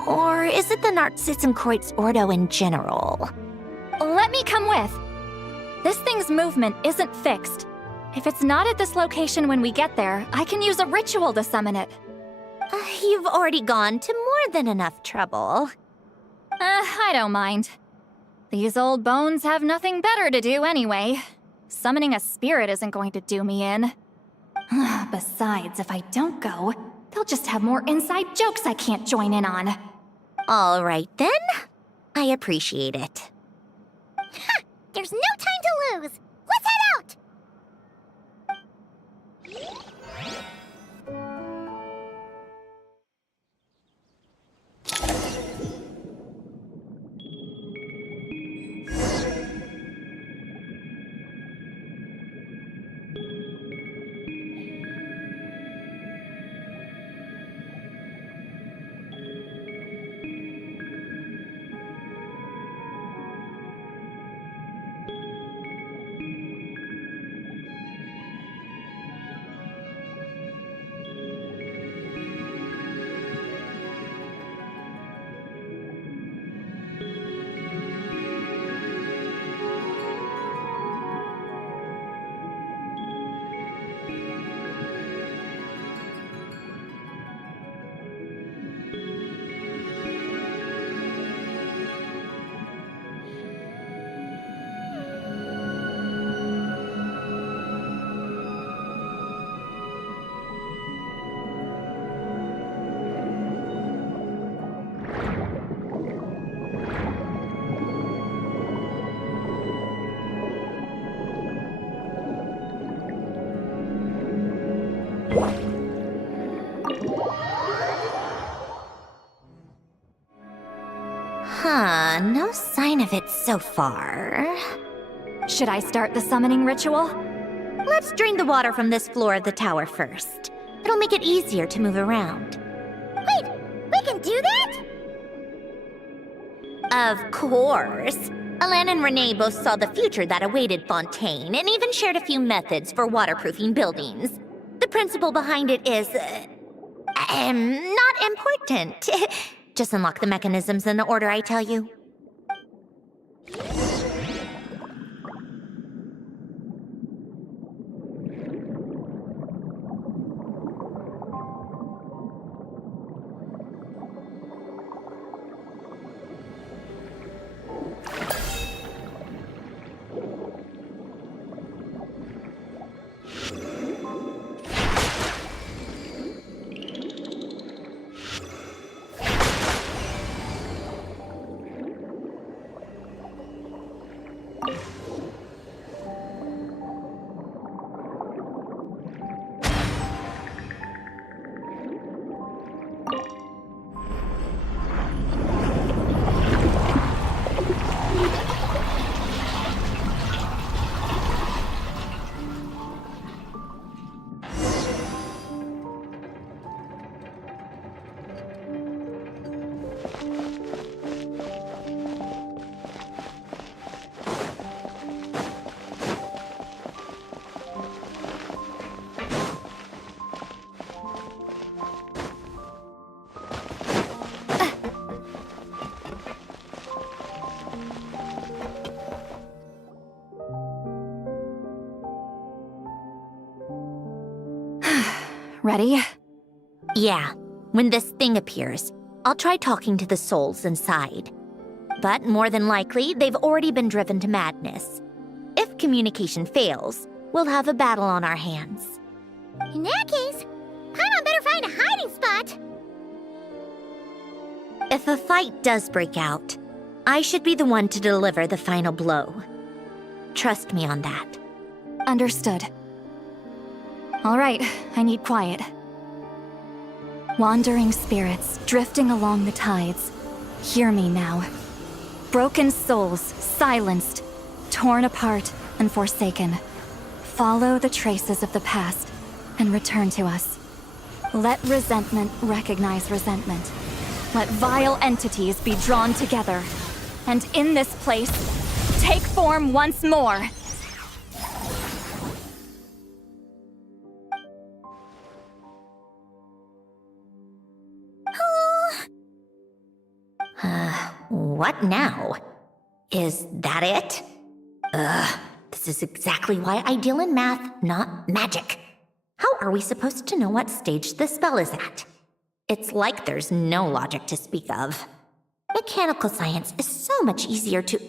Or is it the Narzissen-Kreuz Ordo in general? Let me come with. This thing's movement isn't fixed. If it's not at this location when we get there, I can use a ritual to summon it. You've already gone to more than enough trouble. I don't mind. These old bones have nothing better to do anyway. Summoning a spirit isn't going to do me in. Besides, if I don't go, they'll just have more inside jokes I can't join in on. All right then. I appreciate it. There's no time to lose! Let's head out! Huh, no sign of it so far. Should I start the summoning ritual? Let's drain the water from this floor of the tower first. It'll make it easier to move around. Wait, we can do that? Of course. Alan and Renee both saw the future that awaited Fontaine and even shared a few methods for waterproofing buildings. The principle behind it is... not important. Just unlock the mechanisms in the order I tell you. Ready? Yeah, when this thing appears, I'll try talking to the souls inside. But more than likely, they've already been driven to madness. If communication fails, we'll have a battle on our hands. In that case, Paimon better find a hiding spot. If a fight does break out, I should be the one to deliver the final blow. Trust me on that. Understood. All right, I need quiet. Wandering spirits, drifting along the tides. Hear me now. Broken souls, silenced, torn apart, and forsaken. Follow the traces of the past, and return to us. Let resentment recognize resentment. Let vile entities be drawn together. And in this place, take form once more. What now? Is that it? This is exactly why I deal in math, not magic. How are we supposed to know what stage the spell is at? It's like there's no logic to speak of. Mechanical science is so much easier to...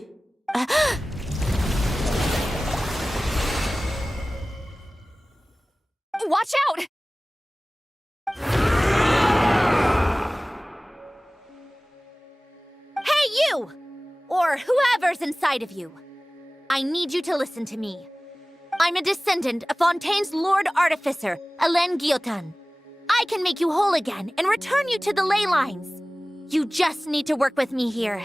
Watch out! Hey, you! Or whoever's inside of you. I need you to listen to me. I'm a descendant of Fontaine's Lord Artificer, Alain Guillotin. I can make you whole again and return you to the ley lines. You just need to work with me here.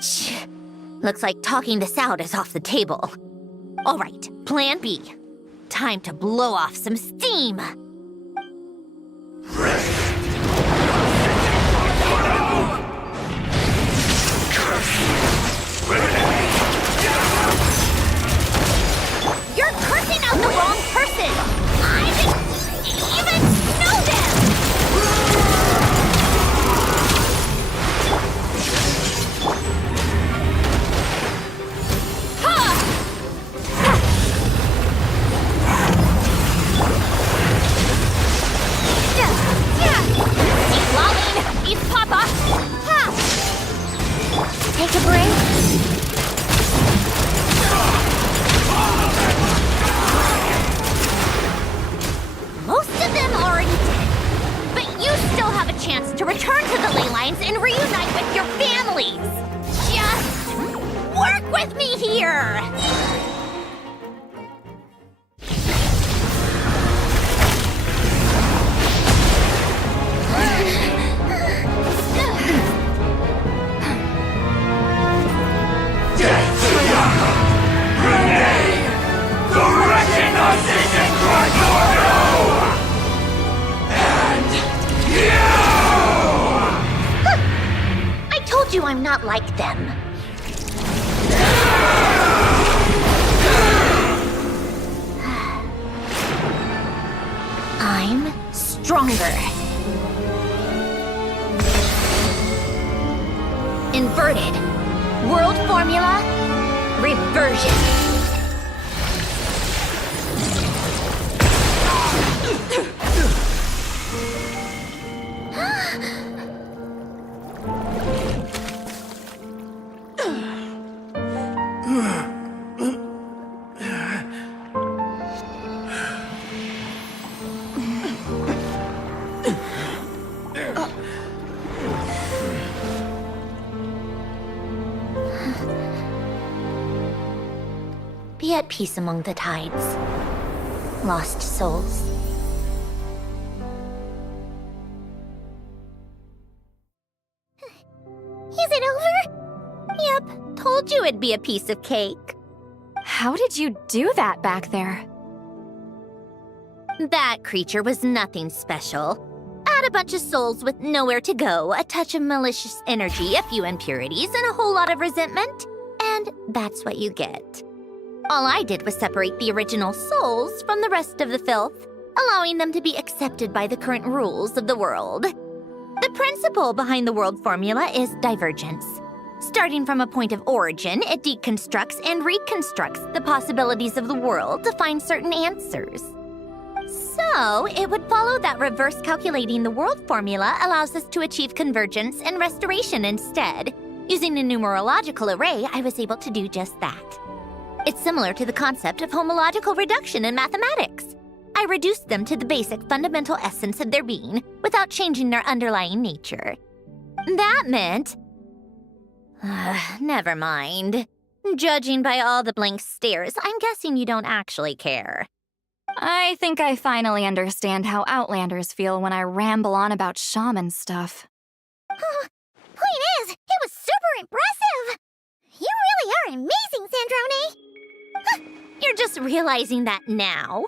Shh. Looks like talking this out is off the table. All right, plan B. Time to blow off some steam. You're cursing out the wrong person! I didn't even know them! He's lolling! He's Papa! Take a break. Most of them already did. But you still have a chance to return to the ley lines and reunite with your families. Just work with me here! I told you I'm not like them. I'm stronger. Inverted. World formula. Reversion. Be at peace among the tides, lost souls. Is it over? Yep, told you it'd be a piece of cake. How did you do that back there? That creature was nothing special. Add a bunch of souls with nowhere to go, a touch of malicious energy, a few impurities, and a whole lot of resentment, and that's what you get. All I did was separate the original souls from the rest of the filth, allowing them to be accepted by the current rules of the world. The principle behind the world formula is divergence. Starting from a point of origin, it deconstructs and reconstructs the possibilities of the world to find certain answers. So, it would follow that reverse calculating the world formula allows us to achieve convergence and restoration instead. Using a numerological array, I was able to do just that. It's similar to the concept of homological reduction in mathematics. I reduced them to the basic fundamental essence of their being without changing their underlying nature. That meant... never mind. Judging by all the blank stares, I'm guessing you don't actually care. I think I finally understand how Outlanders feel when I ramble on about shaman stuff. Point is, it was super impressive! You really are amazing, Sandrone! You're just realizing that now?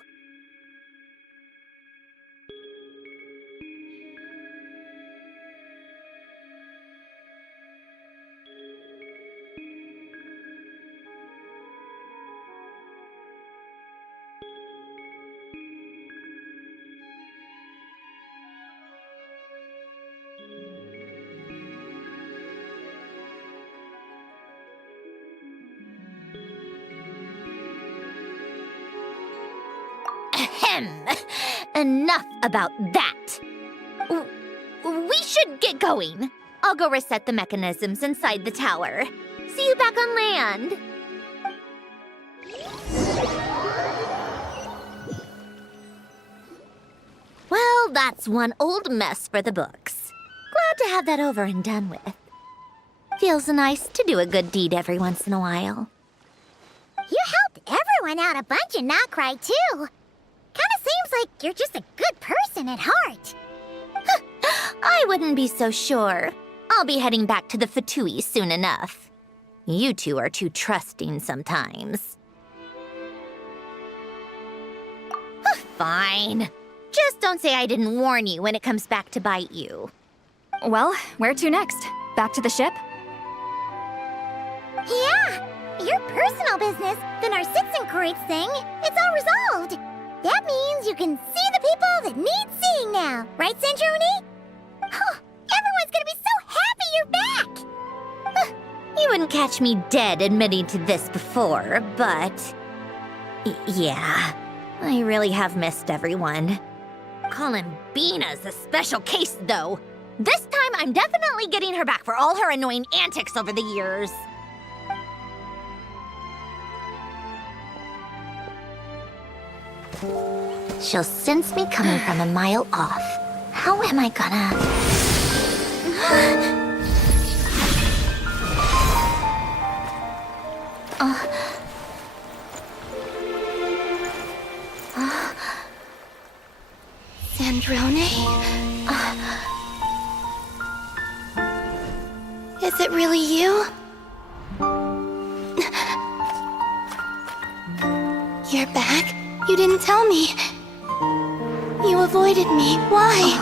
Ahem. Enough about that. We should get going. I'll go reset the mechanisms inside the tower. See you back on land. Well, that's one old mess for the books. Glad to have that over and done with. Feels nice to do a good deed every once in a while. You helped everyone out a bunch in Not Cry, too. Kinda seems like you're just a good person at heart. I wouldn't be so sure. I'll be heading back to the VIII soon enough. You two are too trusting sometimes. Fine. Just don't say I didn't warn you when it comes back to bite you. Well, where to next? Back to the ship? Yeah, your personal business, the Narcitzenkreuz thing, it's all resolved. That means you can see the people that need seeing now, right, Centroni? Oh, everyone's gonna be so happy you're back! You wouldn't catch me dead admitting to this before, but... yeah, I really have missed everyone. Columbina's a special case, though. This time, I'm definitely getting her back for all her annoying antics over the years. She'll sense me coming from a mile off. How am I gonna... Sandrone? Is it really you? You're back? You didn't tell me. You avoided me. Why?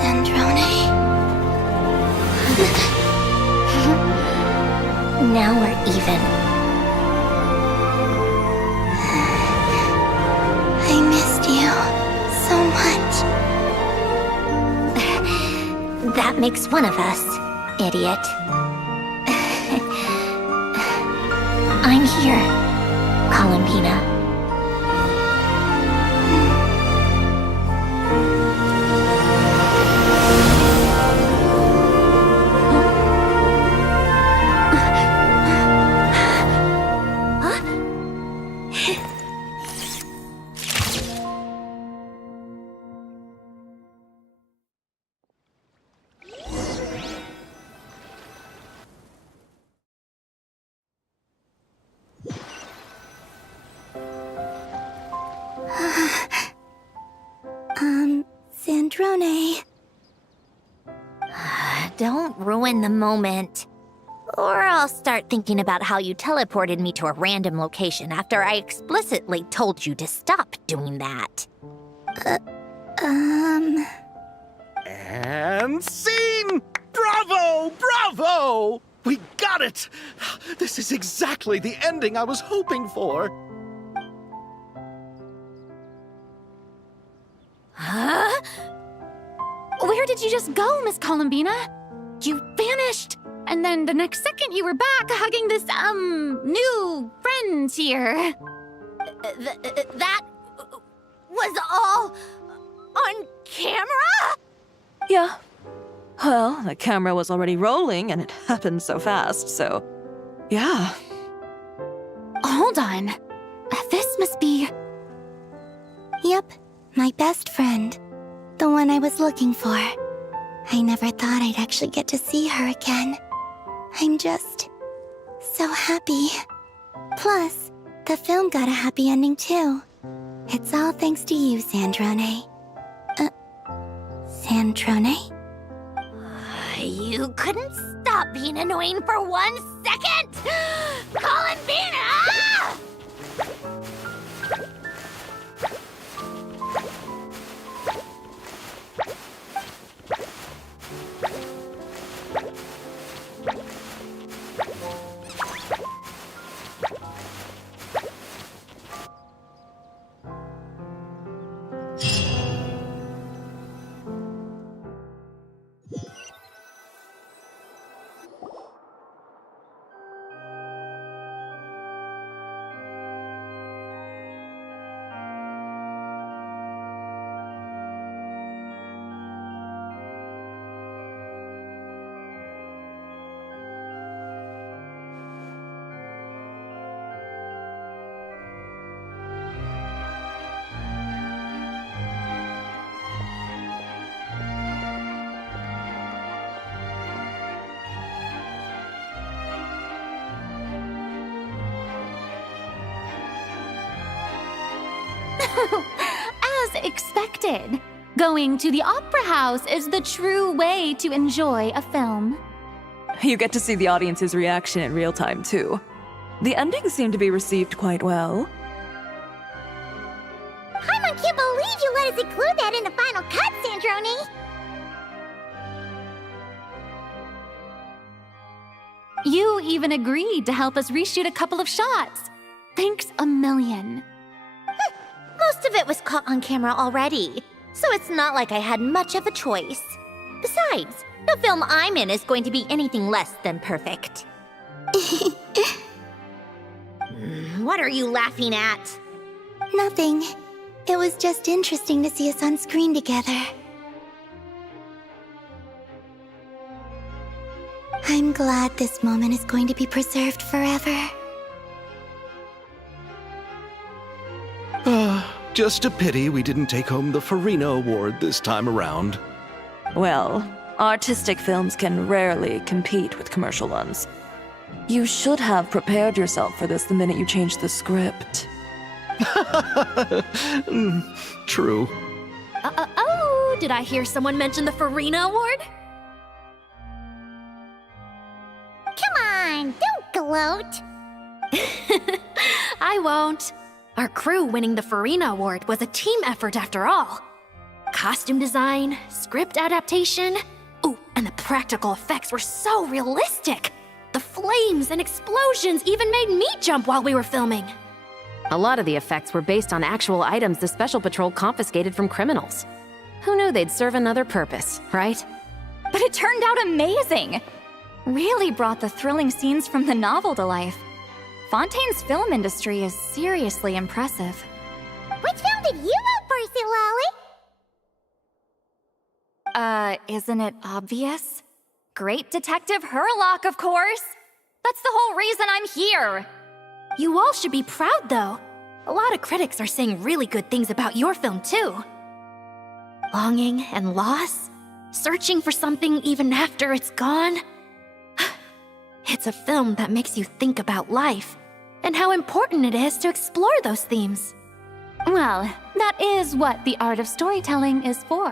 Sandrone? Now we're even. I missed you so much. That makes one of us, idiot. I'm here, Columbina. Sandrone. Don't ruin the moment. Or I'll start thinking about how you teleported me to a random location after I explicitly told you to stop doing that. And scene! Bravo! Bravo! We got it! This is exactly the ending I was hoping for. Huh? Where did you just go, Miss Columbina? You vanished! And then the next second you were back hugging this, new friend here. That was all on camera? Yeah. Well, the camera was already rolling and it happened so fast, so... yeah. Hold on. This must be... Yep, my best friend. The one I was looking for. I never thought I'd actually get to see her again. I'm just... so happy. Plus, the film got a happy ending too. It's all thanks to you, Sandrone. Sandrone? You couldn't stop being annoying for 1 second! Columbina! As expected, going to the opera house is the true way to enjoy a film. You get to see the audience's reaction in real time, too. The ending seemed to be received quite well. Paimon can't believe you let us include that in the final cut, Sandrone! You even agreed to help us reshoot a couple of shots. Thanks a million. Most of it was caught on camera already, so it's not like I had much of a choice. Besides, the film I'm in is going to be anything less than perfect. What are you laughing at? Nothing. It was just interesting to see us on screen together. I'm glad this moment is going to be preserved forever. Just a pity we didn't take home the Farina Award this time around. Well, artistic films can rarely compete with commercial ones. You should have prepared yourself for this the minute you changed the script. True. Oh, did I hear someone mention the Farina Award? Come on, don't gloat! I won't. Our crew winning the Farina Award was a team effort after all. Costume design, script adaptation. Ooh, and the practical effects were so realistic. The flames and explosions even made me jump while we were filming. A lot of the effects were based on actual items the Special Patrol confiscated from criminals. Who knew they'd serve another purpose, right? But it turned out amazing! Really brought the thrilling scenes from the novel to life. Fontaine's film industry is seriously impressive. Which film did you vote for, Silali? Isn't it obvious? Great Detective Hurlock, of course! That's the whole reason I'm here! You all should be proud, though. A lot of critics are saying really good things about your film, too. Longing and loss, searching for something even after it's gone. It's a film that makes you think about life and how important it is to explore those themes. Well, that is what the art of storytelling is for.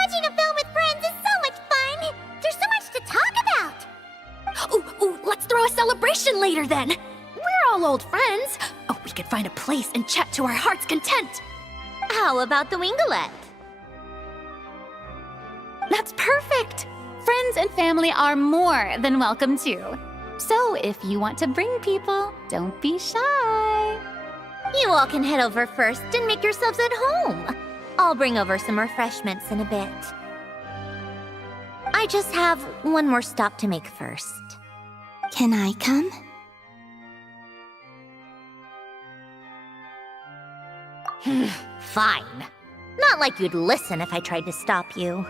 Watching a film with friends is so much fun! There's so much to talk about! Ooh, let's throw a celebration later then! We're all old friends! Oh, we could find a place and chat to our heart's content! How about the Wingalette? That's perfect! Friends and family are more than welcome too. So if you want to bring people, don't be shy. You all can head over first and make yourselves at home. I'll bring over some refreshments in a bit. I just have one more stop to make first. Can I come? Fine. Not like you'd listen if I tried to stop you.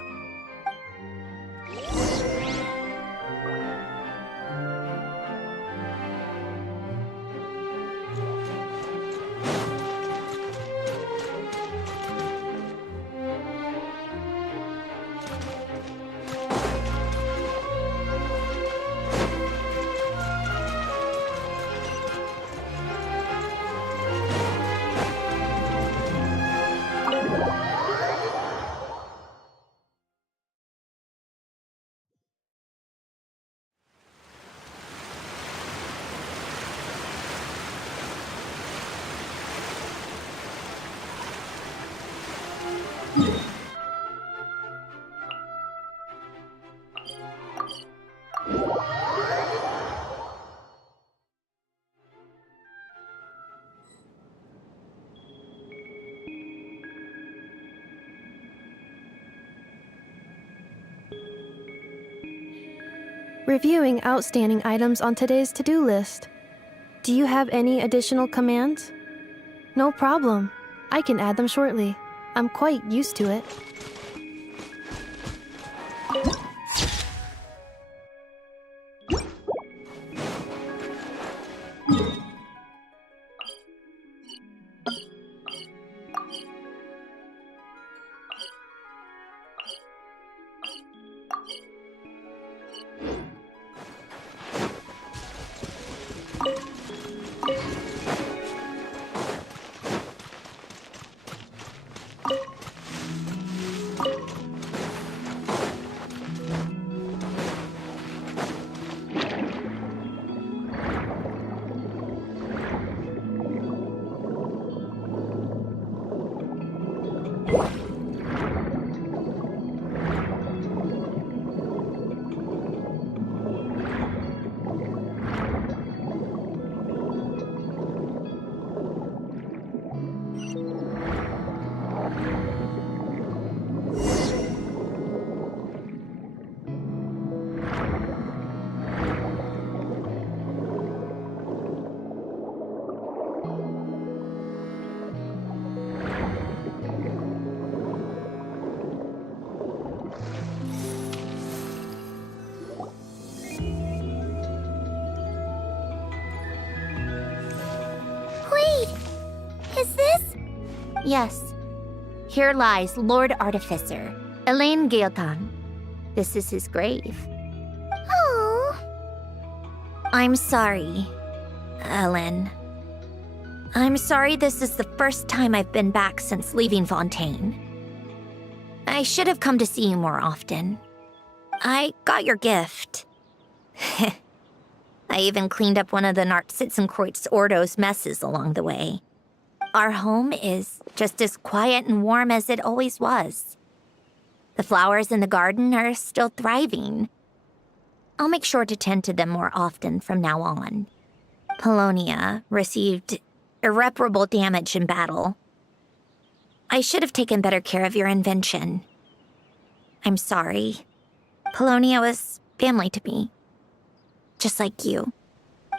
Reviewing outstanding items on today's to-do list. Do you have any additional commands? No problem. I can add them shortly. I'm quite used to it. Wait! Is this? Yes. Here lies Lord Artificer, Elaine Gaeltan. This is his grave. Oh. I'm sorry, Ellen. I'm sorry this is the first time I've been back since leaving Fontaine. I should have come to see you more often. I got your gift. I even cleaned up one of the Nartsitzenkreuz Ordo's messes along the way. Our home is just as quiet and warm as it always was. The flowers in the garden are still thriving. I'll make sure to tend to them more often from now on. Polonia received irreparable damage in battle. I should have taken better care of your invention. I'm sorry. Polonia was family to me. Just like you.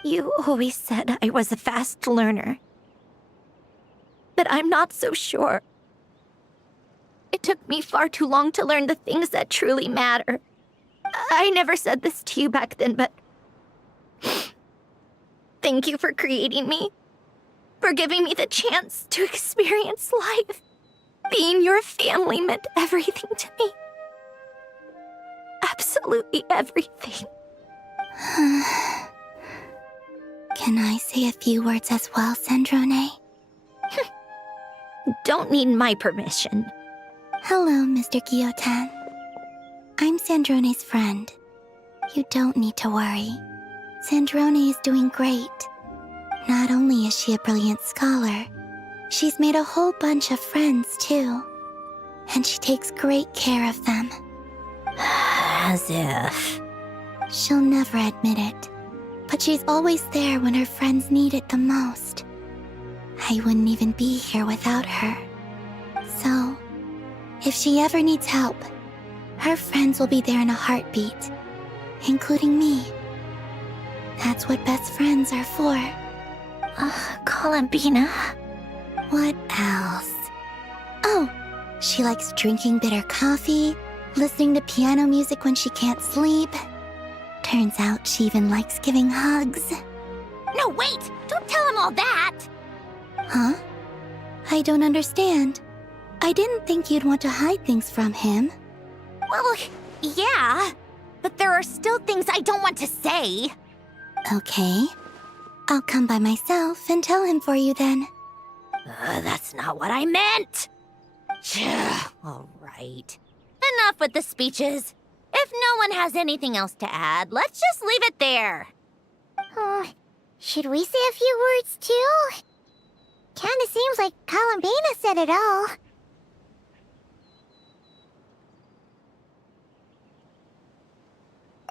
You always said I was a fast learner. But I'm not so sure. It took me far too long to learn the things that truly matter. I never said this to you back then, but... Thank you for creating me. For giving me the chance to experience life. Being your family meant everything to me. Absolutely everything. Can I say a few words as well, Sandrone? Don't need my permission. Hello, Mr. Guillotin. I'm Sandrone's friend. You don't need to worry. Sandrone is doing great. Not only is she a brilliant scholar, she's made a whole bunch of friends, too. And she takes great care of them. As if... She'll never admit it, but she's always there when her friends need it the most. I wouldn't even be here without her. So, if she ever needs help, her friends will be there in a heartbeat, including me. That's what best friends are for. Columbina. What else? Oh, she likes drinking bitter coffee, listening to piano music when she can't sleep. Turns out she even likes giving hugs. No, wait! Don't tell him all that! Huh? I don't understand. I didn't think you'd want to hide things from him. Well, yeah. But there are still things I don't want to say. Okay. I'll come by myself and tell him for you then. That's not what I meant! All right. Enough with the speeches. If no one has anything else to add, let's just leave it there. Should we say a few words too? Kinda seems like Columbina said it all.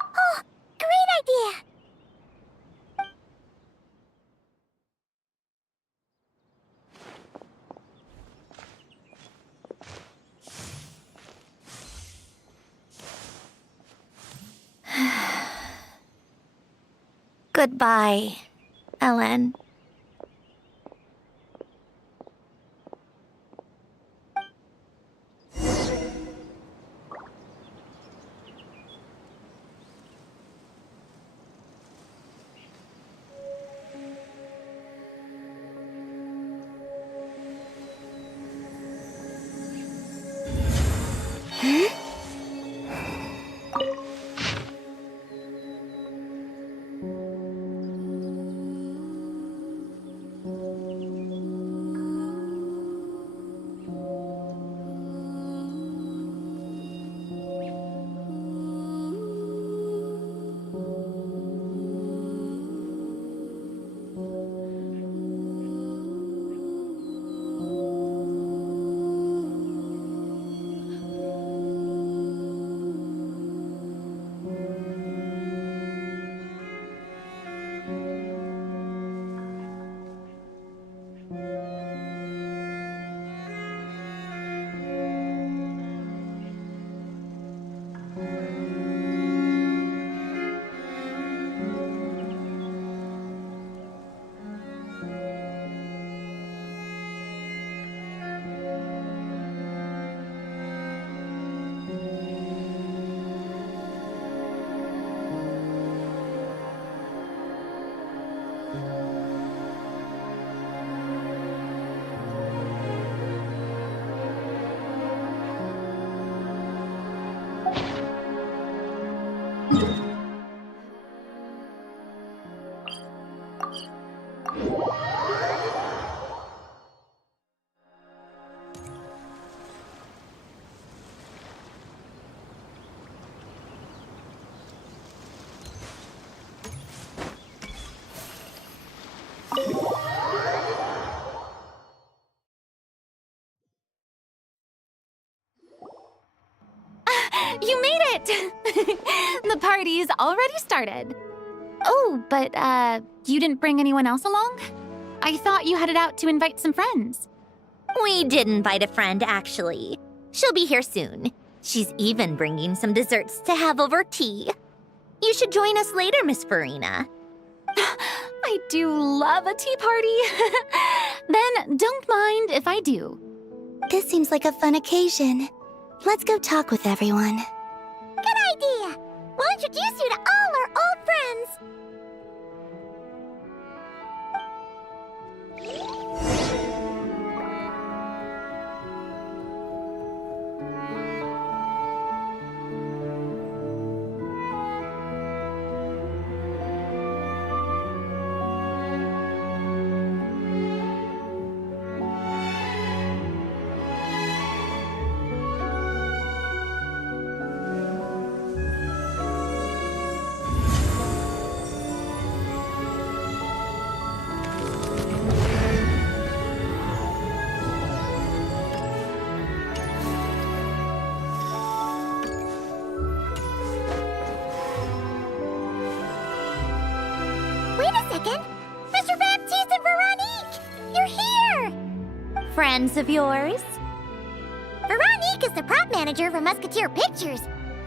Oh, great idea! Goodbye, Ellen. You made it! The party's already started. Oh, but, you didn't bring anyone else along? I thought you headed out to invite some friends. We did invite a friend, actually. She'll be here soon. She's even bringing some desserts to have over tea. You should join us later, Miss Farina. I do love a tea party. Then don't mind if I do. This seems like a fun occasion. Let's go talk with everyone. Good idea! We'll introduce you to all our old friends. Mr. Baptiste and Veronique! You're here! Friends of yours? Veronique is the prop manager for Musketeer Pictures,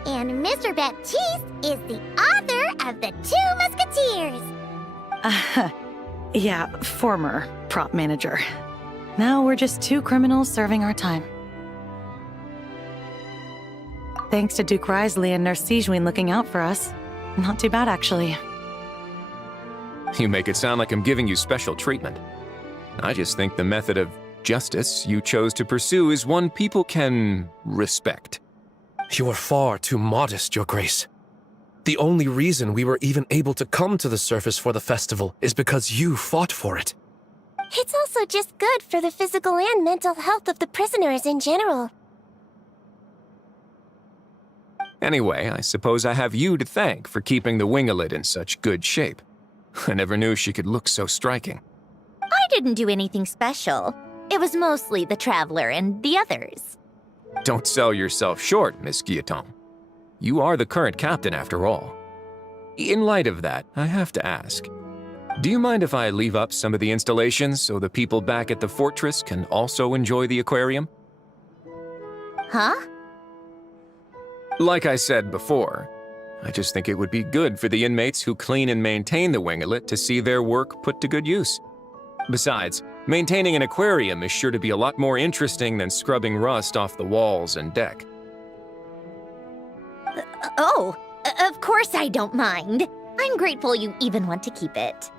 and Mr. Baptiste is the author of The Two Musketeers. Yeah, former prop manager. Now we're just two criminals serving our time. Thanks to Duke Risley and Nurse Sijwin looking out for us. Not too bad, actually. You make it sound like I'm giving you special treatment. I just think the method of justice you chose to pursue is one people can respect. You are far too modest, Your Grace. The only reason we were even able to come to the surface for the festival is because you fought for it. It's also just good for the physical and mental health of the prisoners in general. Anyway, I suppose I have you to thank for keeping the winglet in such good shape. I never knew she could look so striking. I didn't do anything special. It was mostly the Traveler and the others. Don't sell yourself short, Miss Guillotin. You are the current captain, after all. In light of that, I have to ask, do you mind if I leave up some of the installations so the people back at the fortress can also enjoy the aquarium? Huh? Like I said before, I just think it would be good for the inmates who clean and maintain the winglet to see their work put to good use. Besides, maintaining an aquarium is sure to be a lot more interesting than scrubbing rust off the walls and deck. Of course I don't mind. I'm grateful you even want to keep it.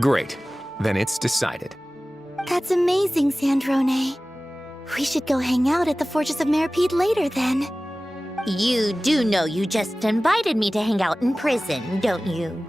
Great. Then it's decided. That's amazing, Sandrone. We should go hang out at the Fortress of Meripede later, then. You do know you just invited me to hang out in prison, don't you?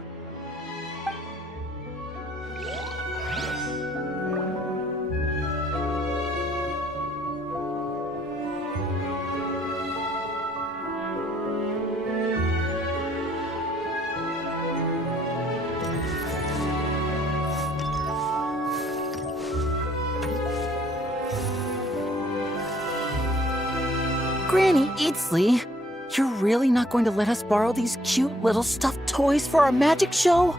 Granny Eatsley, you're really not going to let us borrow these cute little stuffed toys for our magic show?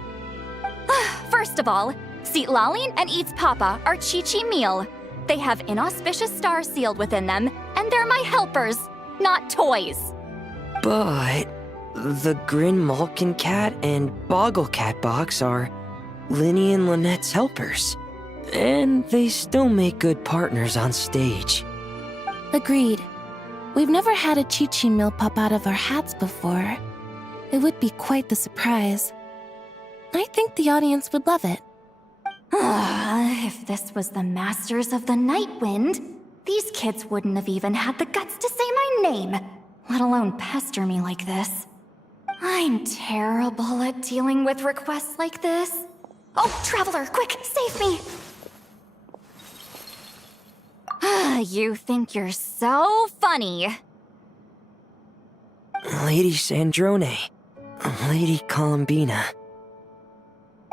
First of all, Seat Lalin and Eats Papa are Chi-Chi meal. They have inauspicious stars sealed within them, and they're my helpers, not toys. But the Grin Malkin Cat and Boggle Cat box are Linny and Lynette's helpers. And they still make good partners on stage. Agreed. We've never had a Chi-Chi meal pop out of our hats before. It would be quite the surprise. I think the audience would love it. If this was the Masters of the Night Wind, these kids wouldn't have even had the guts to say my name, let alone pester me like this. I'm terrible at dealing with requests like this. Oh, Traveler, quick, save me! You think you're so funny. Lady Sandrone. Lady Columbina.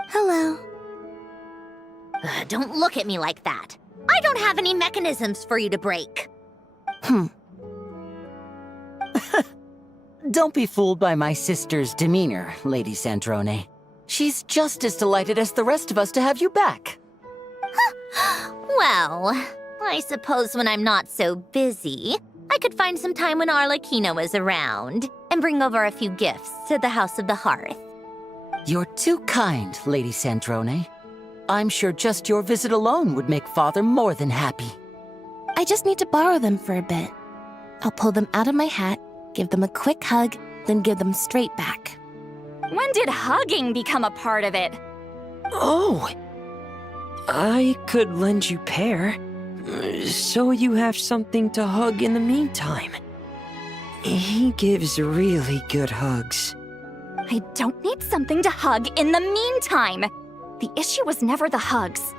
Hello. Don't look at me like that. I don't have any mechanisms for you to break. Don't be fooled by my sister's demeanor, Lady Sandrone. She's just as delighted as the rest of us to have you back. Well, I suppose when I'm not so busy, I could find some time when Arlecchino is around and bring over a few gifts to the House of the Hearth. You're too kind, Lady Sandrone. I'm sure just your visit alone would make Father more than happy. I just need to borrow them for a bit. I'll pull them out of my hat, give them a quick hug, then give them straight back. When did hugging become a part of it? Oh! I could lend you Pear, so you have something to hug in the meantime. He gives really good hugs. I don't need something to hug in the meantime. The issue was never the hugs.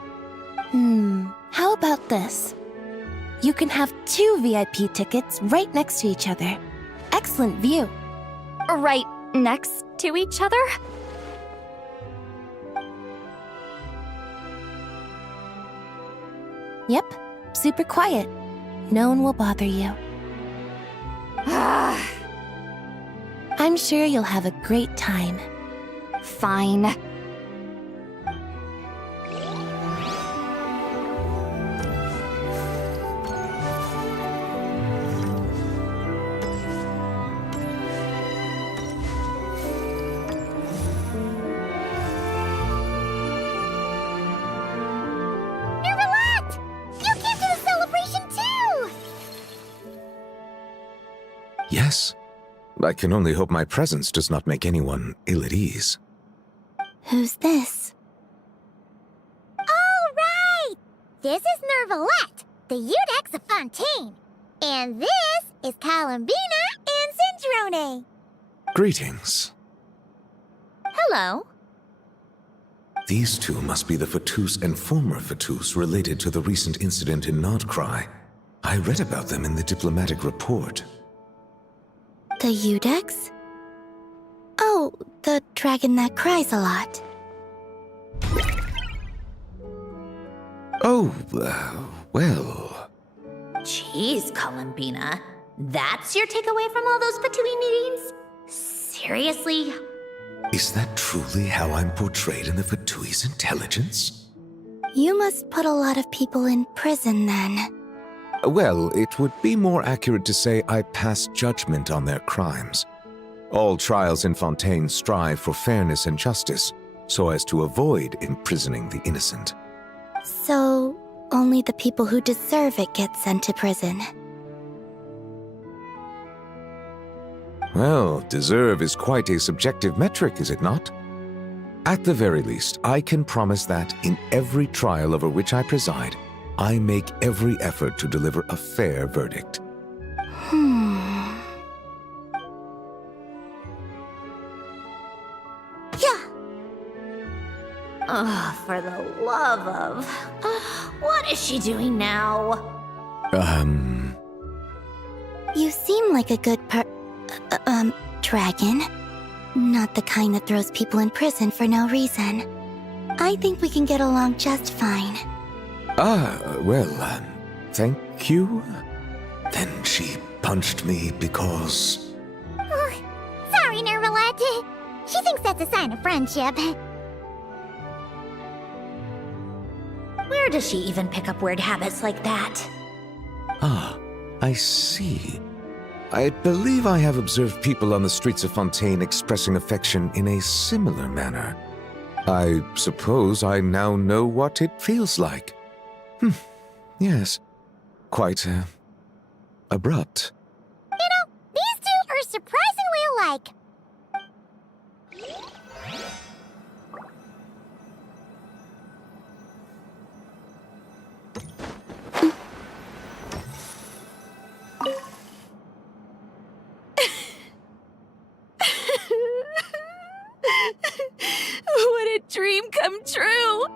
How about this? You can have 2 VIP tickets right next to each other. Excellent view. Right next to each other? Yep, super quiet. No one will bother you. I'm sure you'll have a great time. Fine. Yes. I can only hope my presence does not make anyone ill at ease. Who's this? All right! This is Nervalette, the Eudex of Fontaine. And this is Columbina and Cendrone. Greetings. Hello. These two must be the Fatus and former Fatus related to the recent incident in Nordcry. I read about them in the diplomatic report. The Eudex? Oh, the dragon that cries a lot. Oh, well... Jeez, Columbina. That's your takeaway from all those Fatui meetings? Seriously? Is that truly how I'm portrayed in the Fatui's intelligence? You must put a lot of people in prison then. Well, it would be more accurate to say I pass judgment on their crimes. All trials in Fontaine strive for fairness and justice, so as to avoid imprisoning the innocent. So, only the people who deserve it get sent to prison. Well, deserve is quite a subjective metric, is it not? At the very least, I can promise that in every trial over which I preside, I make every effort to deliver a fair verdict. Yeah. Oh, for the love of... what is she doing now? You seem like a good dragon. Not the kind that throws people in prison for no reason. I think we can get along just fine. Well, thank you. Then she punched me because... Sorry, Nervalette. She thinks that's a sign of friendship. Where does she even pick up weird habits like that? Ah, I see. I believe I have observed people on the streets of Fontaine expressing affection in a similar manner. I suppose I now know what it feels like. Yes. Quite, abrupt. You know, these two are surprisingly alike. What a dream come true!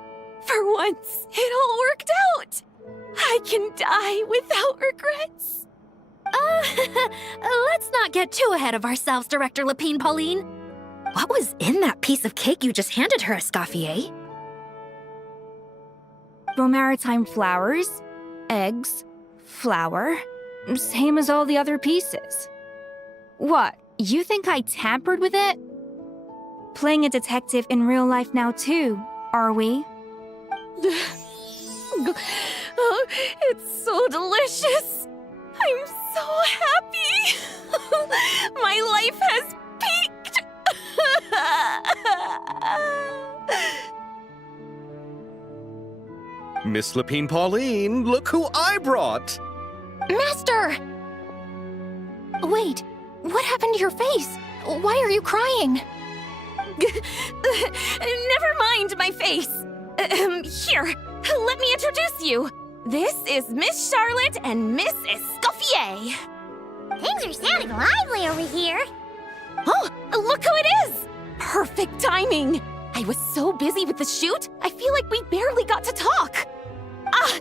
For once, it all worked out! I can die without regrets. Let's not get too ahead of ourselves, Director Lapine Pauline. What was in that piece of cake you just handed her, Escoffier? Bromaritime flowers, eggs, flour, same as all the other pieces. What, You think I tampered with it? Playing a detective in real life now too, are we? Oh, it's so delicious. I'm so happy. My life has peaked. Miss Lapine Pauline, look who I brought! Master! Wait, what happened to your face? Why are you crying? Never mind my face. Here, let me introduce you. This is Miss Charlotte and Miss Escoffier. Things are sounding lively over here. Oh, look who it is! Perfect timing. I was so busy with the shoot, I feel like we barely got to talk. Ah,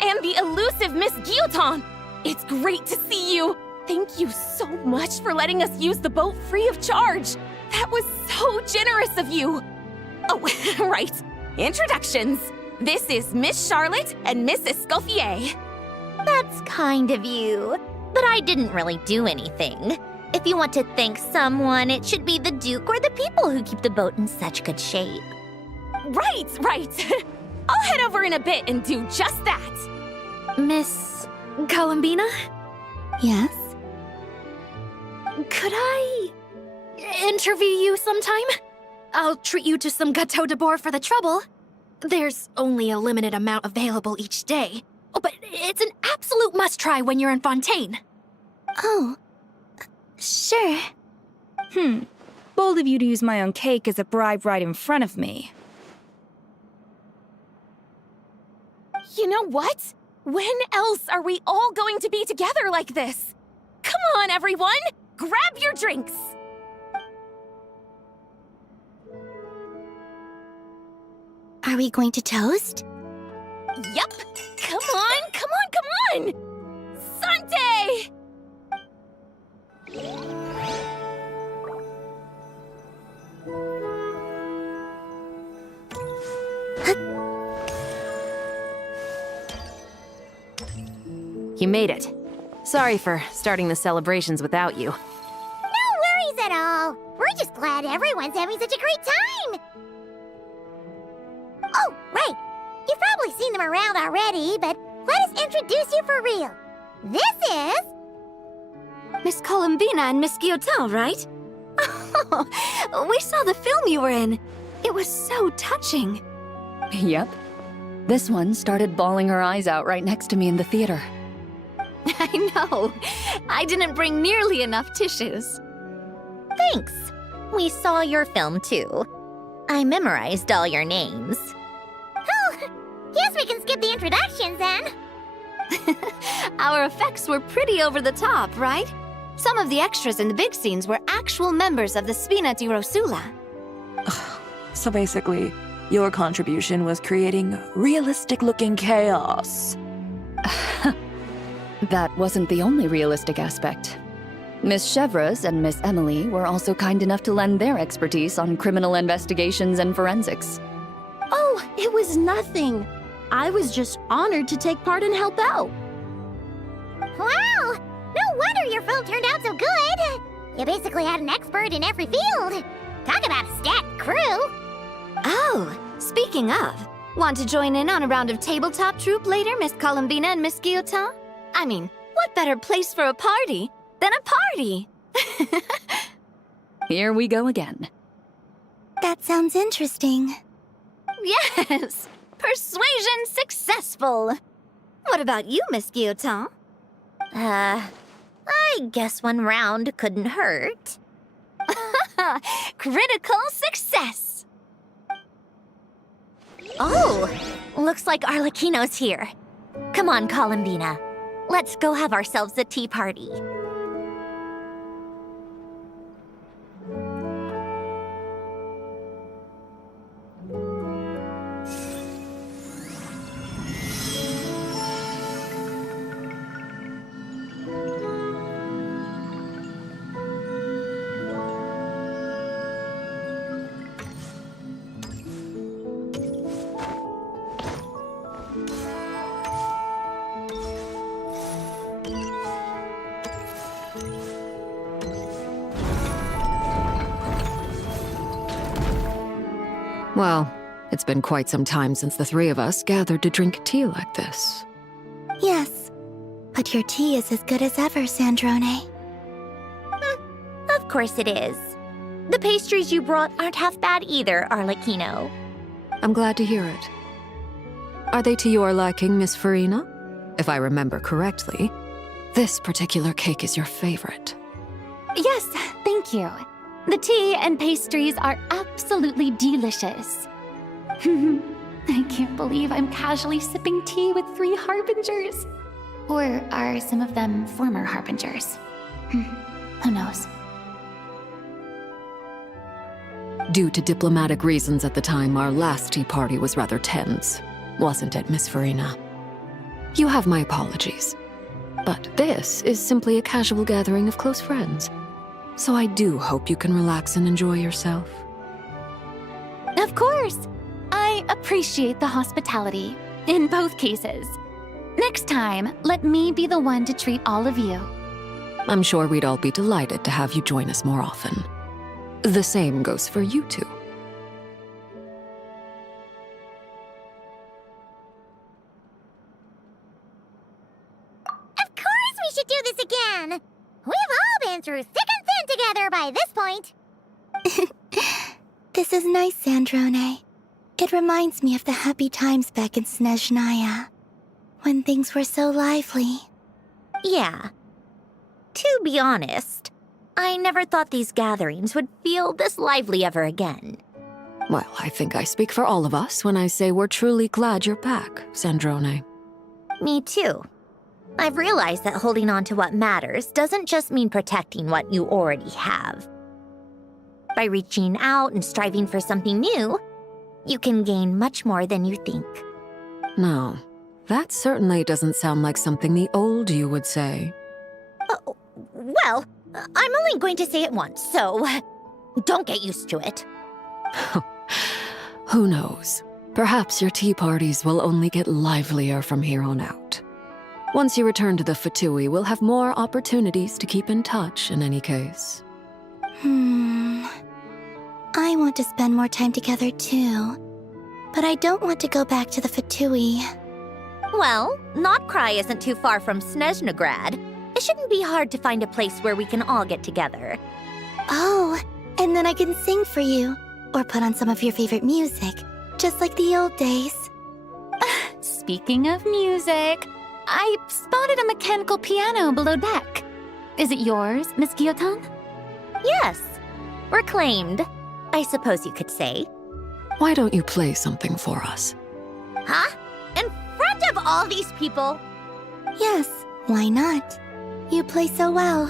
and the elusive Miss Guillotin. It's great to see you. Thank you so much for letting us use the boat free of charge. That was so generous of you. Oh, right. Introductions. This is Miss Charlotte and Miss Escoffier. That's kind of you, but I didn't really do anything. If you want to thank someone, it should be the Duke or the people who keep the boat in such good shape. Right. I'll head over in a bit and do just that. Miss Columbina? Yes? Could I interview you sometime? I'll treat you to some gâteau de bord for the trouble. There's only a limited amount available each day. Oh, but it's an absolute must-try when you're in Fontaine. Oh, sure. Bold of you to use my own cake as a bribe right in front of me. You know what? When else are we all going to be together like this? Come on, everyone! Grab your drinks! Are we going to toast? Yup! Come on! Sante! You made it. Sorry for starting the celebrations without you. No worries at all. We're just glad everyone's having such a great time. Oh, right. You've probably seen them around already, but let us introduce you for real. This is... Miss Columbina and Miss Guillotin, right? Oh, we saw the film you were in. It was so touching. Yep. This one started bawling her eyes out right next to me in the theater. I know. I didn't bring nearly enough tissues. Thanks. We saw your film too. I memorized all your names. Oh, guess we can skip the introductions then. Our effects were pretty over the top, right? Some of the extras in the big scenes were actual members of the Spina di Rosula. So basically, your contribution was creating realistic-looking chaos. That wasn't the only realistic aspect. Miss Chevreuse and Miss Emily were also kind enough to lend their expertise on criminal investigations and forensics. Oh, it was nothing. I was just honored to take part and help out. Wow! No wonder your film turned out so good. You basically had an expert in every field. Talk about a stacked crew. Oh, speaking of, want to join in on a round of tabletop troupe later, Miss Columbina and Miss Guillotin? I mean, what better place for a party than a party? Here we go again. That sounds interesting. Yes! Persuasion successful! What about you, Miss Guillotin? I guess one round couldn't hurt. Critical success! Oh, looks like Arlecchino's here. Come on, Columbina. Let's go have ourselves a tea party. Well, it's been quite some time since the three of us gathered to drink tea like this. Yes, but your tea is as good as ever, Sandrone. Of course it is. The pastries you brought aren't half bad either, Arlecchino. I'm glad to hear it. Are they to your liking, Miss Farina? If I remember correctly, this particular cake is your favorite. Yes, thank you. The tea and pastries are absolutely delicious. I can't believe I'm casually sipping tea with 3 harbingers. Or are some of them former harbingers? Who knows? Due to diplomatic reasons at the time, our last tea party was rather tense. Wasn't it, Miss Farina? You have my apologies. But this is simply a casual gathering of close friends. So I do hope you can relax and enjoy yourself. Of course! I appreciate the hospitality, in both cases. Next time, let me be the one to treat all of you. I'm sure we'd all be delighted to have you join us more often. The same goes for you two. Of course we should do this again! We've all been through thick and thin together by this point. This is nice, Sandrone. It reminds me of the happy times back in Snezhnaya, when things were so lively. Yeah. To be honest, I never thought these gatherings would feel this lively ever again. Well, I think I speak for all of us when I say we're truly glad you're back, Sandrone. Me too. I've realized that holding on to what matters doesn't just mean protecting what you already have. By reaching out and striving for something new, you can gain much more than you think. No, that certainly doesn't sound like something the old you would say. Well, I'm only going to say it once, so don't get used to it. Who knows? Perhaps your tea parties will only get livelier from here on out. Once you return to the Fatui, we'll have more opportunities to keep in touch in any case. I want to spend more time together too, but I don't want to go back to the Fatui. Well, Notcry isn't too far from Snezhnograd. It shouldn't be hard to find a place where we can all get together. Oh, and then I can sing for you, or put on some of your favorite music, just like the old days. Speaking of music, I spotted a mechanical piano below deck. Is it yours, Miss Guillotin? Yes. Reclaimed, I suppose you could say. Why don't you play something for us? Huh? In front of all these people? Yes, why not? You play so well.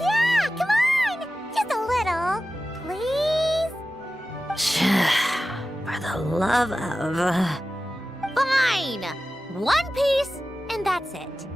Yeah, come on! Just a little, please? For the love of... Fine! One piece, and that's it.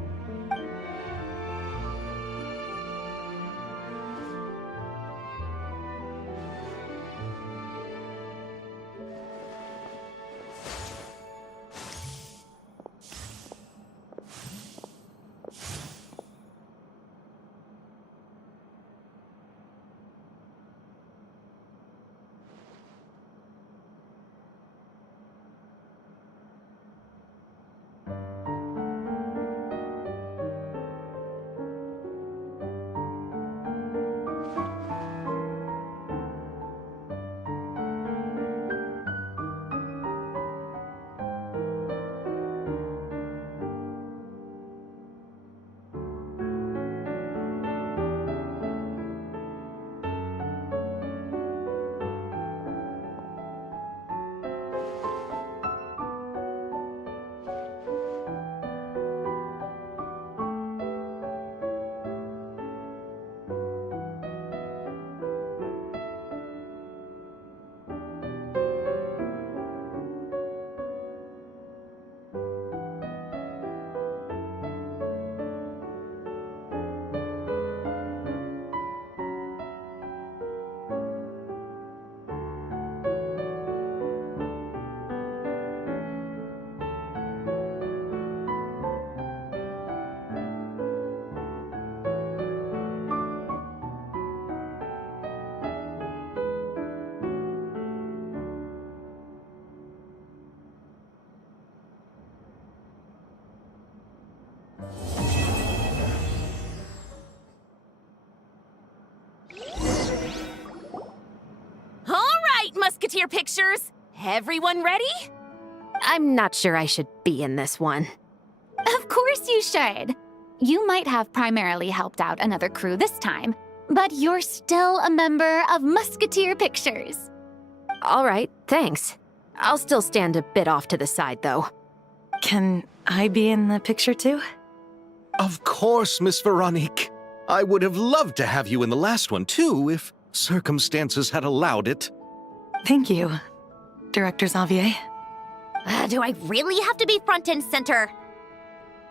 Musketeer Pictures! Everyone ready? I'm not sure I should be in this one. Of course you should. You might have primarily helped out another crew this time, but you're still a member of Musketeer Pictures. All right, thanks. I'll still stand a bit off to the side, though. Can I be in the picture too? Of course, Miss Veronique. I would have loved to have you in the last one, too, if circumstances had allowed it. Thank you, Director Xavier. Do I really have to be front and center?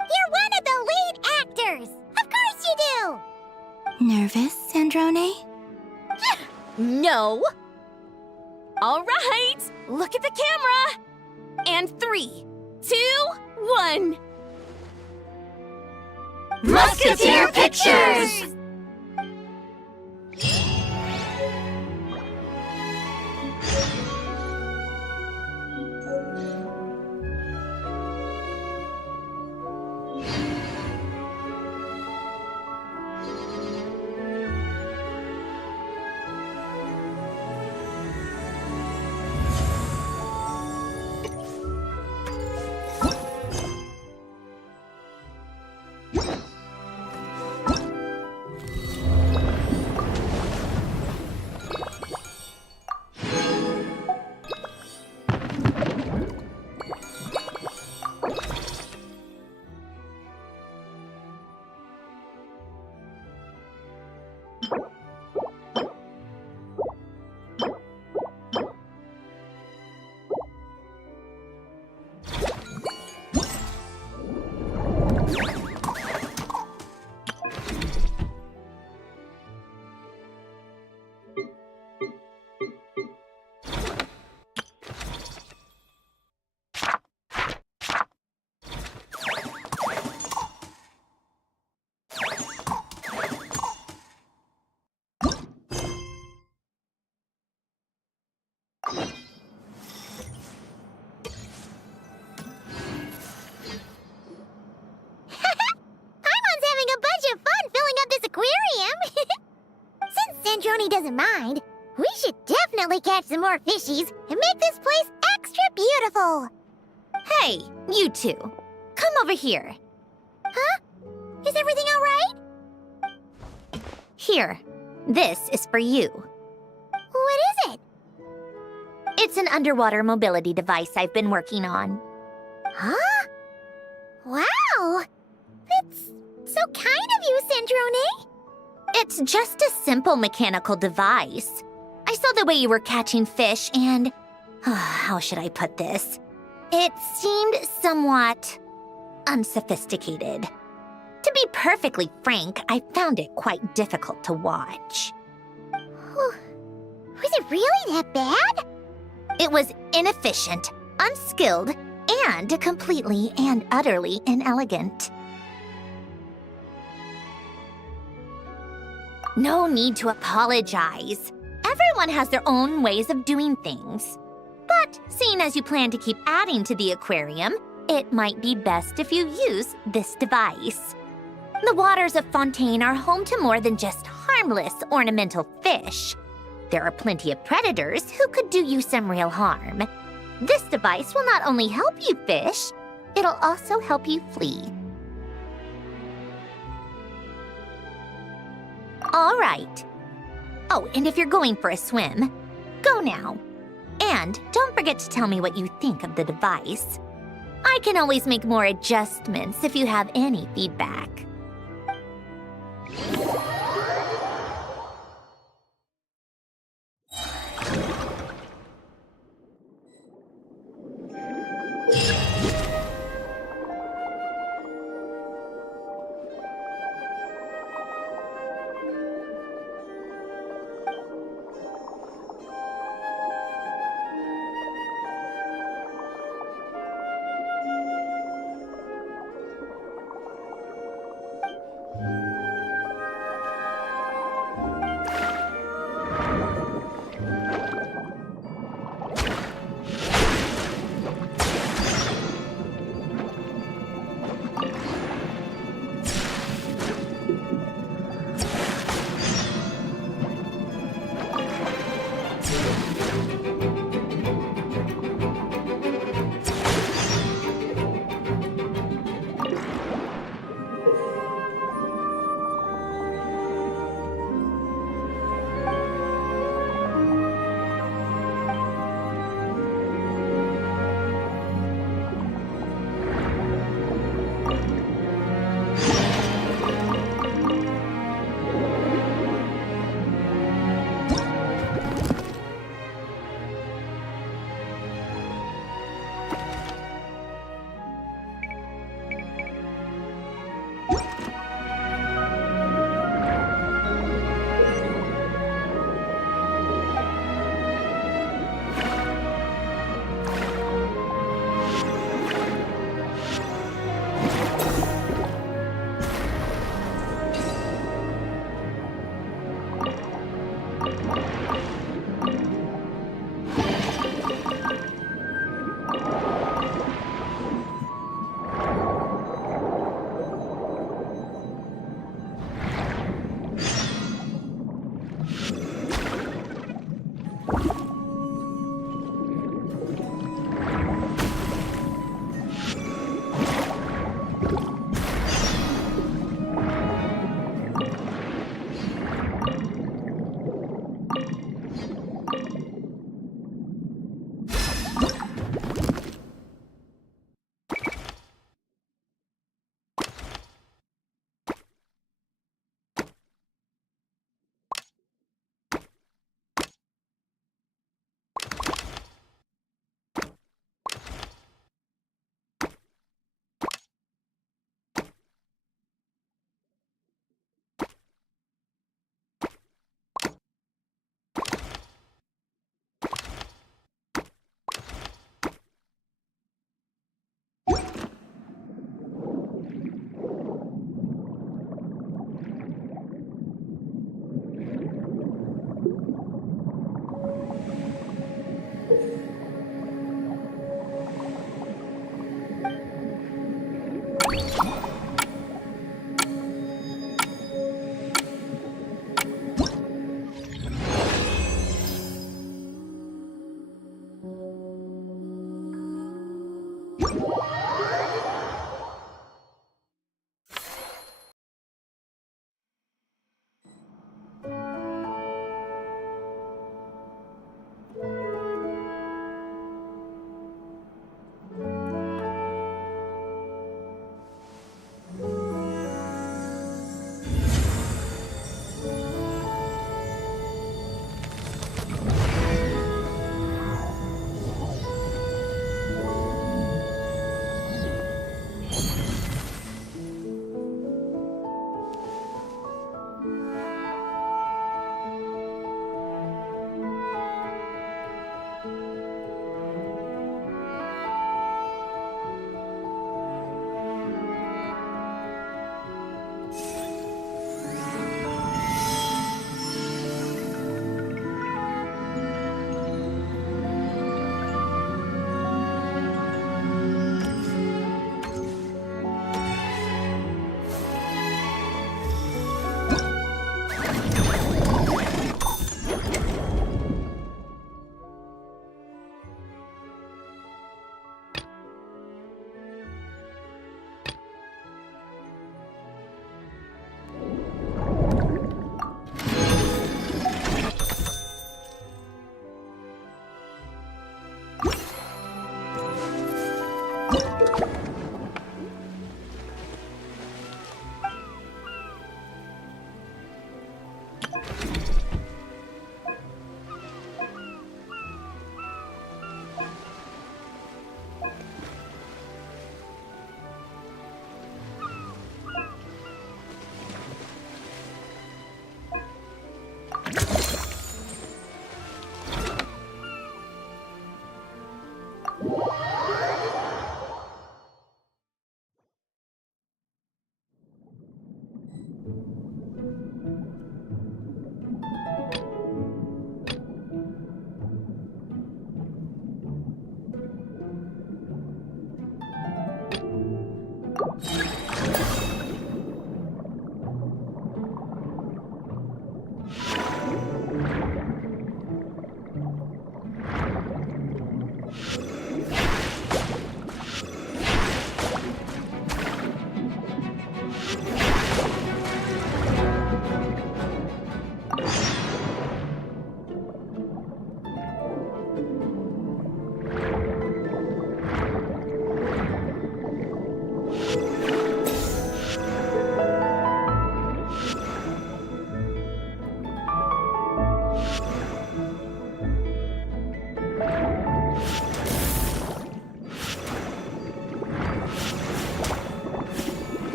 You're one of the lead actors! Of course you do! Nervous, Sandrone? No! All right, look at the camera! And 3, 2, 1. Musketeer Pictures! Sandrone doesn't mind, we should definitely catch some more fishies and make this place extra beautiful. Hey, you two. Come over here. Huh? Is everything all right? Here. This is for you. What is it? It's an underwater mobility device I've been working on. Huh? Wow! That's so kind of you, Sandrone. It's just a simple mechanical device. I saw the way you were catching fish and... how should I put this? It seemed somewhat unsophisticated. To be perfectly frank, I found it quite difficult to watch. Was it really that bad? It was inefficient, unskilled, and completely and utterly inelegant. No need to apologize. Everyone has their own ways of doing things. But seeing as you plan to keep adding to the aquarium, it might be best if you use this device. The waters of Fontaine are home to more than just harmless ornamental fish. There are plenty of predators who could do you some real harm. This device will not only help you fish, it'll also help you flee. All right. Oh, and if you're going for a swim, go now. And don't forget to tell me what you think of the device. I can always make more adjustments if you have any feedback.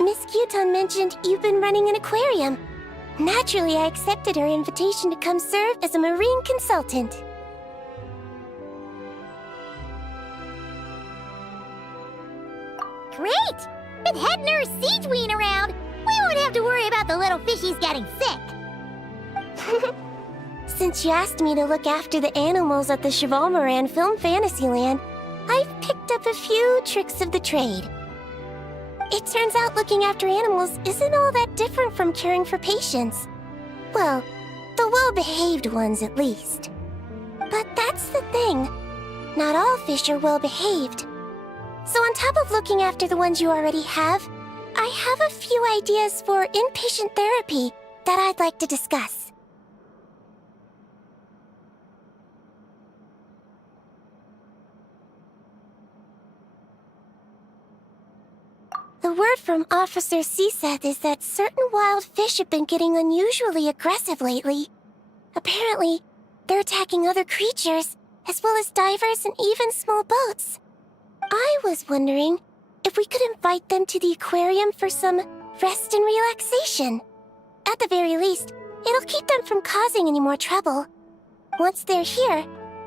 Miss Kyuton mentioned you've been running an aquarium. Naturally, I accepted her invitation to come serve as a marine consultant. Great! With Head Nurse Siegeween around, we won't have to worry about the little fishies getting sick. Since you asked me to look after the animals at the Chevalmoran Film Fantasyland, I've picked up a few tricks of the trade. It turns out looking after animals isn't all that different from caring for patients. Well, the well-behaved ones at least. But that's the thing. Not all fish are well-behaved. So on top of looking after the ones you already have, I have a few ideas for inpatient therapy that I'd like to discuss. The word from Officer Siseth is that certain wild fish have been getting unusually aggressive lately. Apparently, they're attacking other creatures, as well as divers and even small boats. I was wondering if we could invite them to the aquarium for some rest and relaxation. At the very least, it'll keep them from causing any more trouble. Once they're here,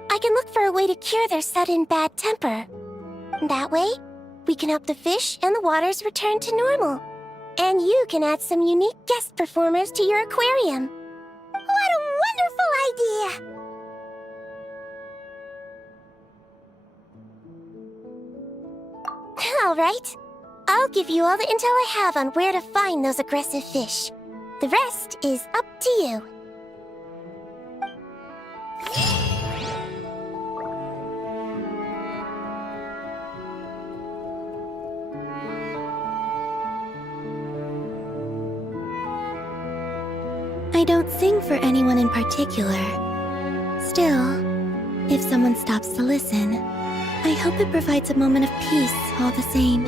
I can look for a way to cure their sudden bad temper. That way, we can help the fish and the waters return to normal. And you can add some unique guest performers to your aquarium. What a wonderful idea! All right. I'll give you all the intel I have on where to find those aggressive fish. The rest is up to you. I don't sing for anyone in particular. Still, if someone stops to listen, I hope it provides a moment of peace all the same.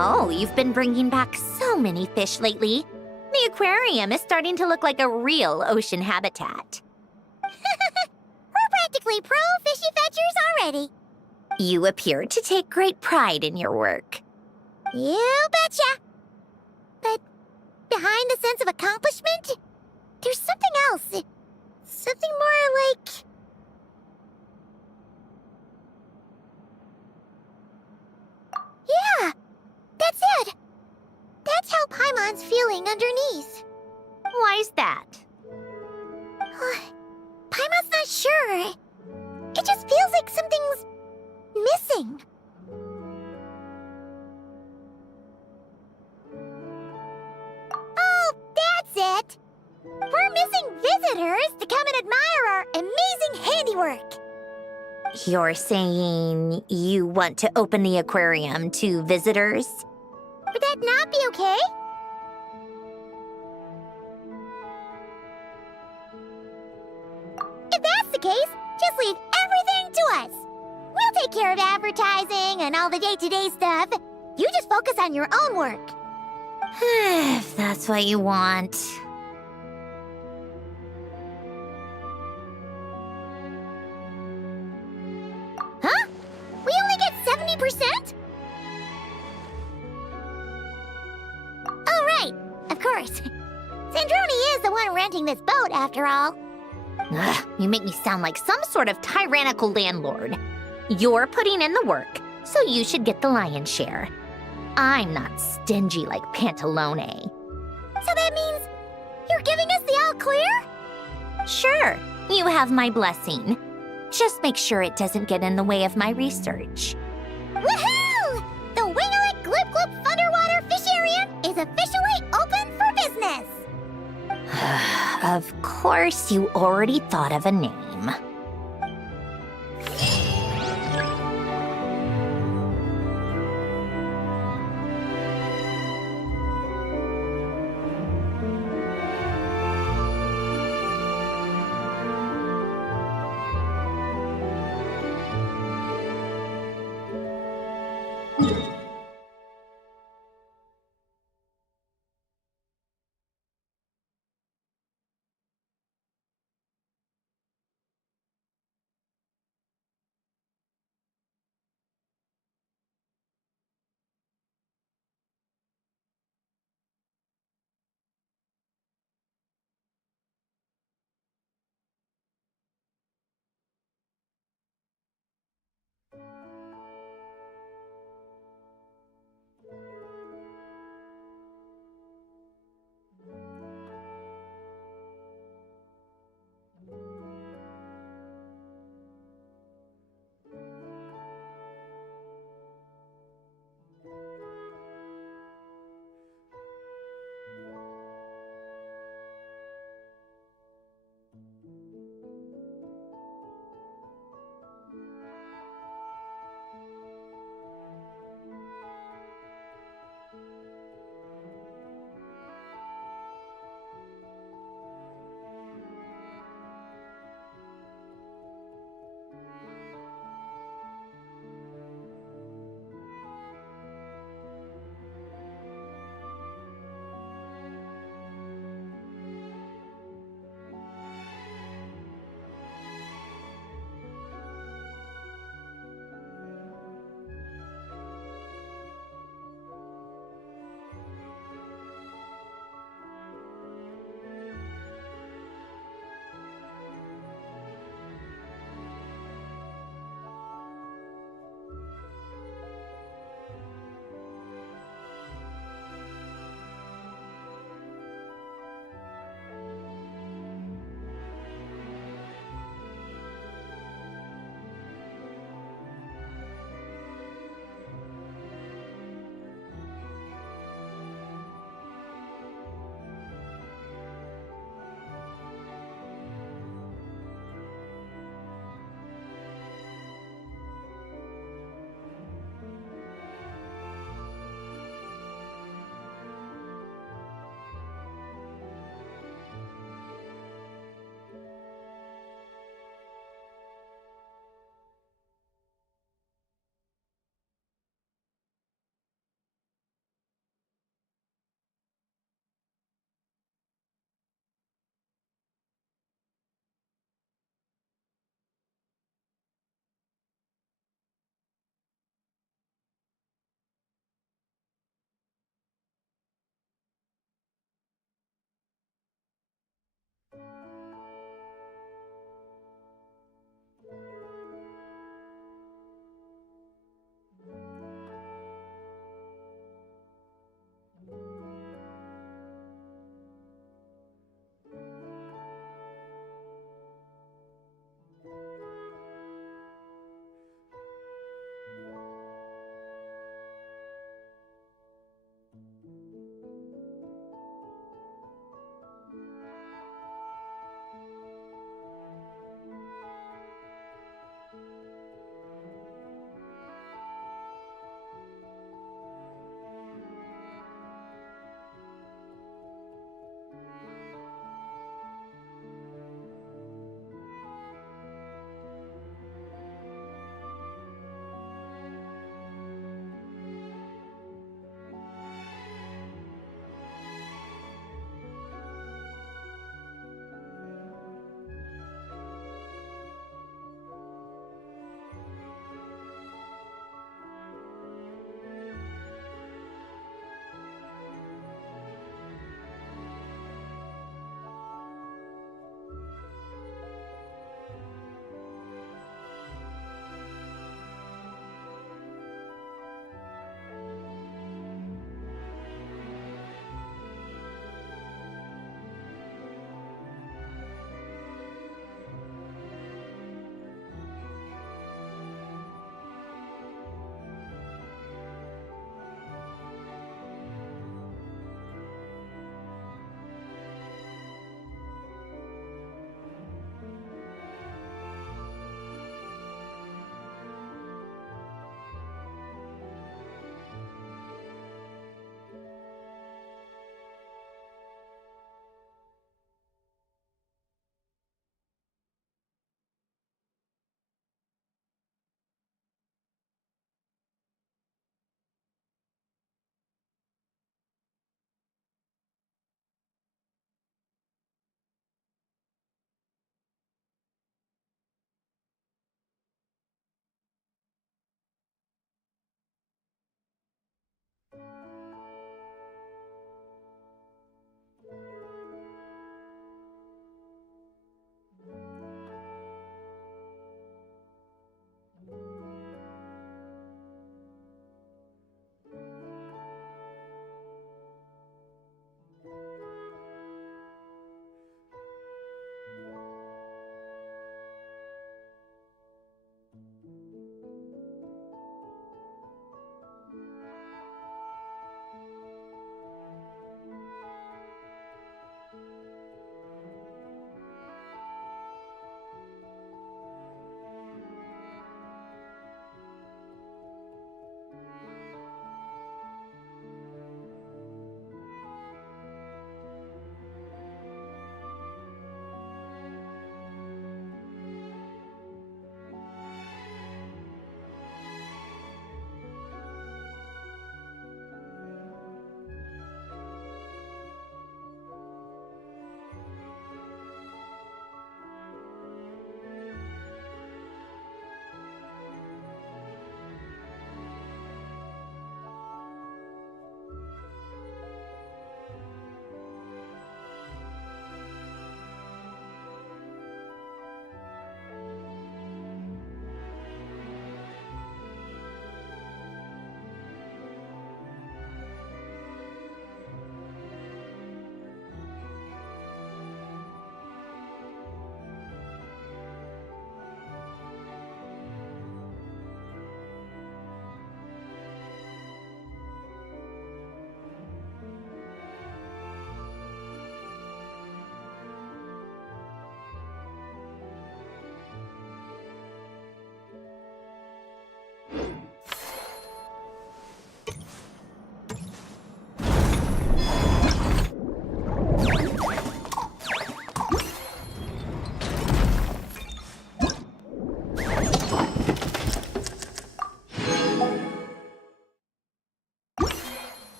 Oh, you've been bringing back so many fish lately. The aquarium is starting to look like a real ocean habitat. We're practically pro fishy fetchers already. You appear to take great pride in your work. You betcha. But behind the sense of accomplishment, there's something else. Something more like... Yeah, that's it. That's how Paimon's feeling underneath. Why's that? Paimon's not sure. It just feels like something's missing. Oh, that's it. We're missing visitors to come and admire our amazing handiwork. You're saying you want to open the aquarium to visitors? Would that not be okay? If that's the case, just leave everything to us. We'll take care of advertising and all the day-to-day stuff. You just focus on your own work. If that's what you want. Huh? We only get 70%? Oh, right. Of course. Sandroni is the one renting this boat, after all. Ugh, you make me sound like some sort of tyrannical landlord. You're putting in the work, so you should get the lion's share. I'm not stingy like Pantalone. So that means you're giving us the all clear? Sure, you have my blessing. Just make sure it doesn't get in the way of my research. Woohoo! The Winglet Gloop Gloop Underwater Fisharium is officially open for business! Of course, you already thought of a name.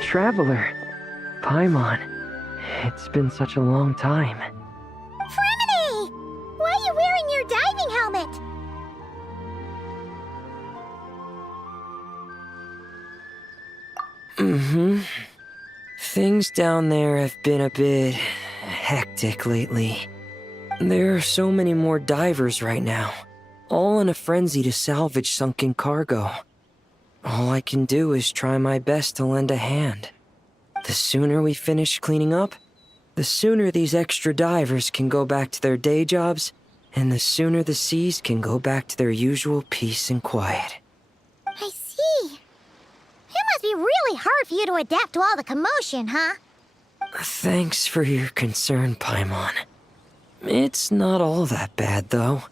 Traveler, Paimon, it's been such a long time. Fremini! Why are you wearing your diving helmet? Things down there have been a bit hectic lately. There are so many more divers right now, all in a frenzy to salvage sunken cargo. All I can do is try my best to lend a hand. The sooner we finish cleaning up, the sooner these extra divers can go back to their day jobs, and the sooner the seas can go back to their usual peace and quiet. I see. It must be really hard for you to adapt to all the commotion, huh? Thanks for your concern, Paimon. It's not all that bad, though.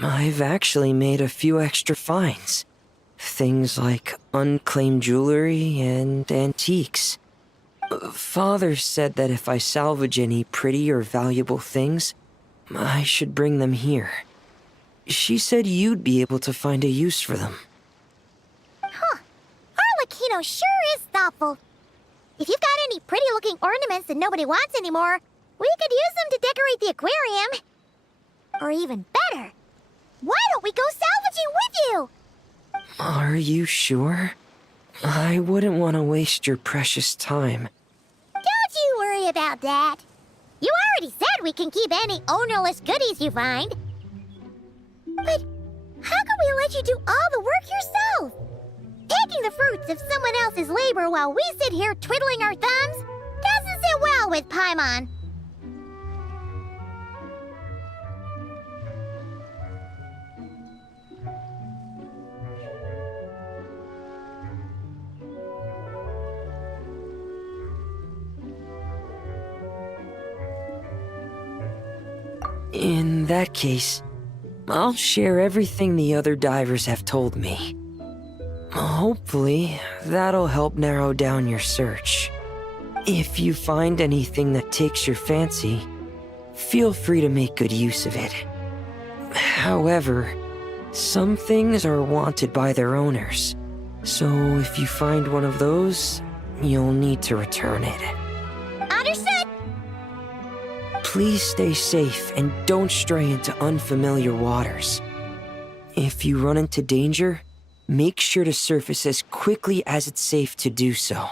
I've actually made a few extra finds. Things like unclaimed jewelry and antiques. Father said that if I salvage any pretty or valuable things, I should bring them here. She said you'd be able to find a use for them. Huh. Arlecchino sure is thoughtful. If you've got any pretty-looking ornaments that nobody wants anymore, we could use them to decorate the aquarium. Or even better, why don't we go salvaging with you? Are you sure? I wouldn't want to waste your precious time. Don't you worry about that. You already said we can keep any ownerless goodies you find. But how can we let you do all the work yourself? Taking the fruits of someone else's labor while we sit here twiddling our thumbs doesn't sit well with Paimon. In that case, I'll share everything the other divers have told me. Hopefully, that'll help narrow down your search. If you find anything that takes your fancy, feel free to make good use of it. However, some things are wanted by their owners, so if you find one of those, you'll need to return it. Understood! Please stay safe and don't stray into unfamiliar waters. If you run into danger, make sure to surface as quickly as it's safe to do so.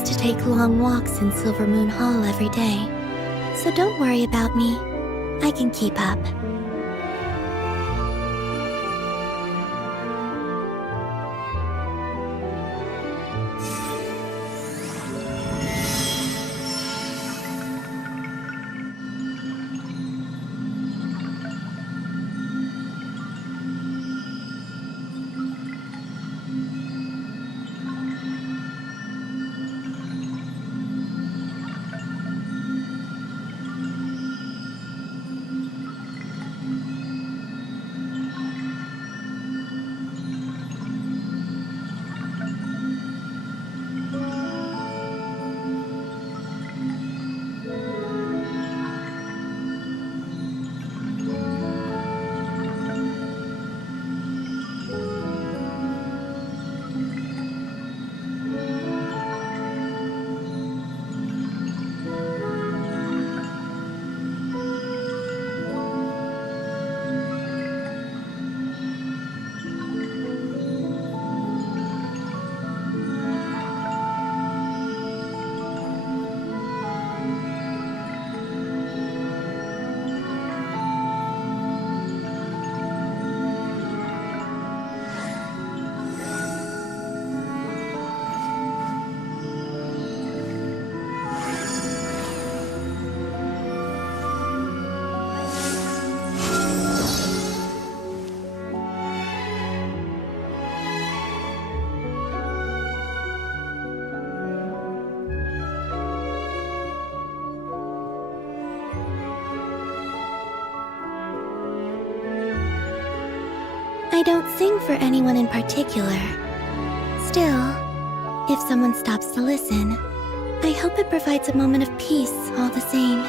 used to take long walks in Silver Moon Hall every day. So don't worry about me. I can keep up. I don't sing for anyone in particular. Still, if someone stops to listen, I hope it provides a moment of peace all the same.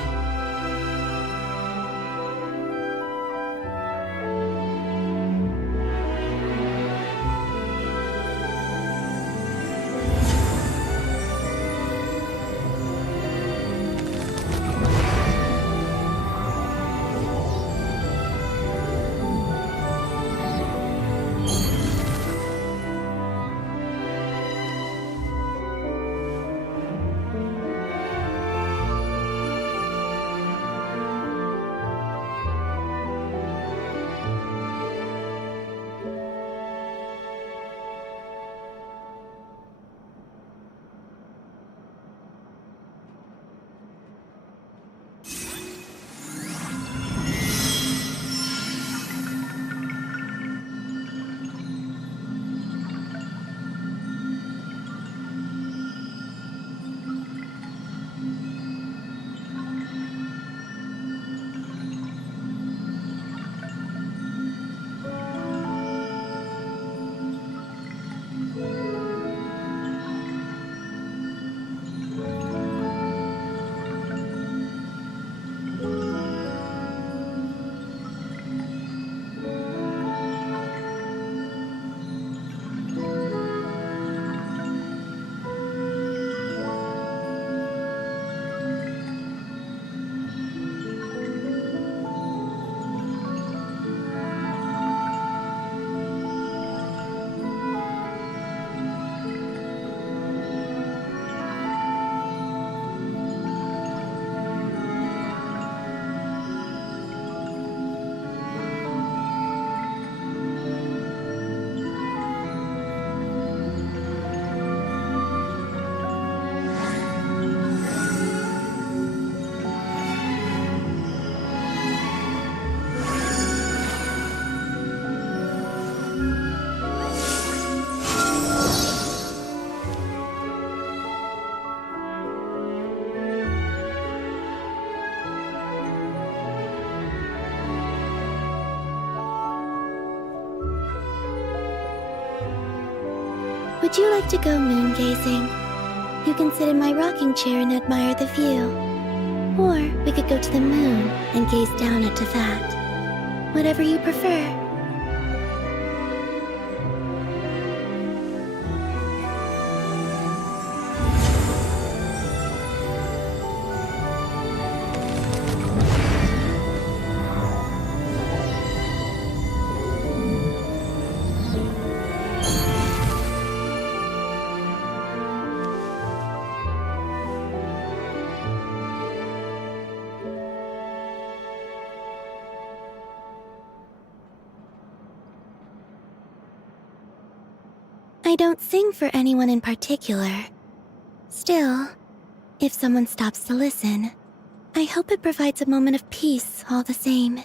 Would you like to go moon gazing? You can sit in my rocking chair and admire the view. Or we could go to the moon and gaze down at that. Whatever you prefer. I don't sing for anyone in particular. Still, if someone stops to listen, I hope it provides a moment of peace all the same.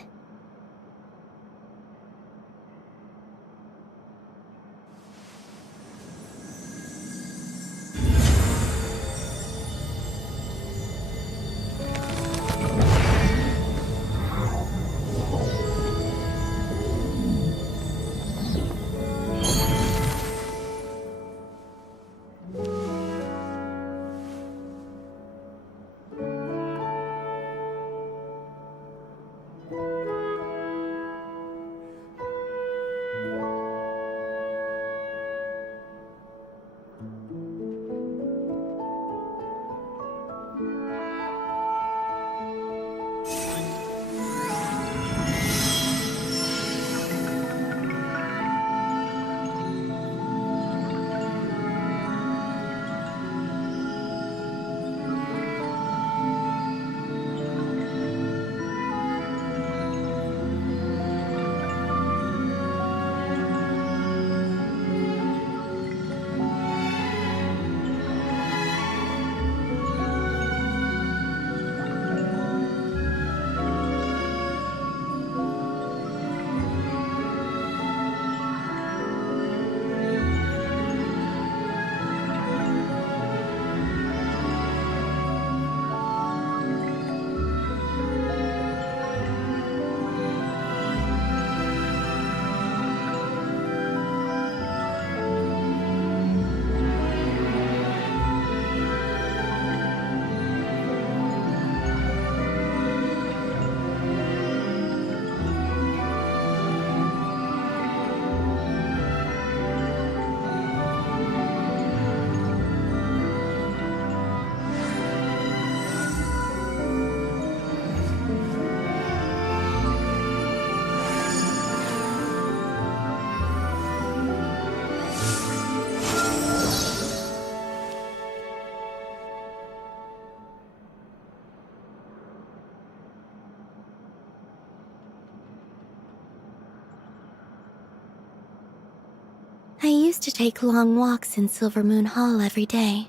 I used to take long walks in Silver Moon Hall every day,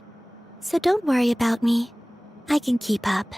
so don't worry about me. I can keep up.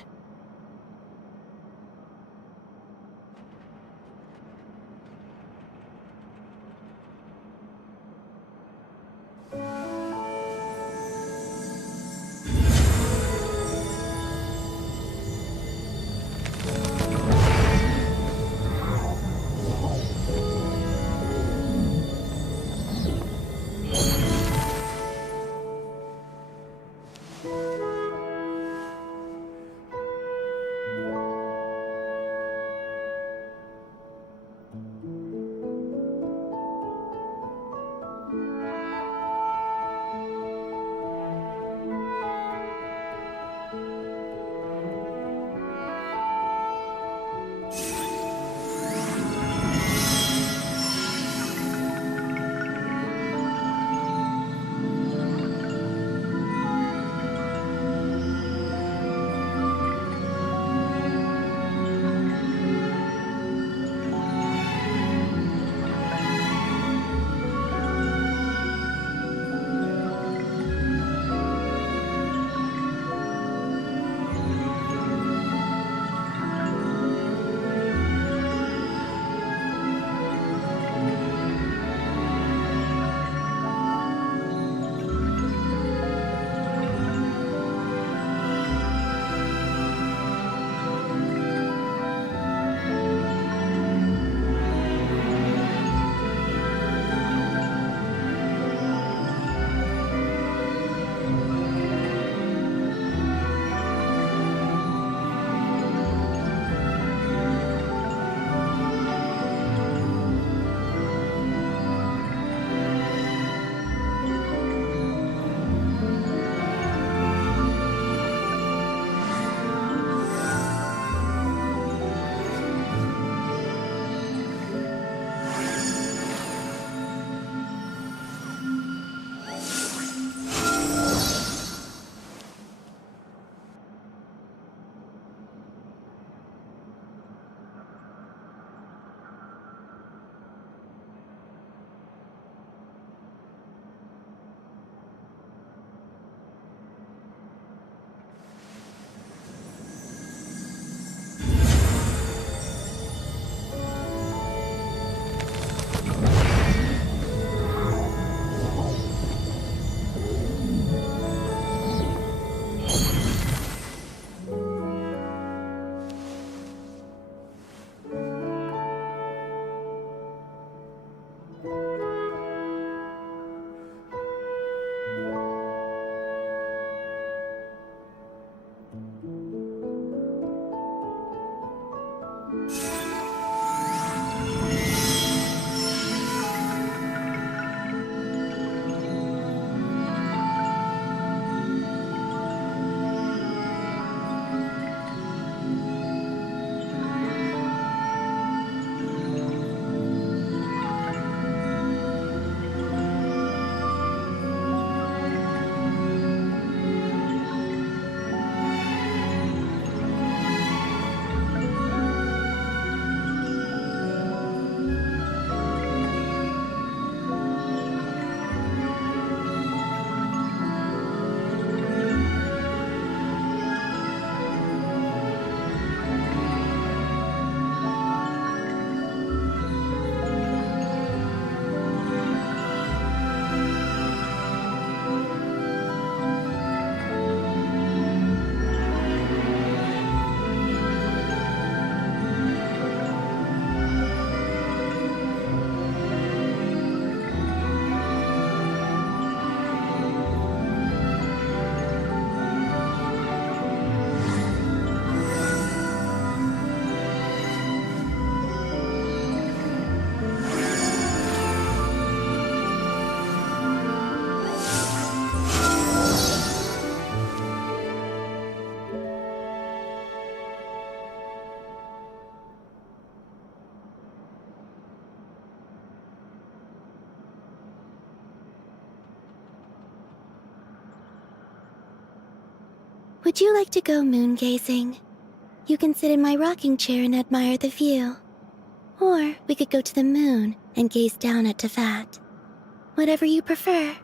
Would you like to go moon gazing? You can sit in my rocking chair and admire the view. Or we could go to the moon and gaze down at Teyvat. Whatever you prefer.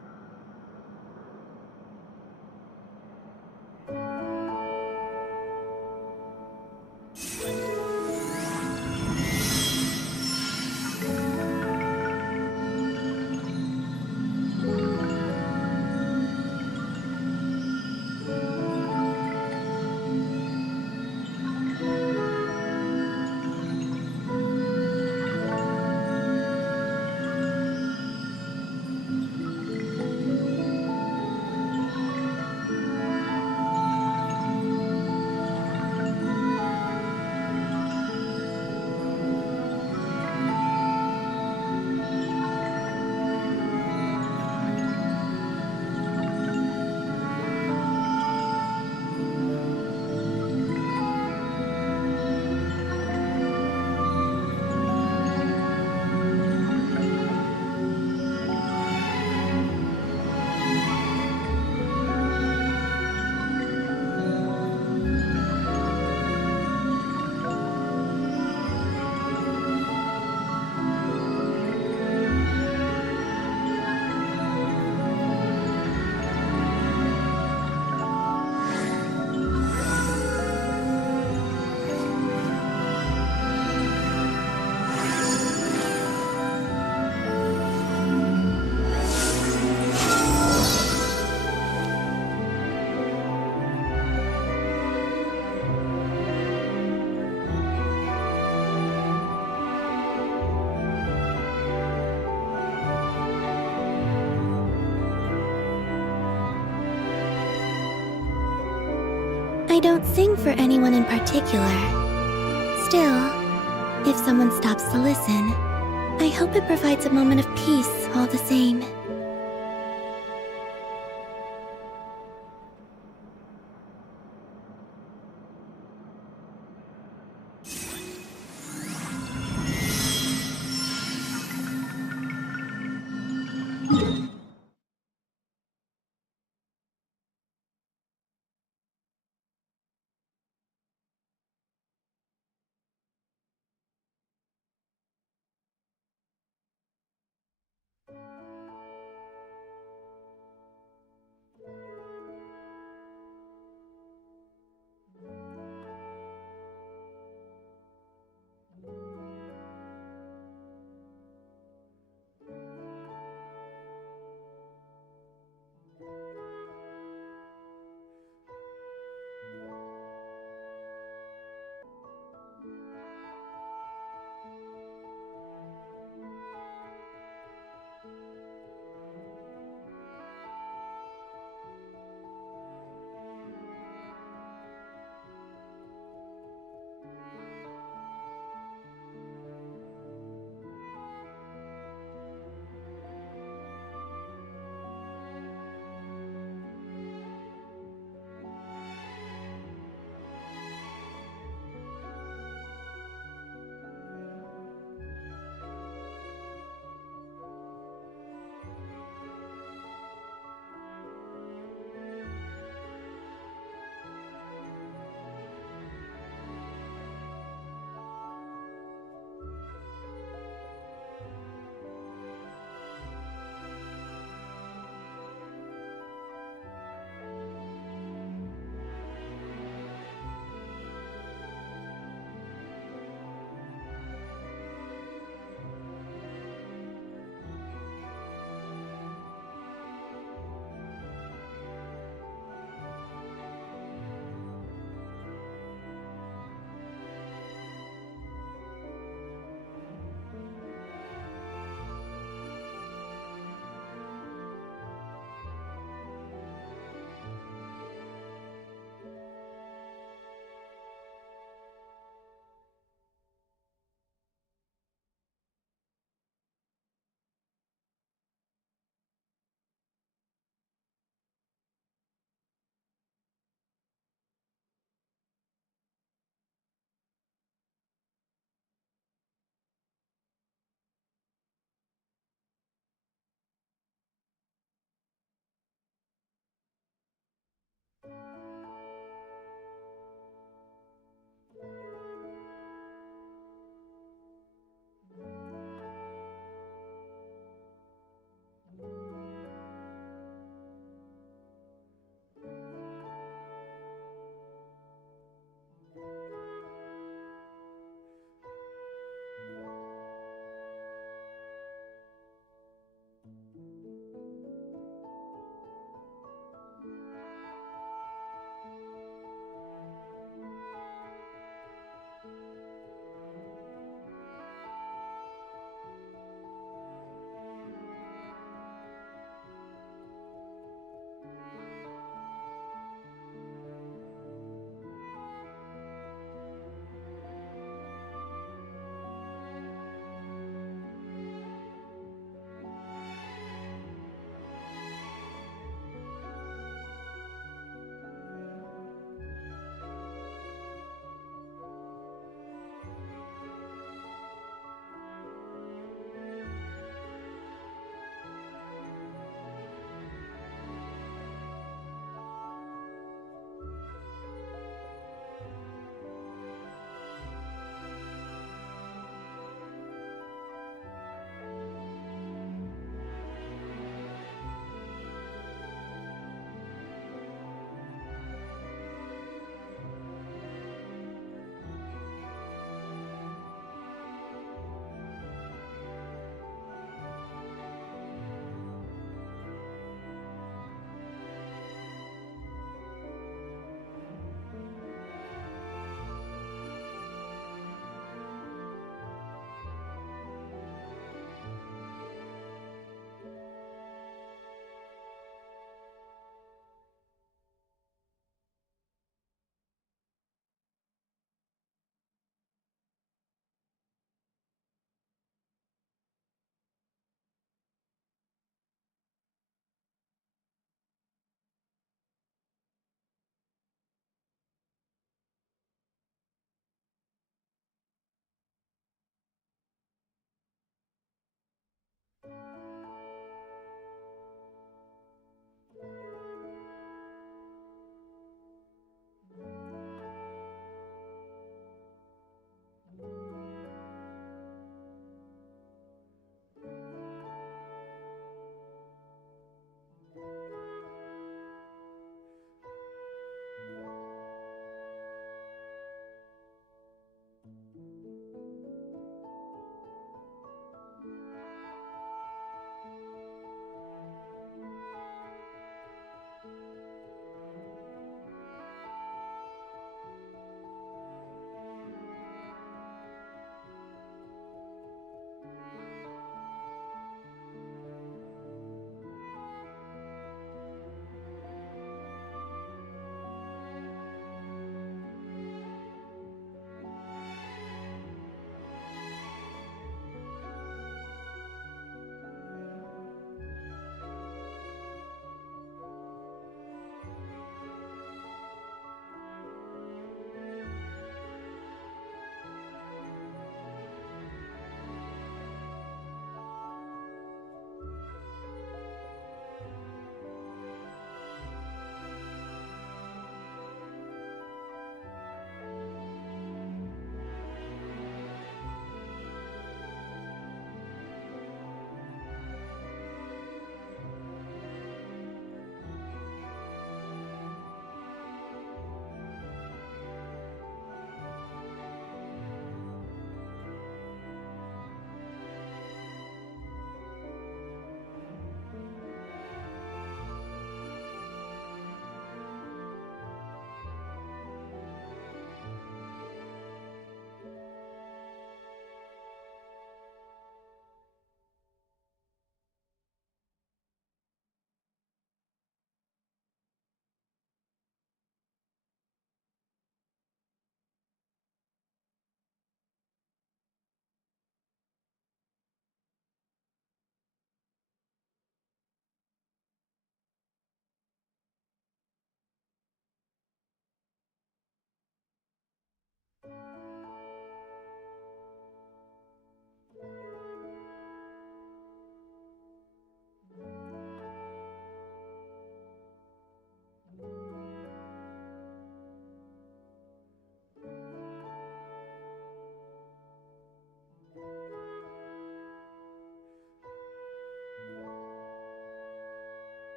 I don't sing for anyone in particular. Still, if someone stops to listen, I hope it provides a moment of peace all the same.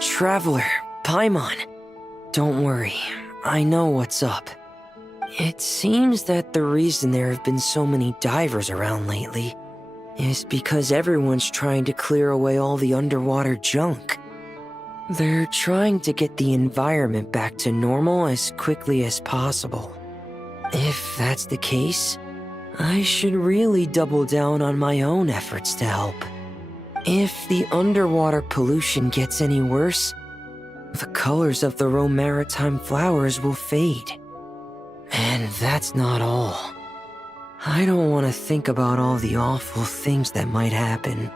Traveler, Paimon. Don't worry, I know what's up. It seems that the reason there have been so many divers around lately is because everyone's trying to clear away all the underwater junk. They're trying to get the environment back to normal as quickly as possible. If that's the case, I should really double down on my own efforts to help. If the underwater pollution gets any worse, the colors of the Rome maritime flowers will fade. And that's not all. I don't want to think about all the awful things that might happen.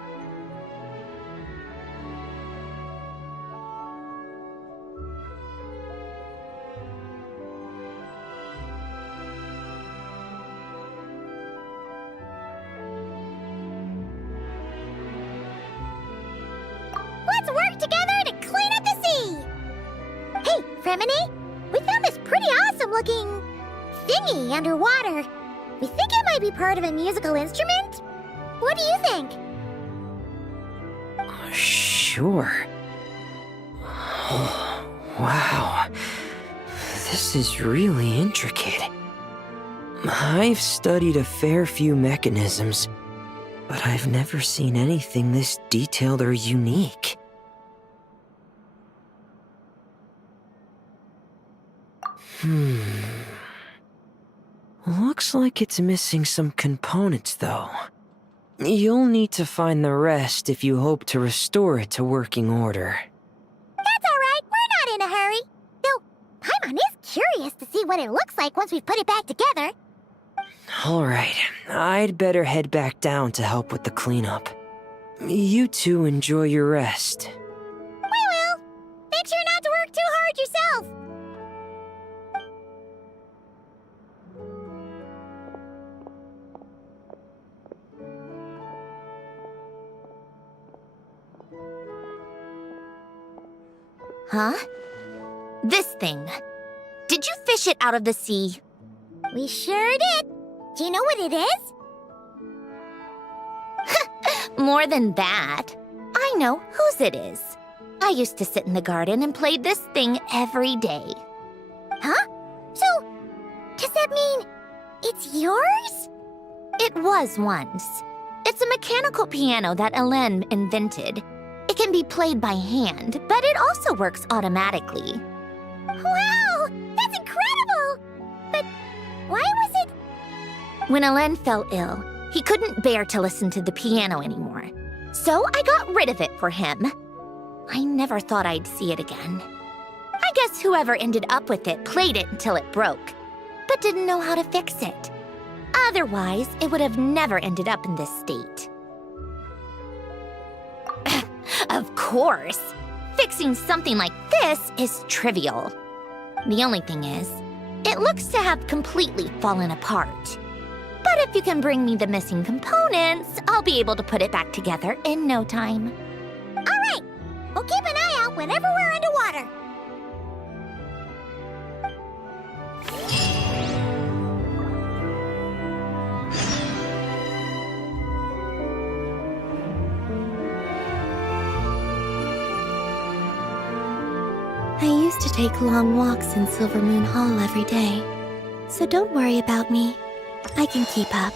Let's work together to clean up the sea! Hey, Fremini, we found this pretty awesome-looking thingy underwater. We think it might be part of a musical instrument. What do you think? Sure. Oh, wow. This is really intricate. I've studied a fair few mechanisms, but I've never seen anything this detailed or unique. Looks like it's missing some components, though. You'll need to find the rest if you hope to restore it to working order. That's all right. We're not in a hurry. Though, Paimon is curious to see what it looks like once we've put it back together. Alright, I'd better head back down to help with the cleanup. You two enjoy your rest. We will. Make sure not to work too hard yourself. Huh? This thing. Did you fish it out of the sea? We sure did. Do you know what it is? More than that. I know whose it is. I used to sit in the garden and play this thing every day. Huh? So, does that mean it's yours? It was once. It's a mechanical piano that Hélène invented. It can be played by hand, but it also works automatically. Wow! That's incredible! But why was it... When Hélène fell ill, he couldn't bear to listen to the piano anymore. So I got rid of it for him. I never thought I'd see it again. I guess whoever ended up with it played it until it broke, but didn't know how to fix it. Otherwise, it would have never ended up in this state. Of course! Fixing something like this is trivial. The only thing is, it looks to have completely fallen apart. But if you can bring me the missing components, I'll be able to put it back together in no time. All right! We'll keep an eye out whenever we're underwater. I used to take long walks in Silver Moon Hall every day, so don't worry about me. I can keep up.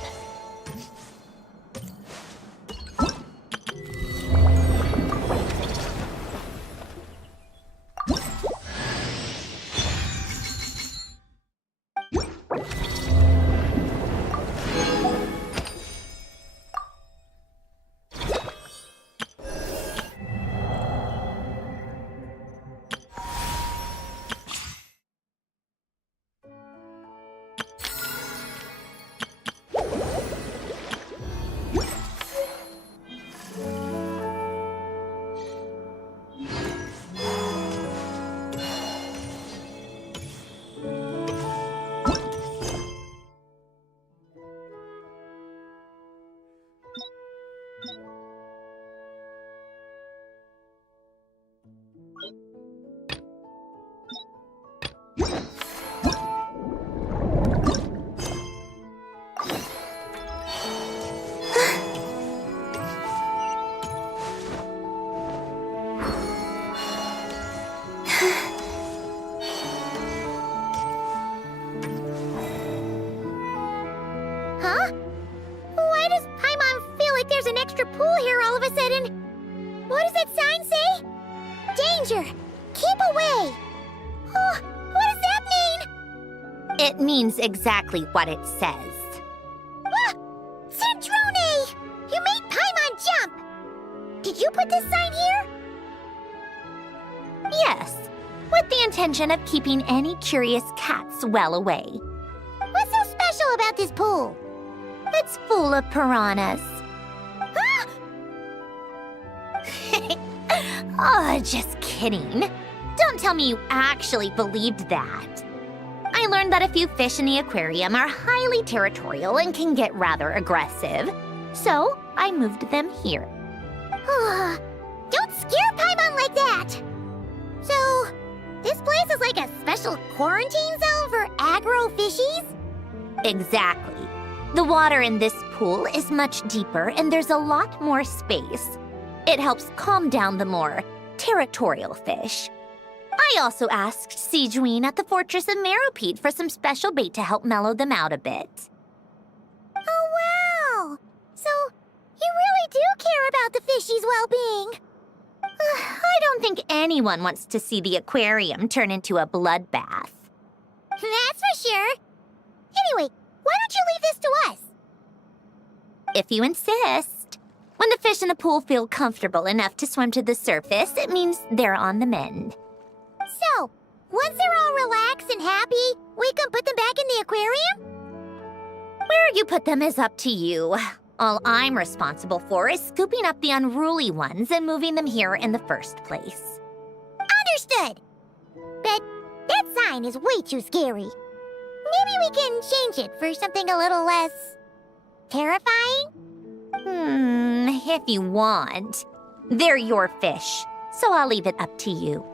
does that sign say? Danger! Keep away! Oh, what does that mean? It means exactly what it says. Ah! Centrone! You made Paimon jump! Did you put this sign here? Yes, with the intention of keeping any curious cats well away. What's so special about this pool? It's full of piranhas. Ah! Oh, just kidding. Don't tell me you actually believed that. I learned that a few fish in the aquarium are highly territorial and can get rather aggressive. So, I moved them here. Don't scare Paimon like that! So, this place is like a special quarantine zone for aggro fishies? Exactly. The water in this pool is much deeper and there's a lot more space. It helps calm down the more territorial fish. I also asked Sijuin at the Fortress of Meropide for some special bait to help mellow them out a bit. Oh, wow! So, you really do care about the fishies' well-being. I don't think anyone wants to see the aquarium turn into a bloodbath. That's for sure. Anyway, why don't you leave this to us? If you insist. When the fish in the pool feel comfortable enough to swim to the surface, it means they're on the mend. So, once they're all relaxed and happy, we can put them back in the aquarium? Where you put them is up to you. All I'm responsible for is scooping up the unruly ones and moving them here in the first place. Understood! But that sign is way too scary. Maybe we can change it for something a little less... terrifying? If you want. They're your fish, so I'll leave it up to you.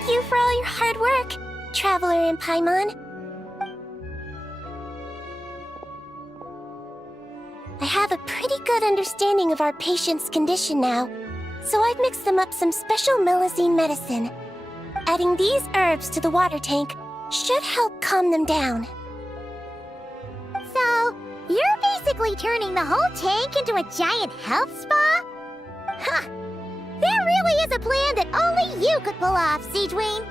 Thank you for all your hard work, Traveler in Paimon. I have a pretty good understanding of our patient's condition now, so I've mixed them up some special melazine medicine. Adding these herbs to the water tank should help calm them down. So, you're basically turning the whole tank into a giant health spa? Huh. There really is a plan that only you could pull off, Siegeween.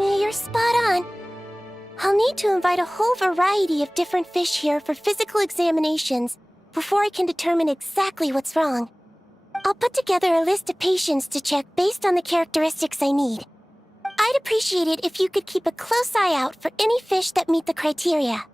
You're spot on. I'll need to invite a whole variety of different fish here for physical examinations before I can determine exactly what's wrong. I'll put together a list of patients to check based on the characteristics I need. I'd appreciate it if you could keep a close eye out for any fish that meet the criteria.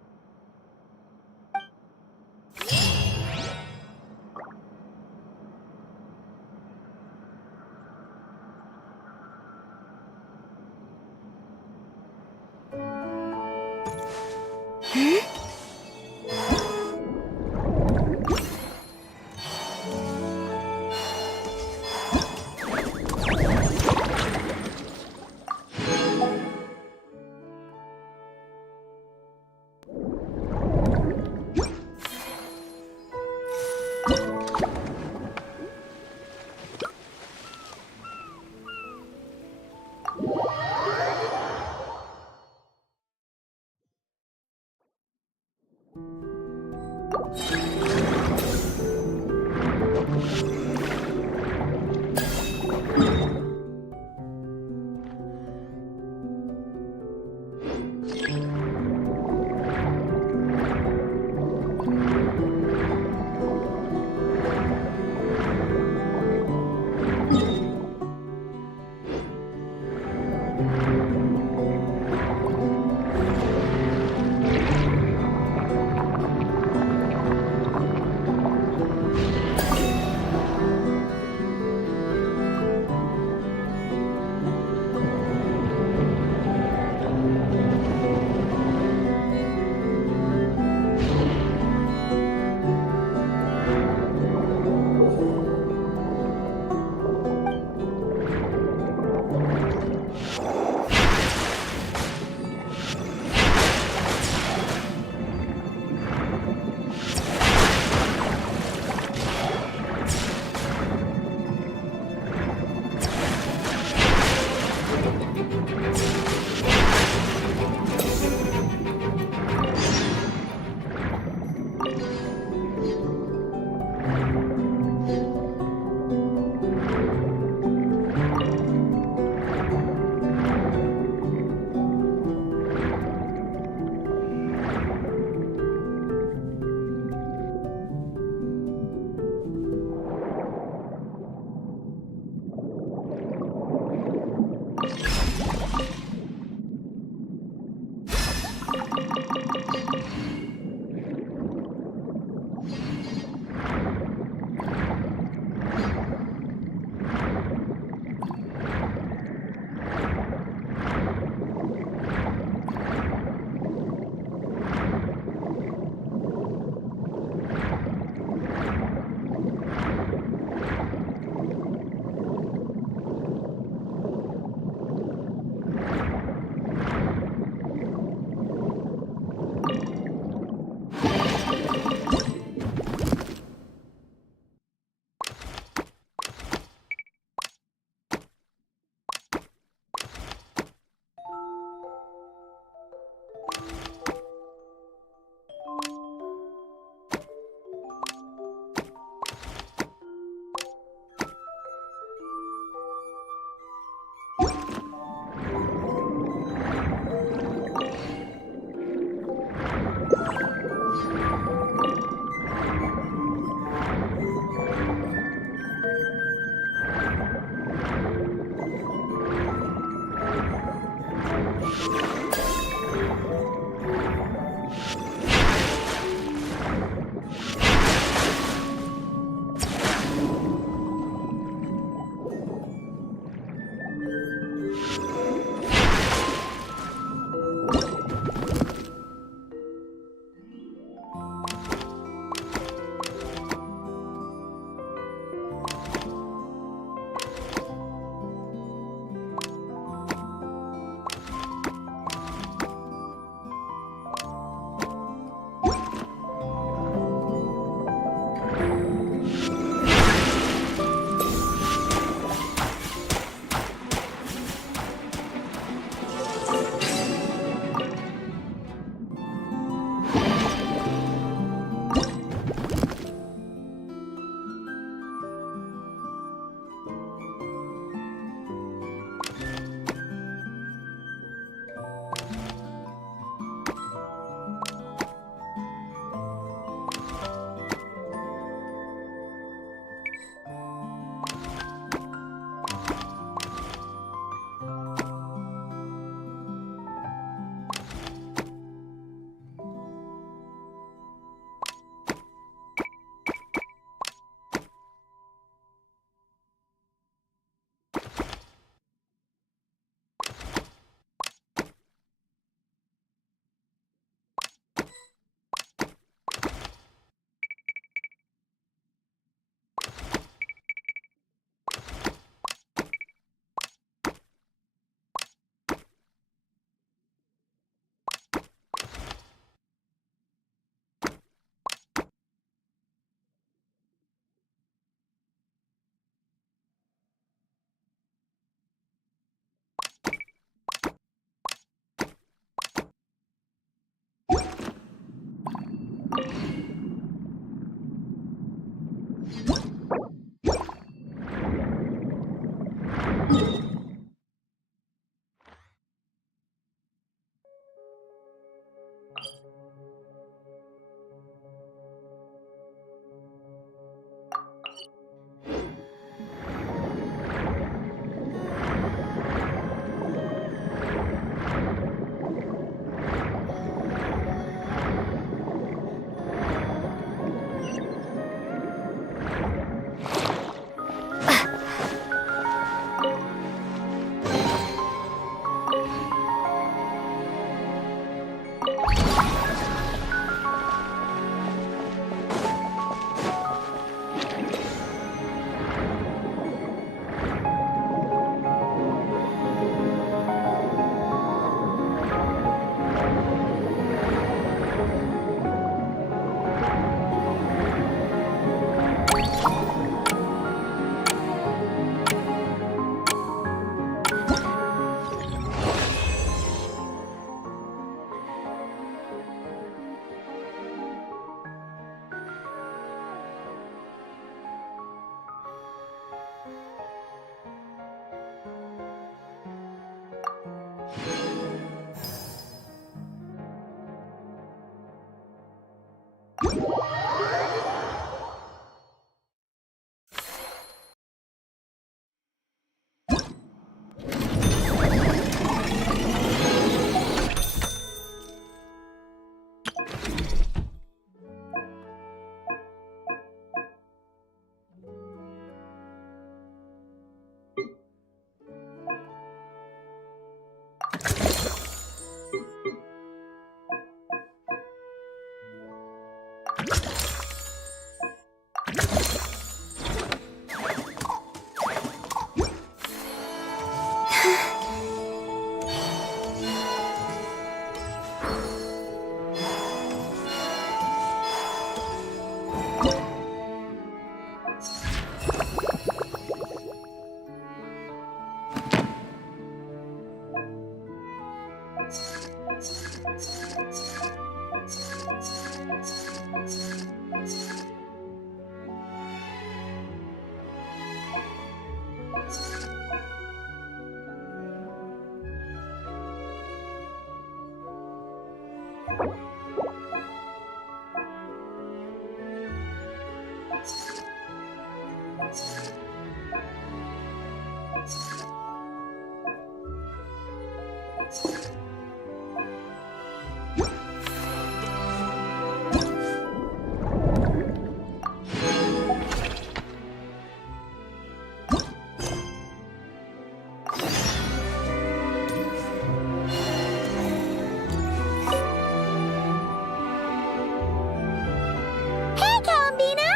Hey, Columbina!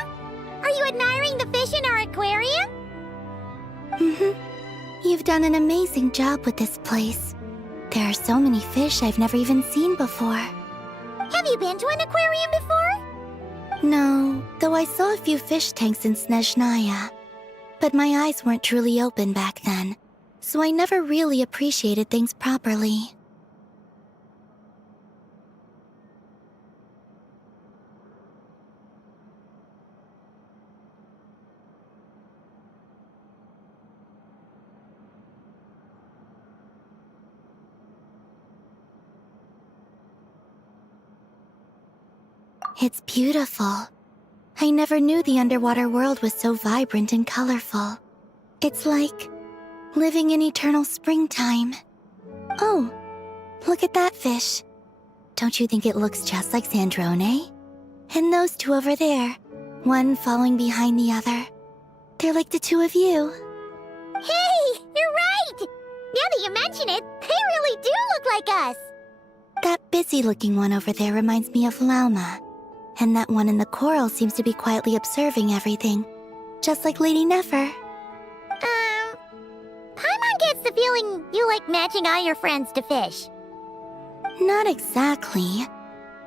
Are you admiring the fish in our aquarium? You've done an amazing job with this place. There are so many fish I've never even seen before. Have you been to an aquarium before? No, though I saw a few fish tanks in Snezhnaya. But my eyes weren't truly open back then, so I never really appreciated things properly. It's beautiful. I never knew the underwater world was so vibrant and colorful. It's like living in eternal springtime. Oh, look at that fish. Don't you think it looks just like Sandrone? And those two over there, one following behind the other. They're like the two of you. Hey, you're right! Now that you mention it, they really do look like us! That busy-looking one over there reminds me of Lauma. And that one in the coral seems to be quietly observing everything, just like Lady Nefer. Paimon gets the feeling you like matching all your friends to fish. Not exactly.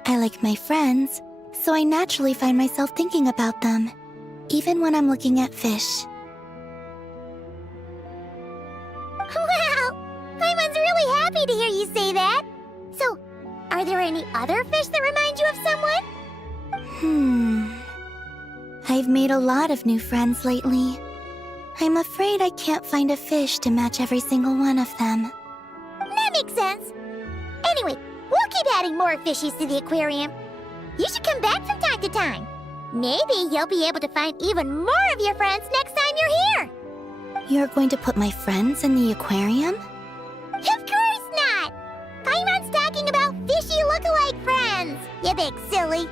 I like my friends, so I naturally find myself thinking about them, even when I'm looking at fish. Wow! Paimon's really happy to hear you say that. So, are there any other fish that remind you of someone? I've made a lot of new friends lately. I'm afraid I can't find a fish to match every single one of them. That makes sense. Anyway, we'll keep adding more fishies to the aquarium. You should come back from time to time. Maybe you'll be able to find even more of your friends next time you're here. You're going to put my friends in the aquarium? Of course not! Paimon's talking about fishy look-alike friends, you big silly.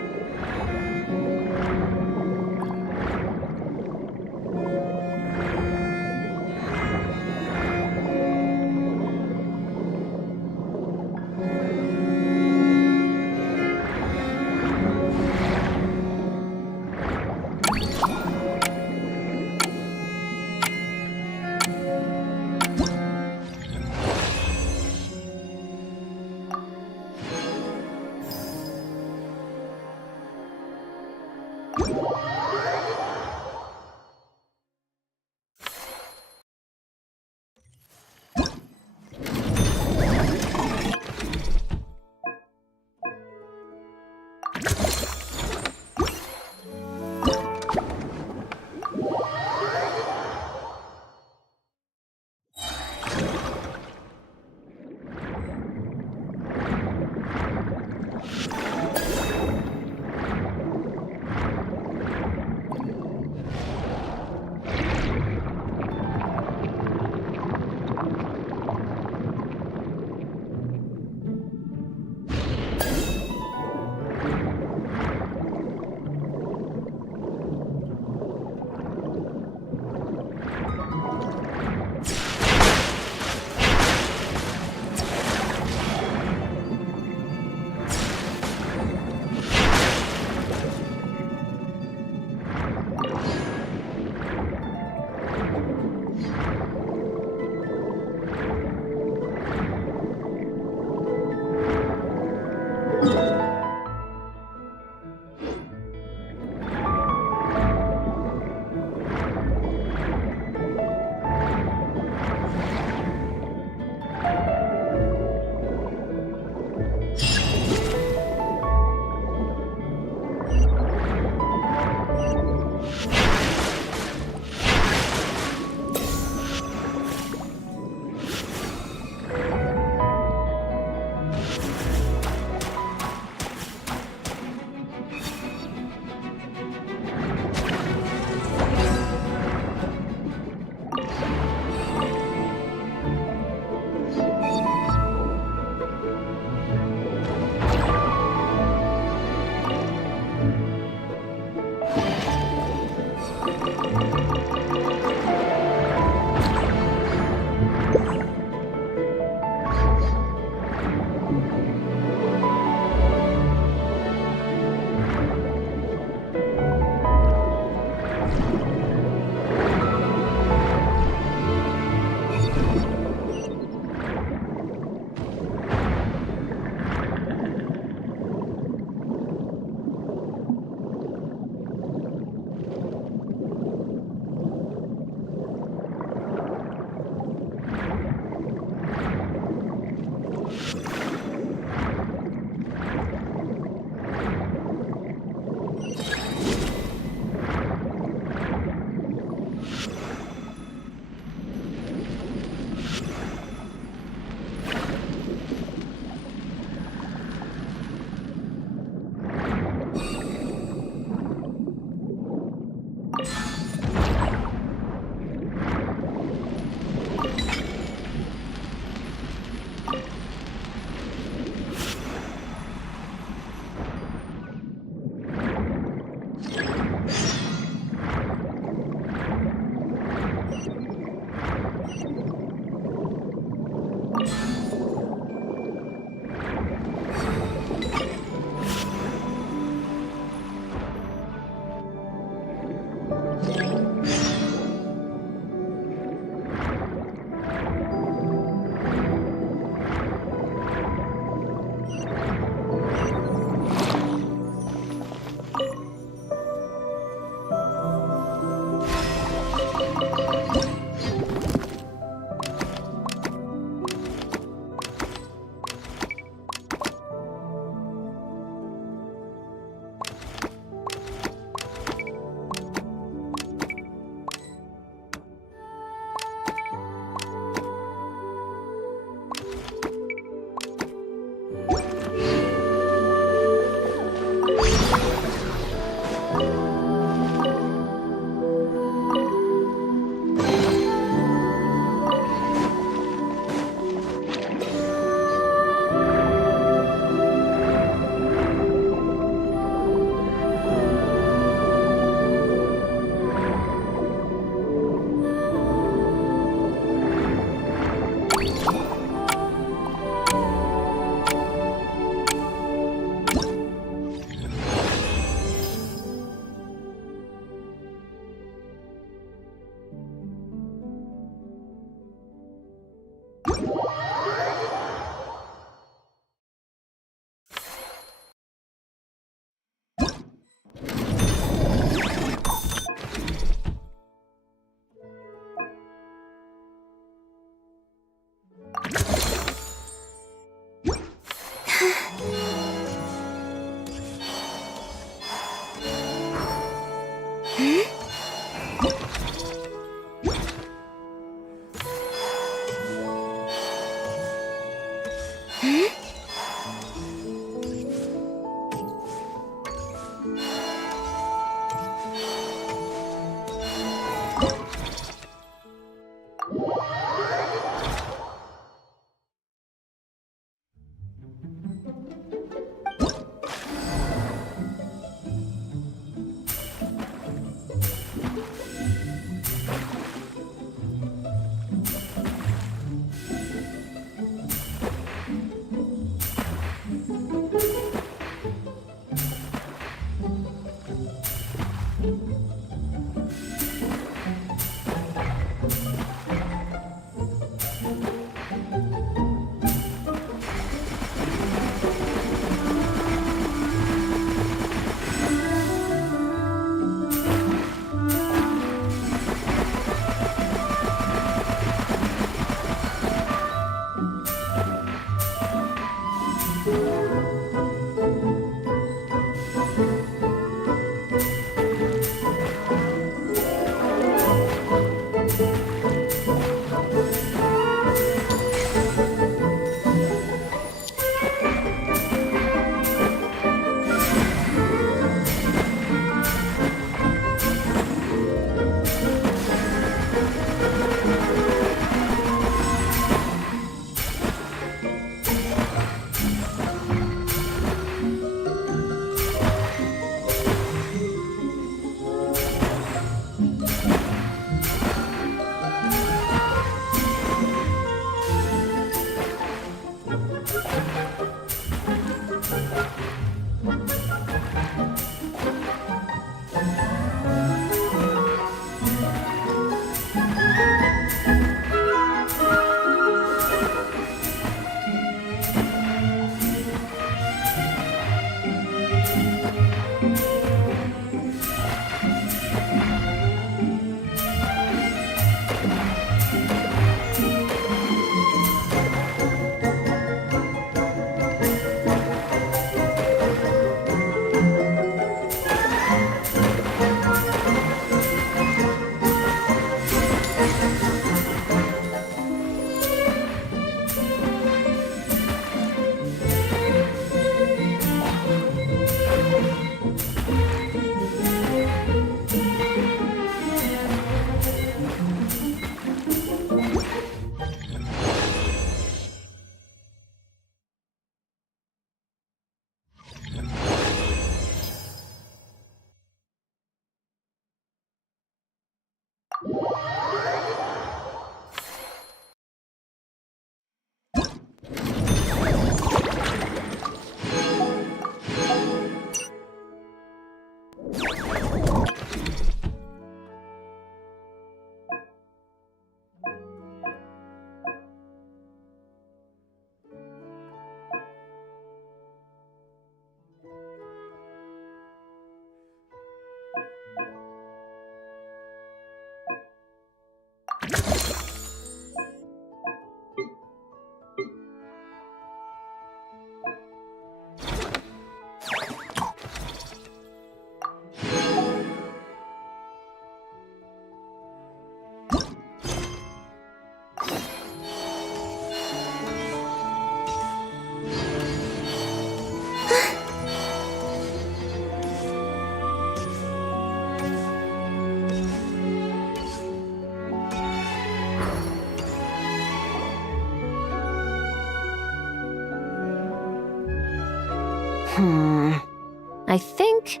I think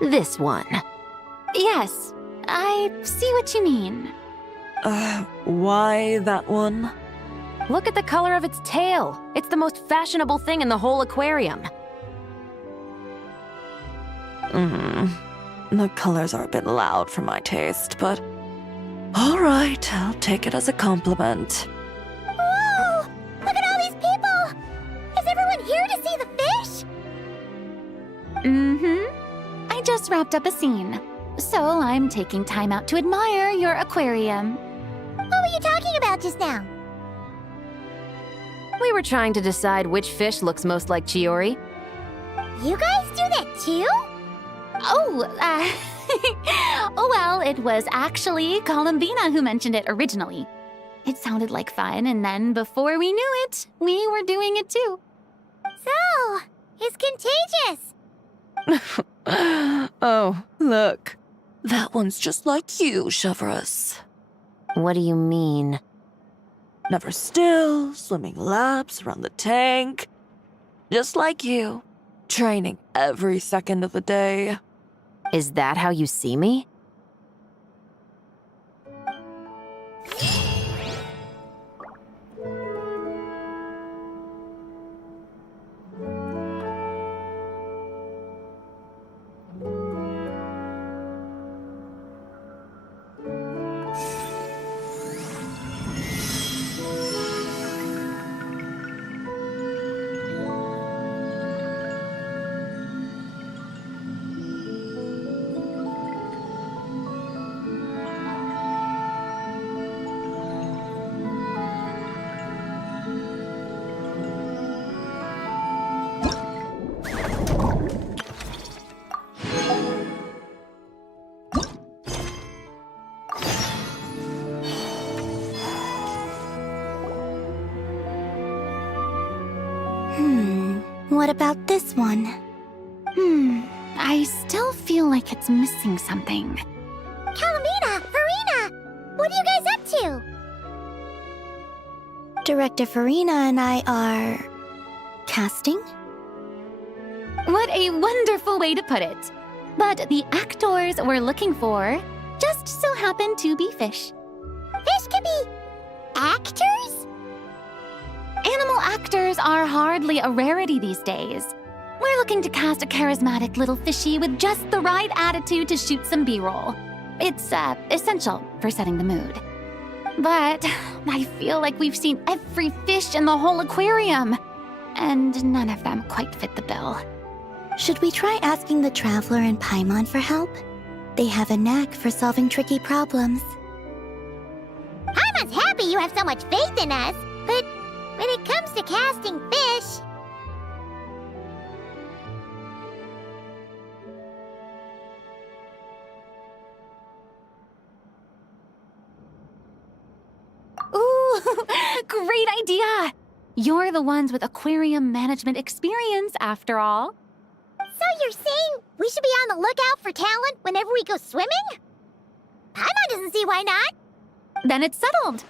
this one. Yes, I see what you mean. Why that one? Look at the color of its tail. It's the most fashionable thing in the whole aquarium. The colors are a bit loud for my taste, but all right, I'll take it as a compliment. Whoa! Look at all these people! Is everyone here to see the fish? I just wrapped up a scene, so I'm taking time out to admire your aquarium. What were you talking about just now? We were trying to decide which fish looks most like Chiori. You guys do that too? Oh, well, it was actually Columbina who mentioned it originally. It sounded like fun, and then before we knew it, we were doing it too. So, it's contagious. Oh, look. That one's just like you, Chevreuse. What do you mean? Never still, swimming laps around the tank. Just like you. Training every second of the day. Is that how you see me? What about this one? I still feel like it's missing something. Calamina! Farina! What are you guys up to? Director Farina and I are... casting? What a wonderful way to put it. But the actors we're looking for just so happen to be fish. Fish could be... actors? Animal actors are hardly a rarity these days. We're looking to cast a charismatic little fishy with just the right attitude to shoot some B-roll. It's essential for setting the mood. But I feel like we've seen every fish in the whole aquarium, and none of them quite fit the bill. Should we try asking the Traveler and Paimon for help? They have a knack for solving tricky problems. Paimon's happy you have so much faith in us, but when it comes to casting fish... Ooh, great idea! You're the ones with aquarium management experience, after all. So you're saying we should be on the lookout for talent whenever we go swimming? Paimon doesn't see why not. Then it's settled.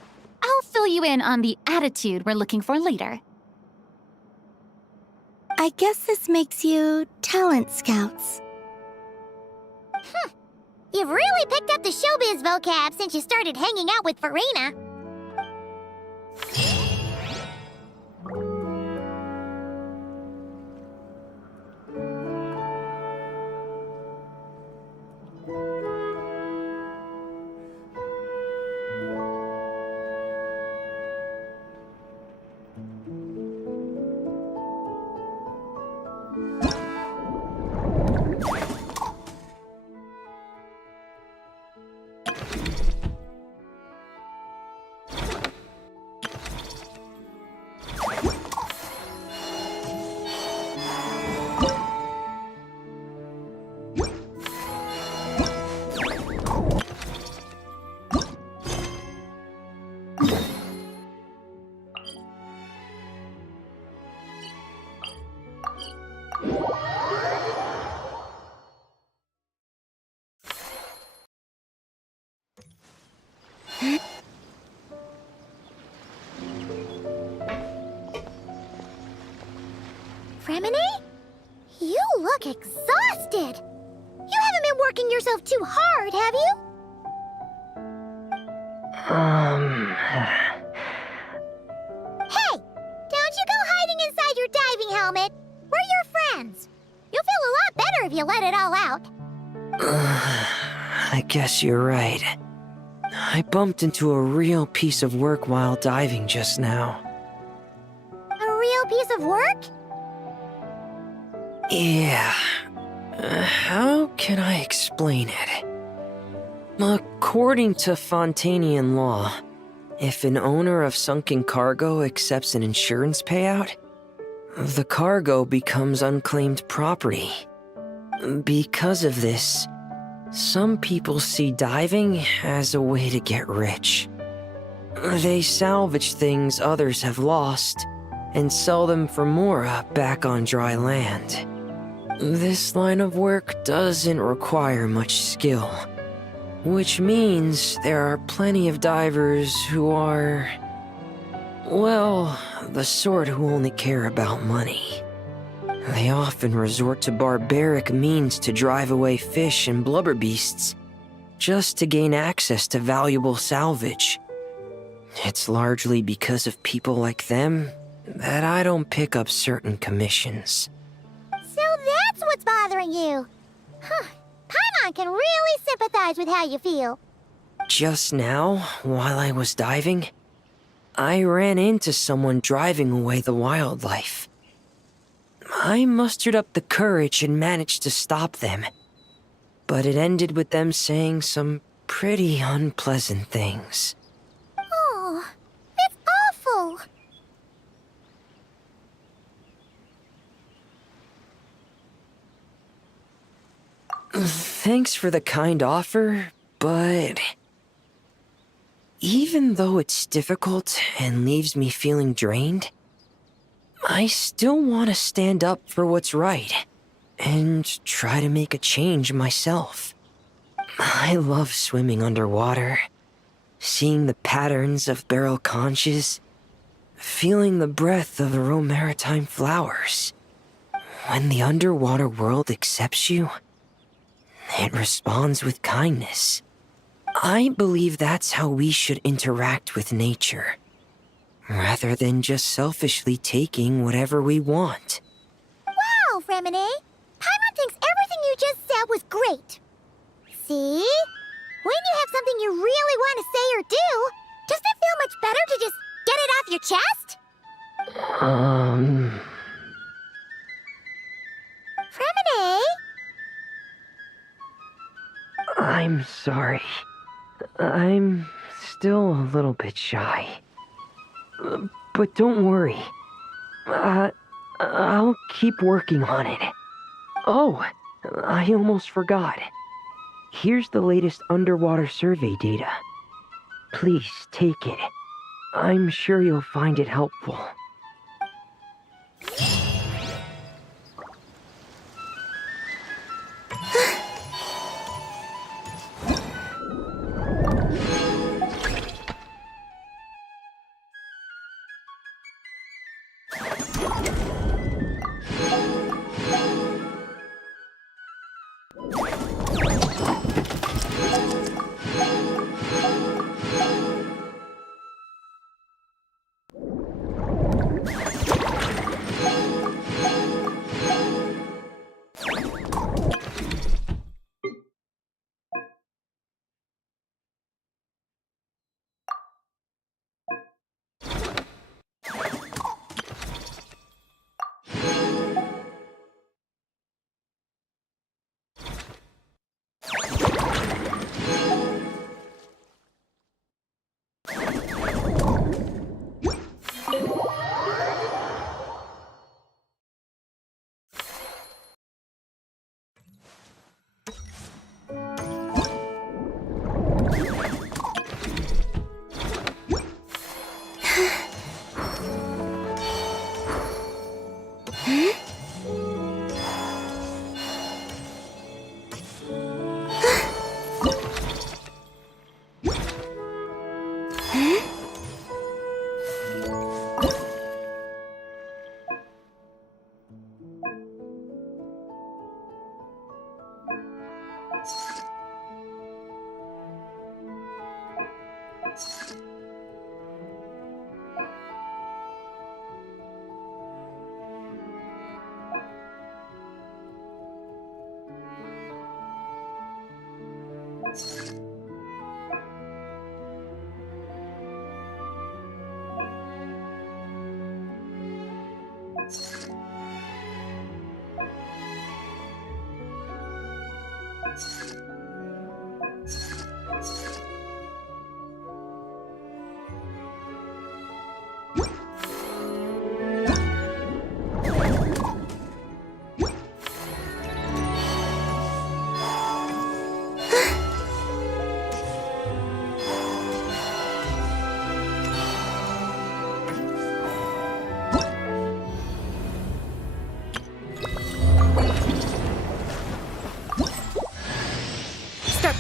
I'll fill you in on the attitude we're looking for later. I guess this makes you talent scouts. You've really picked up the showbiz vocab since you started hanging out with Farina. Fremine? You look exhausted. You haven't been working yourself too hard, have you? Hey! Don't you go hiding inside your diving helmet. We're your friends. You'll feel a lot better if you let it all out. I guess you're right. I bumped into a real piece of work while diving just now. A real piece of work? Yeah. How can I explain it? According to Fontanian law, if an owner of sunken cargo accepts an insurance payout, the cargo becomes unclaimed property. Because of this, some people see diving as a way to get rich. They salvage things others have lost and sell them for more back on dry land. This line of work doesn't require much skill, which means there are plenty of divers who are, well, the sort who only care about money. They often resort to barbaric means to drive away fish and blubber beasts, just to gain access to valuable salvage. It's largely because of people like them that I don't pick up certain commissions. So that's what's bothering you. Huh. Paimon can really sympathize with how you feel. Just now, while I was diving, I ran into someone driving away the wildlife. I mustered up the courage and managed to stop them, but it ended with them saying some pretty unpleasant things. Oh, that's awful. Thanks for the kind offer, but even though it's difficult and leaves me feeling drained, I still want to stand up for what's right and try to make a change myself. I love swimming underwater, seeing the patterns of barrel conches, feeling the breath of the maritime flowers. When the underwater world accepts you, it responds with kindness. I believe that's how we should interact with nature, rather than just selfishly taking whatever we want. Wow, Fremine! Paimon thinks everything you just said was great. See? When you have something you really want to say or do, doesn't it feel much better to just get it off your chest? Fremine? I'm sorry. I'm still a little bit shy. But don't worry. I'll keep working on it. Oh, I almost forgot. Here's the latest underwater survey data. Please take it. I'm sure you'll find it helpful.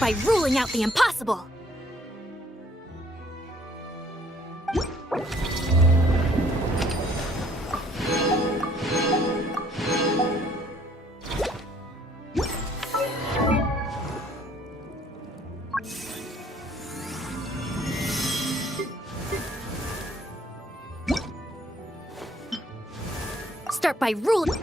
by ruling out the impossible. Start by ruling.